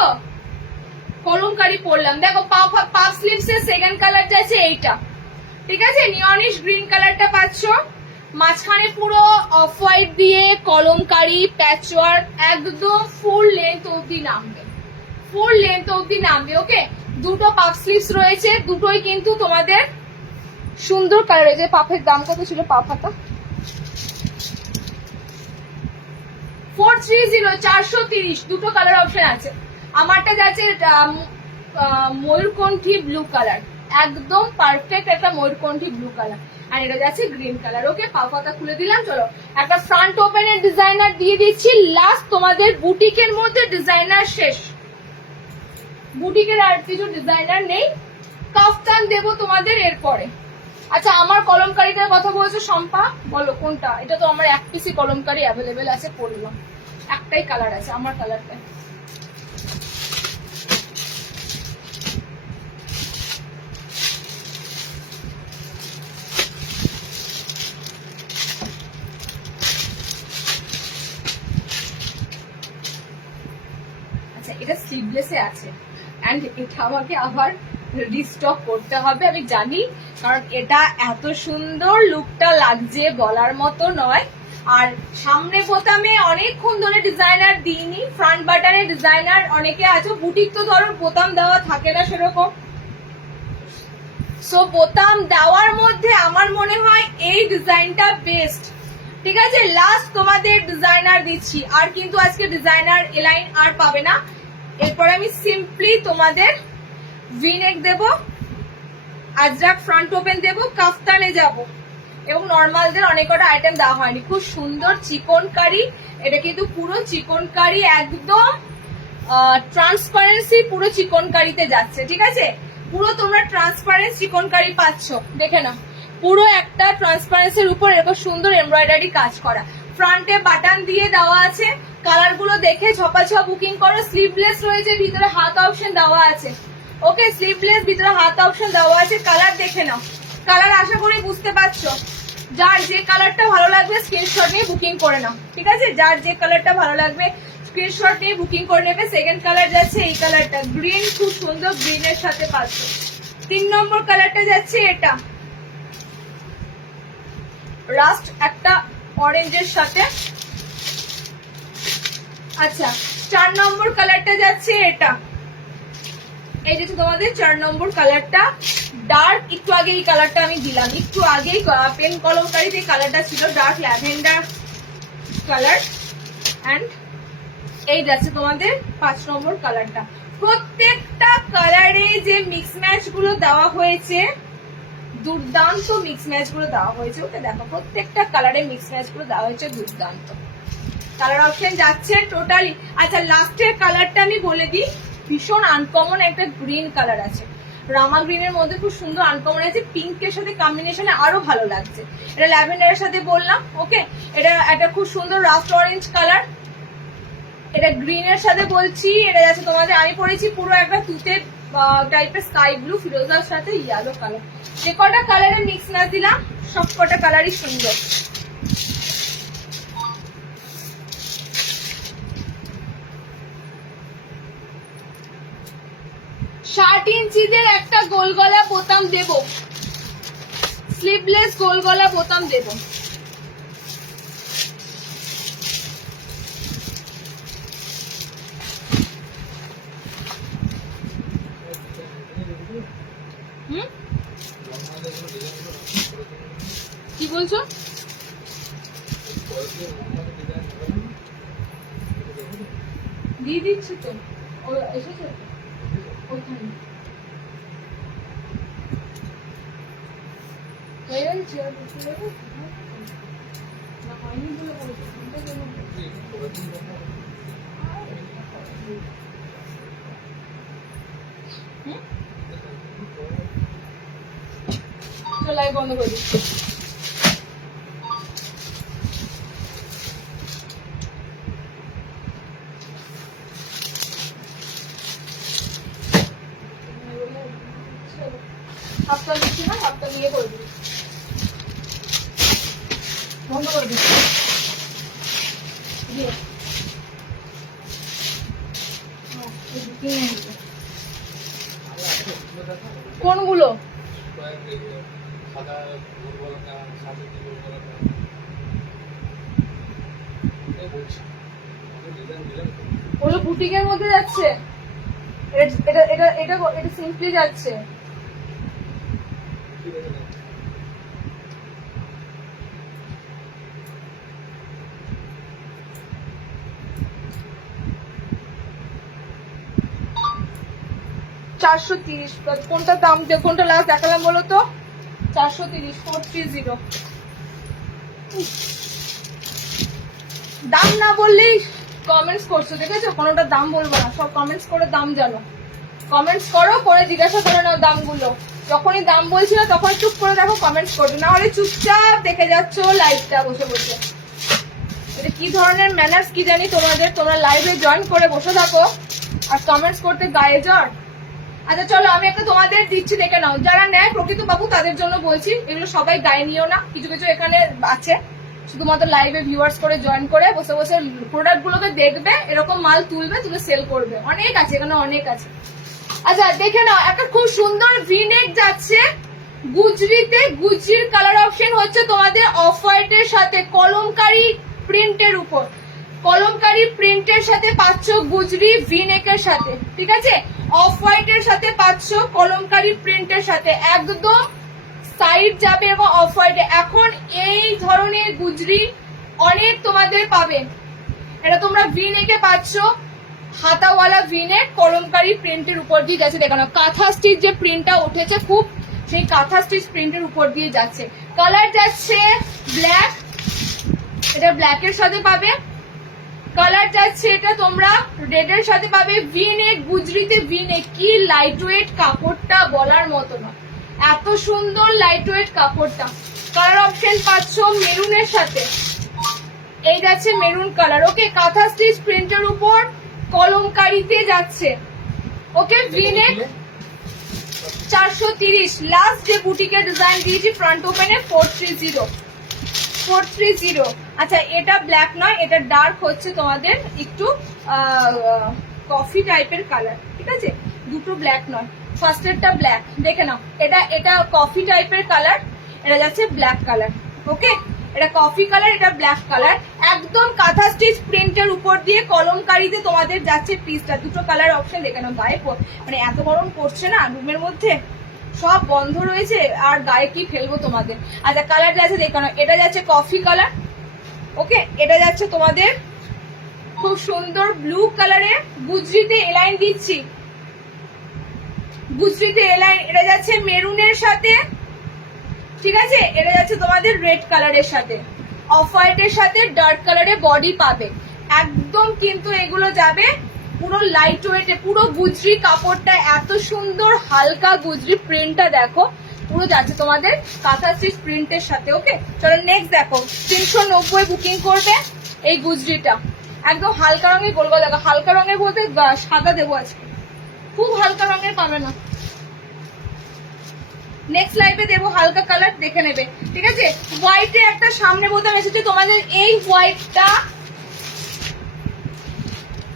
কলমকারি পরলাম। দেখো পাফ স্লিভস এর সেকেন্ড কালারটা আছে এইটা, ঠিক আছে, নিয়নিশ গ্রিন কালারটা পাচ্ছ, মাঝখানে পুরো অফ হোয়াইট দিয়ে কলমকারি প্যাচওয়ার্ক, একদম ফুল লেন্থ অবধি নামবে, ফুল লেন্থ অবধি নামবে। ওকে, দুটো পাফ স্লিভস রয়েছে, দুটোই কিন্তু তোমাদের সুন্দর কালার রয়েছে। পাফের দাম কত ছিল? পাফ হাতা 430, 430, দুটো কালার অপশন আছে। আমারটা যাচ্ছে ময়ূরকণ্ঠী ব্লু কালার, একদম পারফেক্ট একটা ময়ূরকণ্ঠী ব্লু কালার, আর এটা যাচ্ছে গ্রিন কালার। ওকে, পাফ হাতা খুলে দিলাম। চলো একটা ফ্রন্ট ওপেনের ডিজাইনার দিয়ে দিচ্ছি, লাস্ট তোমাদের বুটিকের মধ্যে ডিজাইনার শেষ, বুটিকের আর কিছু ডিজাইনার নেই, কাফতান দেবো তোমাদের এরপরে। আচ্ছা, আমার কলমকারিটার কথা বলছো শম্পা, বলো কোনটা? এটা তো আমার এক পিসি কলমকারি অ্যাভেলেবেল আছে, পরলাম, একটাই কালার আছে আমার কালারটা। আচ্ছা, এটা স্লিভলেসে আছে, এন্ড এটা আমাকে আবার রিস্টক করতে হবে, আমি জানি, কারণ এটা এত সুন্দর লুকটা লাগছে বলার মতো নয়। আর সামনে বোতামে অনেকক্ষণ ধরে ডিজাইনার দিইনি, ফ্রন্ট বাটনে ডিজাইনার অনেকে আছে, বুটিক তো ধরো বোতাম দেওয়া থাকে না সেরকম, সো বোতাম দেওয়ার মধ্যে আমার মনে হয় এই ডিজাইনটা বেস্ট, ঠিক আছে। লাস্ট তোমাদের ডিজাইনার দিচ্ছি, আর কিন্তু আজকে ডিজাইনার এলাইন আর পাবে না, এরপর আমি সিম্পলি তোমাদের ভিনেক দেব, আজরাক ফ্রন্ট ওপেন দেব, কাফতানে যাব, এবং নর্মালদের অনেক কটা আইটেম দেওয়া হয়নি। খুব সুন্দর চিকনকারি, এটা কিন্তু পুরো চিকনকারি, একদম ট্রান্সপারেন্সি পুরো চিকনকারিতে যাচ্ছে, ঠিক আছে, পুরো তোমরা ট্রান্সপারেন্ট চিকনকারি পাচ্ছ, দেখে না, পুরো একটা ট্রান্সপারেন্সির উপর এরকম সুন্দর এমব্রয়ডারি কাজ করা, ফ্রন্টে বাটন দিয়ে দেওয়া আছে, কালার গুলো দেখে ঝপাঝপ বুকিং করো। স্লিভলেস রয়েছে, ভিতরে হাত অপশন দেওয়া আছে। ওকে, স্লিভলেস, ভিতরে হাত অপশন দেওয়া আছে। কালার দেখে নাও, কালার আশা করি বুঝতে পারছো। যার যে কালারটা ভালো লাগবে স্ক্রিনশট নিয়ে বুকিং করে নাও, ঠিক আছে? যার যে কালারটা ভালো লাগবে স্ক্রিনশট নিয়ে বুকিং করে নেবে। সেকেন্ড কালার যাচ্ছে এই কালারটা, গ্রিন, খুব সুন্দর গ্রিনের সাথে পাচ্ছ। 3 নম্বর কালারটা যাচ্ছে এটা, রাস্ট একটা অরেঞ্জের সাথে। আচ্ছা, 4 নম্বর কালারটা যাচ্ছে এটা, এই যে তোমাদের 4 নম্বর কালারটা ডার্ক। একটু আগে এই কালারটা আমি দিলাম, একটু আগেই পেন কলমকারিতে এই কালারটা ছিল, ডার্ক ল্যাভেন্ডার কালার। অ্যান্ড এই যাচ্ছে তোমাদের 5 নম্বর কালারটা। প্রত্যেকটা কালারে যে মিক্স ম্যাচ গুলো দেওয়া হয়েছে, দুর্দান্ত মিক্স ম্যাচ গুলো দেওয়া হয়েছে। ওকে, দেখো প্রত্যেকটা কালারে মিক্স ম্যাচ গুলো দেওয়া হয়েছে, দুর্দান্ত। কালার অপশন যাচ্ছে টোটালি। আচ্ছা, লাস্টের কালারটা আমি বলে দিই, ভীষণ আনকমন একটা গ্রিন কালার আছে, রামা গ্রিনের মধ্যে খুব সুন্দর আনকমন আছে, পিঙ্কের সাথে কম্বিনেশনে আরো ভালো লাগছে। এটা ল্যাভেন্ডারের সাথে বললাম। ওকে, এটা একটা খুব সুন্দর রাস্ট অরেঞ্জ কালার, এটা গ্রিনের সাথে বলছি। এটা যাচ্ছে তোমাদের, আমি পরেছি পুরো একটা তুতে টাইপের স্কাই ব্লু ফিরোজার সাথে ইয়েলো কালার। যে কটা কালারের মিক্স ম্যাচ দিলাম সব কটা কালারই সুন্দর। ষাট ইঞ্চিদের একটা গোল গলা বোতাম দেব, স্লিভলেস গোল গলা বোতাম দেব। কি বলছো? দিয়ে দিচ্ছি তো, এসেছে ওখানে। লাইভ বন্ধ করে দিচ্ছি। হাফটা দিচ্ছি না, হাফটা দিয়ে করে দিচ্ছি, বন্ধ করে দিচ্ছি। কোনগুলো? ওগুলো বুটিকের মধ্যে যাচ্ছে, এটা এটা এটা এটা সিম্পলি যাচ্ছে। $430। কোনটা দাম, কোনটা লাস্ট দেখালাম বলো তো? 430, 430। দাম না বললেই কমেন্টস করছো, দেখেছো? কোনোটা দাম বলবো না, সব কমেন্টস করে দাম জানো। কমেন্টস করো, করে জিজ্ঞাসা করে নাও দামগুলো। যখনই দাম বলছি না তখন চুপ করে দেখো, কমেন্টস করবে, না হলে চুপচাপ দেখে যাচ্ছ লাইভটা বসে বসে। এটা কি ধরনের ম্যানার্স কি জানি তোমাদের, তোমরা লাইভে জয়েন করে বসে থাকো আর কমেন্টস করতে গায়ে জ্বর। আচ্ছা চলো, আমি একটা তোমাদের দিচ্ছি, দেখে নাও। যারা নেয় প্রকৃত বাবু তাদের জন্য বলছি, এগুলো সবাই গায়ে নিও না, কিছু কিছু এখানে আছে শুধুমাত্র লাইভে ভিউয়ার্স করে জয়েন করে বসে বসে প্রোডাক্ট গুলোকে দেখবে, এরকম মাল তুলবে, তুলে সেল করবে। অনেক আছে এখানে, অনেক আছে। আচ্ছা দেখে নাও, একটা খুব সুন্দর ভিনেক যাচ্ছে গুজরিতে। গুজরির কালার অপশন হচ্ছে তোমাদের অফ হোয়াইটের সাথে কলমকারি প্রিন্টের উপর, কলমকারি প্রিন্টের সাথে পাচ্ছ গুজরি ভিনেকের সাথে, ঠিক আছে? অফ হোয়াইটের সাথে পাচ্ছ কলমকারি প্রিন্টের সাথে, একদম সাইড যাবে এবং অফ হোয়াইটে। এখন এই ধরনের গুজরি অনেক তোমাদের পাবে। এটা তোমরা ভিনেকে পাচ্ছ, হাতাওয়ালা ভিনেক কলমকারি প্রিন্টের উপর দিয়ে যাচ্ছে। দেখানো কাঁথা স্টিচ যে প্রিন্টটা উঠেছে খুব, সেই কাঁথা স্টিচ প্রিন্টের উপর দিয়ে যাচ্ছে। কালার যাচ্ছে ব্ল্যাক, এটা ব্ল্যাকের সাথে পাবে। কালার যাচ্ছে এটা তোমরা রেডের সাথে পাবে। ভিনেক গুজরিতে ভিনেক, কি লাইট ওয়েট কাপড়টা বলার মতো না, এত সুন্দর লাইট ওয়েট কাপড়টা। কালার অপশন পাচ্ছ মেরুনের সাথে, এই যাচ্ছে মেরুন কালার। ওকে, কাঁথা স্টিচ প্রিন্টের উপর কলমকারিতে যাচ্ছে। ওকে, ভি-নেক 430। লাস্ট যে বুটিকের ডিজাইন দিয়েছি ফ্রন্ট ওপেনে 430। আচ্ছা, এটা ব্ল্যাক নয়, এটা ডার্ক হচ্ছে তোমাদের একটু কফি টাইপের কালার। ঠিক আছে, দুটো ব্ল্যাক নয়, ফার্স্টেরটা ব্ল্যাক, দেখে নাও। এটা কফি টাইপের কালার, এটা যাচ্ছে ব্ল্যাক কালার। ওকে, এটা কফি কালার, এটা ব্ল্যাক কালার। একদম কাঁথা স্টিচ প্রিন্টের উপর দিয়ে কলমকারিতে তোমাদের যাচ্ছে পিসটা। দুটো কালার অপশন দেখে নাও। গায়ে মানে এত গরম পড়ছে না রুমের মধ্যে, সব বন্ধ রয়েছে, আর গায়ে কি ফেলবো তোমাদের। আচ্ছা, কালার যাচ্ছে দেখে নাও। এটা যাচ্ছে কফি কালার। ওকে, এটা যাচ্ছে তোমাদের খুব সুন্দর ব্লু কালারে, গুজরিতে এলাইন দিচ্ছি, গুজরিতে এলাইন। এটা যাচ্ছে মেরুনের সাথে, ঠিক আছে, এটা যাচ্ছে তোমাদের রেড কালারের সাথে, অফ হোয়াইটের সাথে ডার্ক কালারে বডি পাবে একদম। কিন্তু এগুলো যাবে পুরো লাইট ওয়েটে, পুরো গুজরি কাপড়টা এত সুন্দর, হালকা গুজরি প্রিন্টটা দেখো, পুরো যাচ্ছে তোমাদের কাঁথা স্টিচ প্রিন্টের সাথে। ওকে, চলো নেক্সট দেখো। 390 বুকিং করবে এই গুজরিটা, একদম হালকা রঙের গোল গোল। দেখো, হালকা রঙের বলতে সাদা দেবো আজকে, খুব হালকা রঙের পাবে না। নেক্সট লাইভে দেবো হালকা কালার, দেখে নেবে। ঠিক আছে, হোয়াইটে একটা সামনে বোতাম এসেছে তোমাদের। এই হোয়াইটটা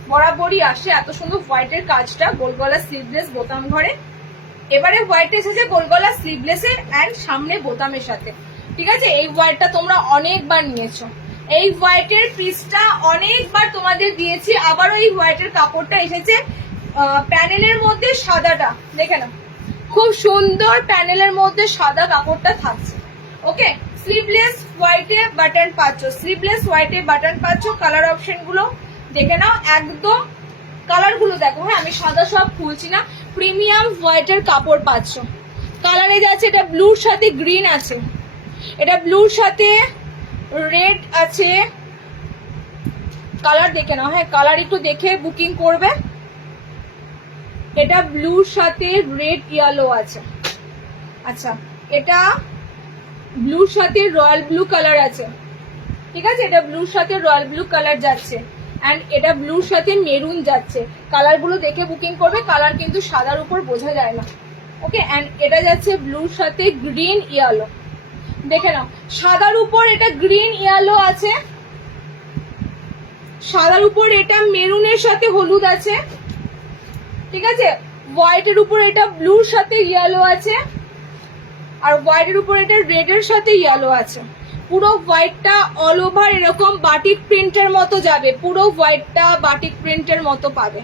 বরাবরই আসে, এত সুন্দর হোয়াইটের কাজটা, গোলগলা স্লিভলেস বোতাম ঘরে। এবারে হোয়াইট এসেছে গোলগলা স্লিভলেসে এন্ড সামনে বোতামের সাথে। ঠিক আছে, এই হোয়াইটটা তোমরা অনেকবার নিয়েছো, এই হোয়াইটের পিসটা অনেকবার তোমাদের দিয়েছি। আবারও এই হোয়াইটের কাপড়টা এসেছে প্যানেলের মধ্যে সাদাটা, দেখে নাও, খুব সুন্দর প্যানেলের মধ্যে সাদা কাপড়টা থাকছে। ওকে, স্লিভলেস হোয়াইটে বাটন পাচ্ছ, স্লিভলেস হোয়াইটে বাটন পাচ্ছ। কালার অপশন গুলো দেখে নাও, একদম কালার গুলো দেখো। হ্যাঁ, আমি সাদা সব খুলছি না, প্রিমিয়াম হোয়াইটের কাপড় পাচ্ছ। কালারে যাচ্ছে, এটা ব্লুর সাথে গ্রিন আছে, এটা ব্লুর সাথে রেড আছে। কালার দেখে নাও, হ্যাঁ কালার একটু দেখে বুকিং করবে। এটা ব্লুর সাথে রেড ইয়েলো আছে। আচ্ছা, এটা ব্লুর সাথে রয়্যাল ব্লু কালার আছে। ঠিক আছে, এটা ব্লুর সাথে রয়্যাল ব্লু কালার যাচ্ছে, এন্ড এটা ব্লুর সাথে মেরুন যাচ্ছে। কালার গুলো দেখে বুকিং করবে, কালার কিন্তু সাদার উপর বোঝা যায় না। ওকে, এন্ড এটা যাচ্ছে ব্লুর সাথে গ্রিন ইয়েলো, দেখে নাও। সাদার উপর এটা গ্রিন ইয়েলো আছে, সাদার উপর এটা মেরুনের সাথে হলুদ আছে। ঠিক আছে, হোয়াইটের উপর এটা ব্লুর সাথে ইয়েলো আছে, আর হোয়াইটের উপর এটা রেডের সাথে ইয়েলো আছে। পুরো হোয়াইটটা অল ওভার এরকম বাটিক প্রিন্টের মতো যাবে, পুরো হোয়াইটটা বাটিক প্রিন্টের মতো পাবে,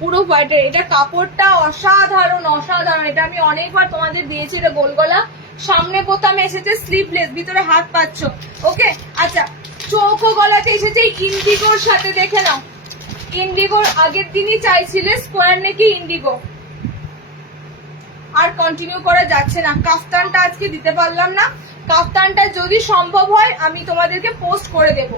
পুরো হোয়াইটের। এটা কাপড়টা অসাধারণ অসাধারণ, এটা আমি অনেকবার তোমাদের দিয়েছি। এটা গোলগলা, সামনে বোতামে এসেছে স্লিভলেস, ভিতরে হাত পাচ্ছ। ওকে, আচ্ছা, চৌকো গলাতে এসেছে ইন্ডিগোর সাথে, দেখে নাও। ইন্ডিগোর আগের দিনই চাইছিলে স্কোয়ার নেকি ইন্ডিগো, আর কন্টিনিউ করা যাচ্ছে না। কাফতানটা আজকে দিতে পারলাম না, কাফতানটা যদি সম্ভব হয় আমি তোমাদেরকে পোস্ট করে দেবো।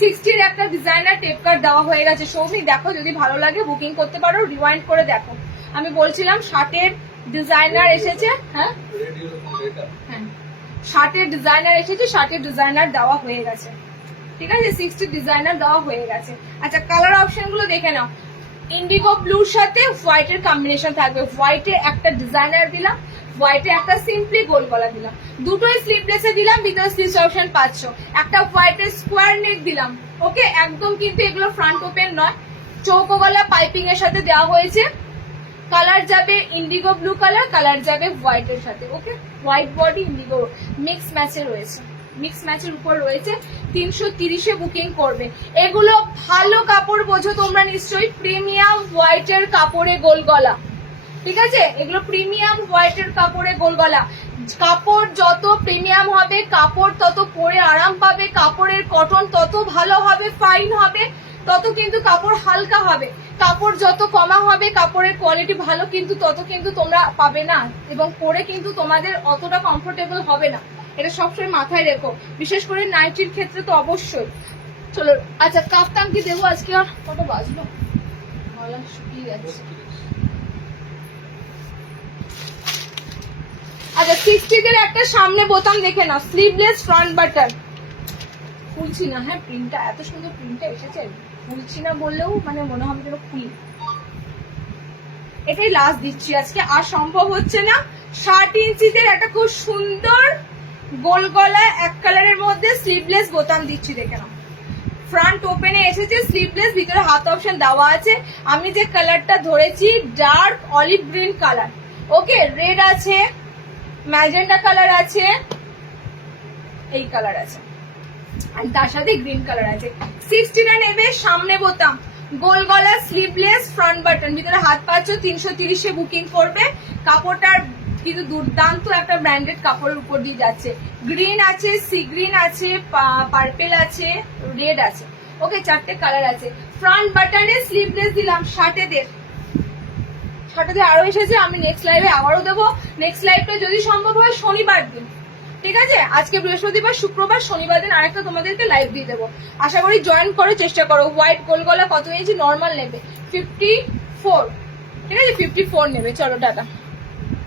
60-র একটা ডিজাইনার টেপ কার্ড দেওয়া হয়ে গেছে। সৌমি দেখো, যদি ভালো লাগে বুকিং করতে পারো, রিওয়াইন্ড করে দেখো। আমি বলছিলাম 60-এর ডিজাইনার এসেছে। হ্যাঁ হ্যাঁ, 60-এর ডিজাইনার এসেছে, 60-এর ডিজাইনার দেওয়া হয়ে গেছে। ঠিক আছে, 60 ডিজাইনার দেওয়া হয়ে গেছে। আচ্ছা, কালার অপশন গুলো দেখে নাও। ইন্ডিগো ব্লুর সাথে হোয়াইটের কম্বিনেশন থাকবে। হোয়াইটে একটা ডিজাইনার দিলাম, হোয়াইটে একটা সিম্পলি গোল গলা দিলাম, দুটোই স্লিভলেসে দিলাম, ভিতরে স্লিভস অপশন পাচ্ছ। একটা হোয়াইটের স্কোয়ার নেক দিলাম। ওকে, একদম কিন্তু এগুলো ফ্রন্ট ওপেন নয়, চৌকো গলা পাইপিং এর সাথে দেওয়া হয়েছে। কালার যাবে ইন্ডিগো ব্লু কালার, কালার যাবে হোয়াইটের সাথে। ওকে, হোয়াইট বডি ইন্ডিগো মিক্স ম্যাচে রয়েছে, মিক্স ম্যাচের উপর রয়েছে। 330-এ বুকিং করবে। এগুলো ভালো কাপড় বোঝো তোমরা নিশ্চয়ই, প্রিমিয়াম হোয়াইটের কাপড়ে গোল গলা। ঠিক আছে, এগুলো প্রিমিয়াম হোয়াইটের কাপড়ে গোল গলা। কাপড় যত প্রিমিয়াম হবে, কাপড় তত পরে আরাম পাবে, কাপড়ের কটন তত ভালো হবে, ফাইন হবে, তত কিন্তু কাপড় হালকা হবে। কাপড় যত কমা হবে, কাপড়ের কোয়ালিটি ভালো, কিন্তু তত কিন্তু তোমরা পাবে না, এবং পরে কিন্তু তোমাদের অতটা কমফোর্টেবল হবে না। এটা সবসময় মাথায় রেখো, বিশেষ করে নাইটির ক্ষেত্রে তো অবশ্যই। চলো, আচ্ছা, কাফতান কি দেবো আজকে? আর কত বাজলো, গলা শুকিয়ে যাচ্ছে। আচ্ছা, 60-এর একটা সামনে বোতাম দেখে নাও, স্লিভলেস ফ্রন্ট বাটন। খুলছি না, হ্যাঁ প্রিন্টটা এত সুন্দর প্রিন্টটা এসেছে, খুলছি না বললেও মানে মনে হবে যেন খুলি। এটাই লাস্ট দিচ্ছি আজকে, আর সম্ভব হচ্ছে না। 60 ইঞ্চিতে একটা খুব সুন্দর গোল গলা এক কালারের মধ্যে স্লিভলেস বোতাম দিচ্ছি, দেখে নাও। ফ্রন্ট ওপেনে এসেছে, স্লিভলেস, ভিতরে হাত অপশন দেওয়া আছে। আমি যে কালারটা ধরেছি ডার্ক অলিভ গ্রিন কালার, ওকে, রেড আছে, ম্যাজেন্ডা কালার আছে, এই কালার আছে, আর তার সাথে গ্রিন কালার আছে। 69 নেবে, সামনে বোতাম, গোল গলা, স্লিভলেস, ফ্রন্ট বাটন, ভিতরে হাত পাচ্ছ। 330-এ বুকিং করবে। কাপড়টার কিন্তু দুর্দান্ত একটা ব্র্যান্ডেড কাপড়ের উপর দিয়ে যাচ্ছে। গ্রিন আছে, সি গ্রিন আছে, পার্পেল আছে, রেড আছে, ওকে, 4টে কালার আছে। ফ্রন্ট বাটনে স্লিভলেস দিলাম। 60 আরো এসেছে, আমি নেক্সট লাইভে আবারও দেবো। নেক্সট লাইভটা যদি সম্ভব হয় শনিবার দিন, ঠিক আছে? আজকে বৃহস্পতিবার, শুক্রবার, শনিবার দিন আরেকটা তোমাদেরকে লাইভ দিয়ে দেবো। আশা করি জয়েন করে চেষ্টা করো। হোয়াইট গোল গলা কত ইঞ্চি? নর্মাল নেবে 54, ঠিক আছে? 54 নেবে। চলো টাটা।